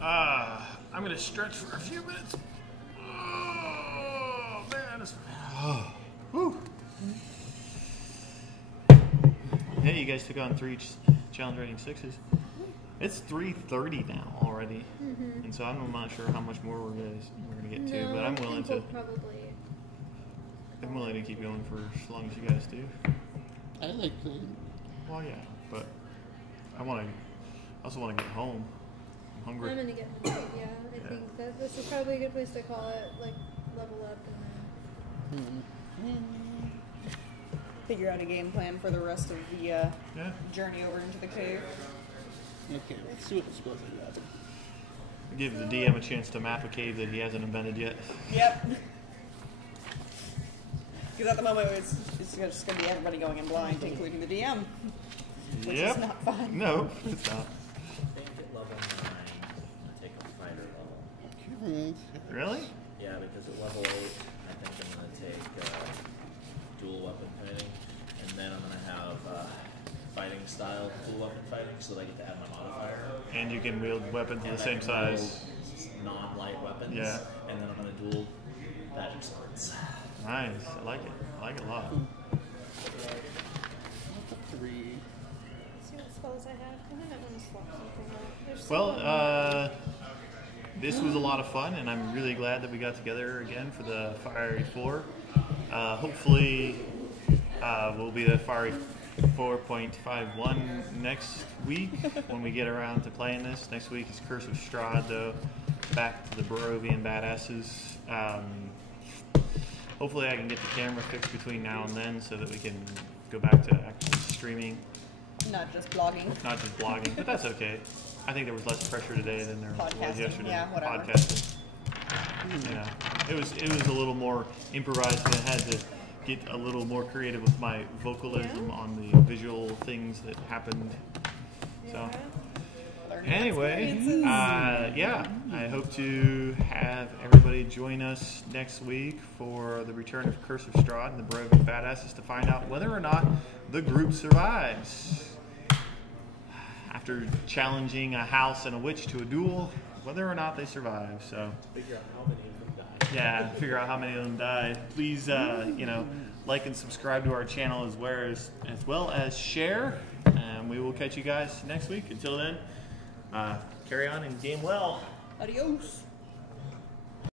I'm gonna stretch for a few minutes. Oh man, it's Whew. Hey, you guys took on 3 challenge rating 6s. It's 3:30 now already, and so I'm not sure how much more we're gonna get to, but I'm willing to. I'm willing to keep going for as long as you guys do. I like playing. Well, yeah, but I also want to get home. I'm hungry. I'm gonna get home. Yeah, I think that this is probably a good place to call it. Like level up and then. Figure out a game plan for the rest of the Yeah. journey over into the cave. Okay, let's see what the spells I got. Give the DM a chance to map a cave that he hasn't invented yet. Yep. Because at the moment it's just going to be everybody going in blind, including the DM. Which is not fun. No, it's not. I think at level 9, I take a fighter level. Really? Yeah, because at level 8, I think I'm going to take dual weapon fighting, and then I'm going to have style dual weapon fighting, so that I get to add my modifier. And you can wield weapons of And the I same can size. wield non-light weapons. Yeah. And then I'm going to dual magic swords. Nice. I like it. I like it a lot. Three. Let's see what spells I have. I think I want to swap something out. There's Well, this was a lot of fun, and I'm really glad that we got together again for the Firey 4. Hopefully, we'll be the Firey 4.51 next week when we get around to playing this. Next week is Curse of Strahd, though. Back to the Barovian badasses. Hopefully I can get the camera fixed between now and then so that we can go back to actually streaming, Not just blogging. not just blogging, but that's okay. I think there was less pressure today than there was Podcasting, yesterday. yeah, whatever. Podcasting. Yeah, it was a little more improvised, and I had to get a little more creative with my vocalism on the visual things that happened. So. Learning Anyway, experiences. yeah, I hope to have everybody join us next week for the return of Curse of Strahd and the Barovian Badasses to find out whether or not the group survives. After challenging a house and a witch to a duel, whether or not they survive. So, Figure out how many of them die. yeah, figure out how many of them die. Please, like and subscribe to our channel as well as share. And we will catch you guys next week. Until then. Carry on and game well. Adios.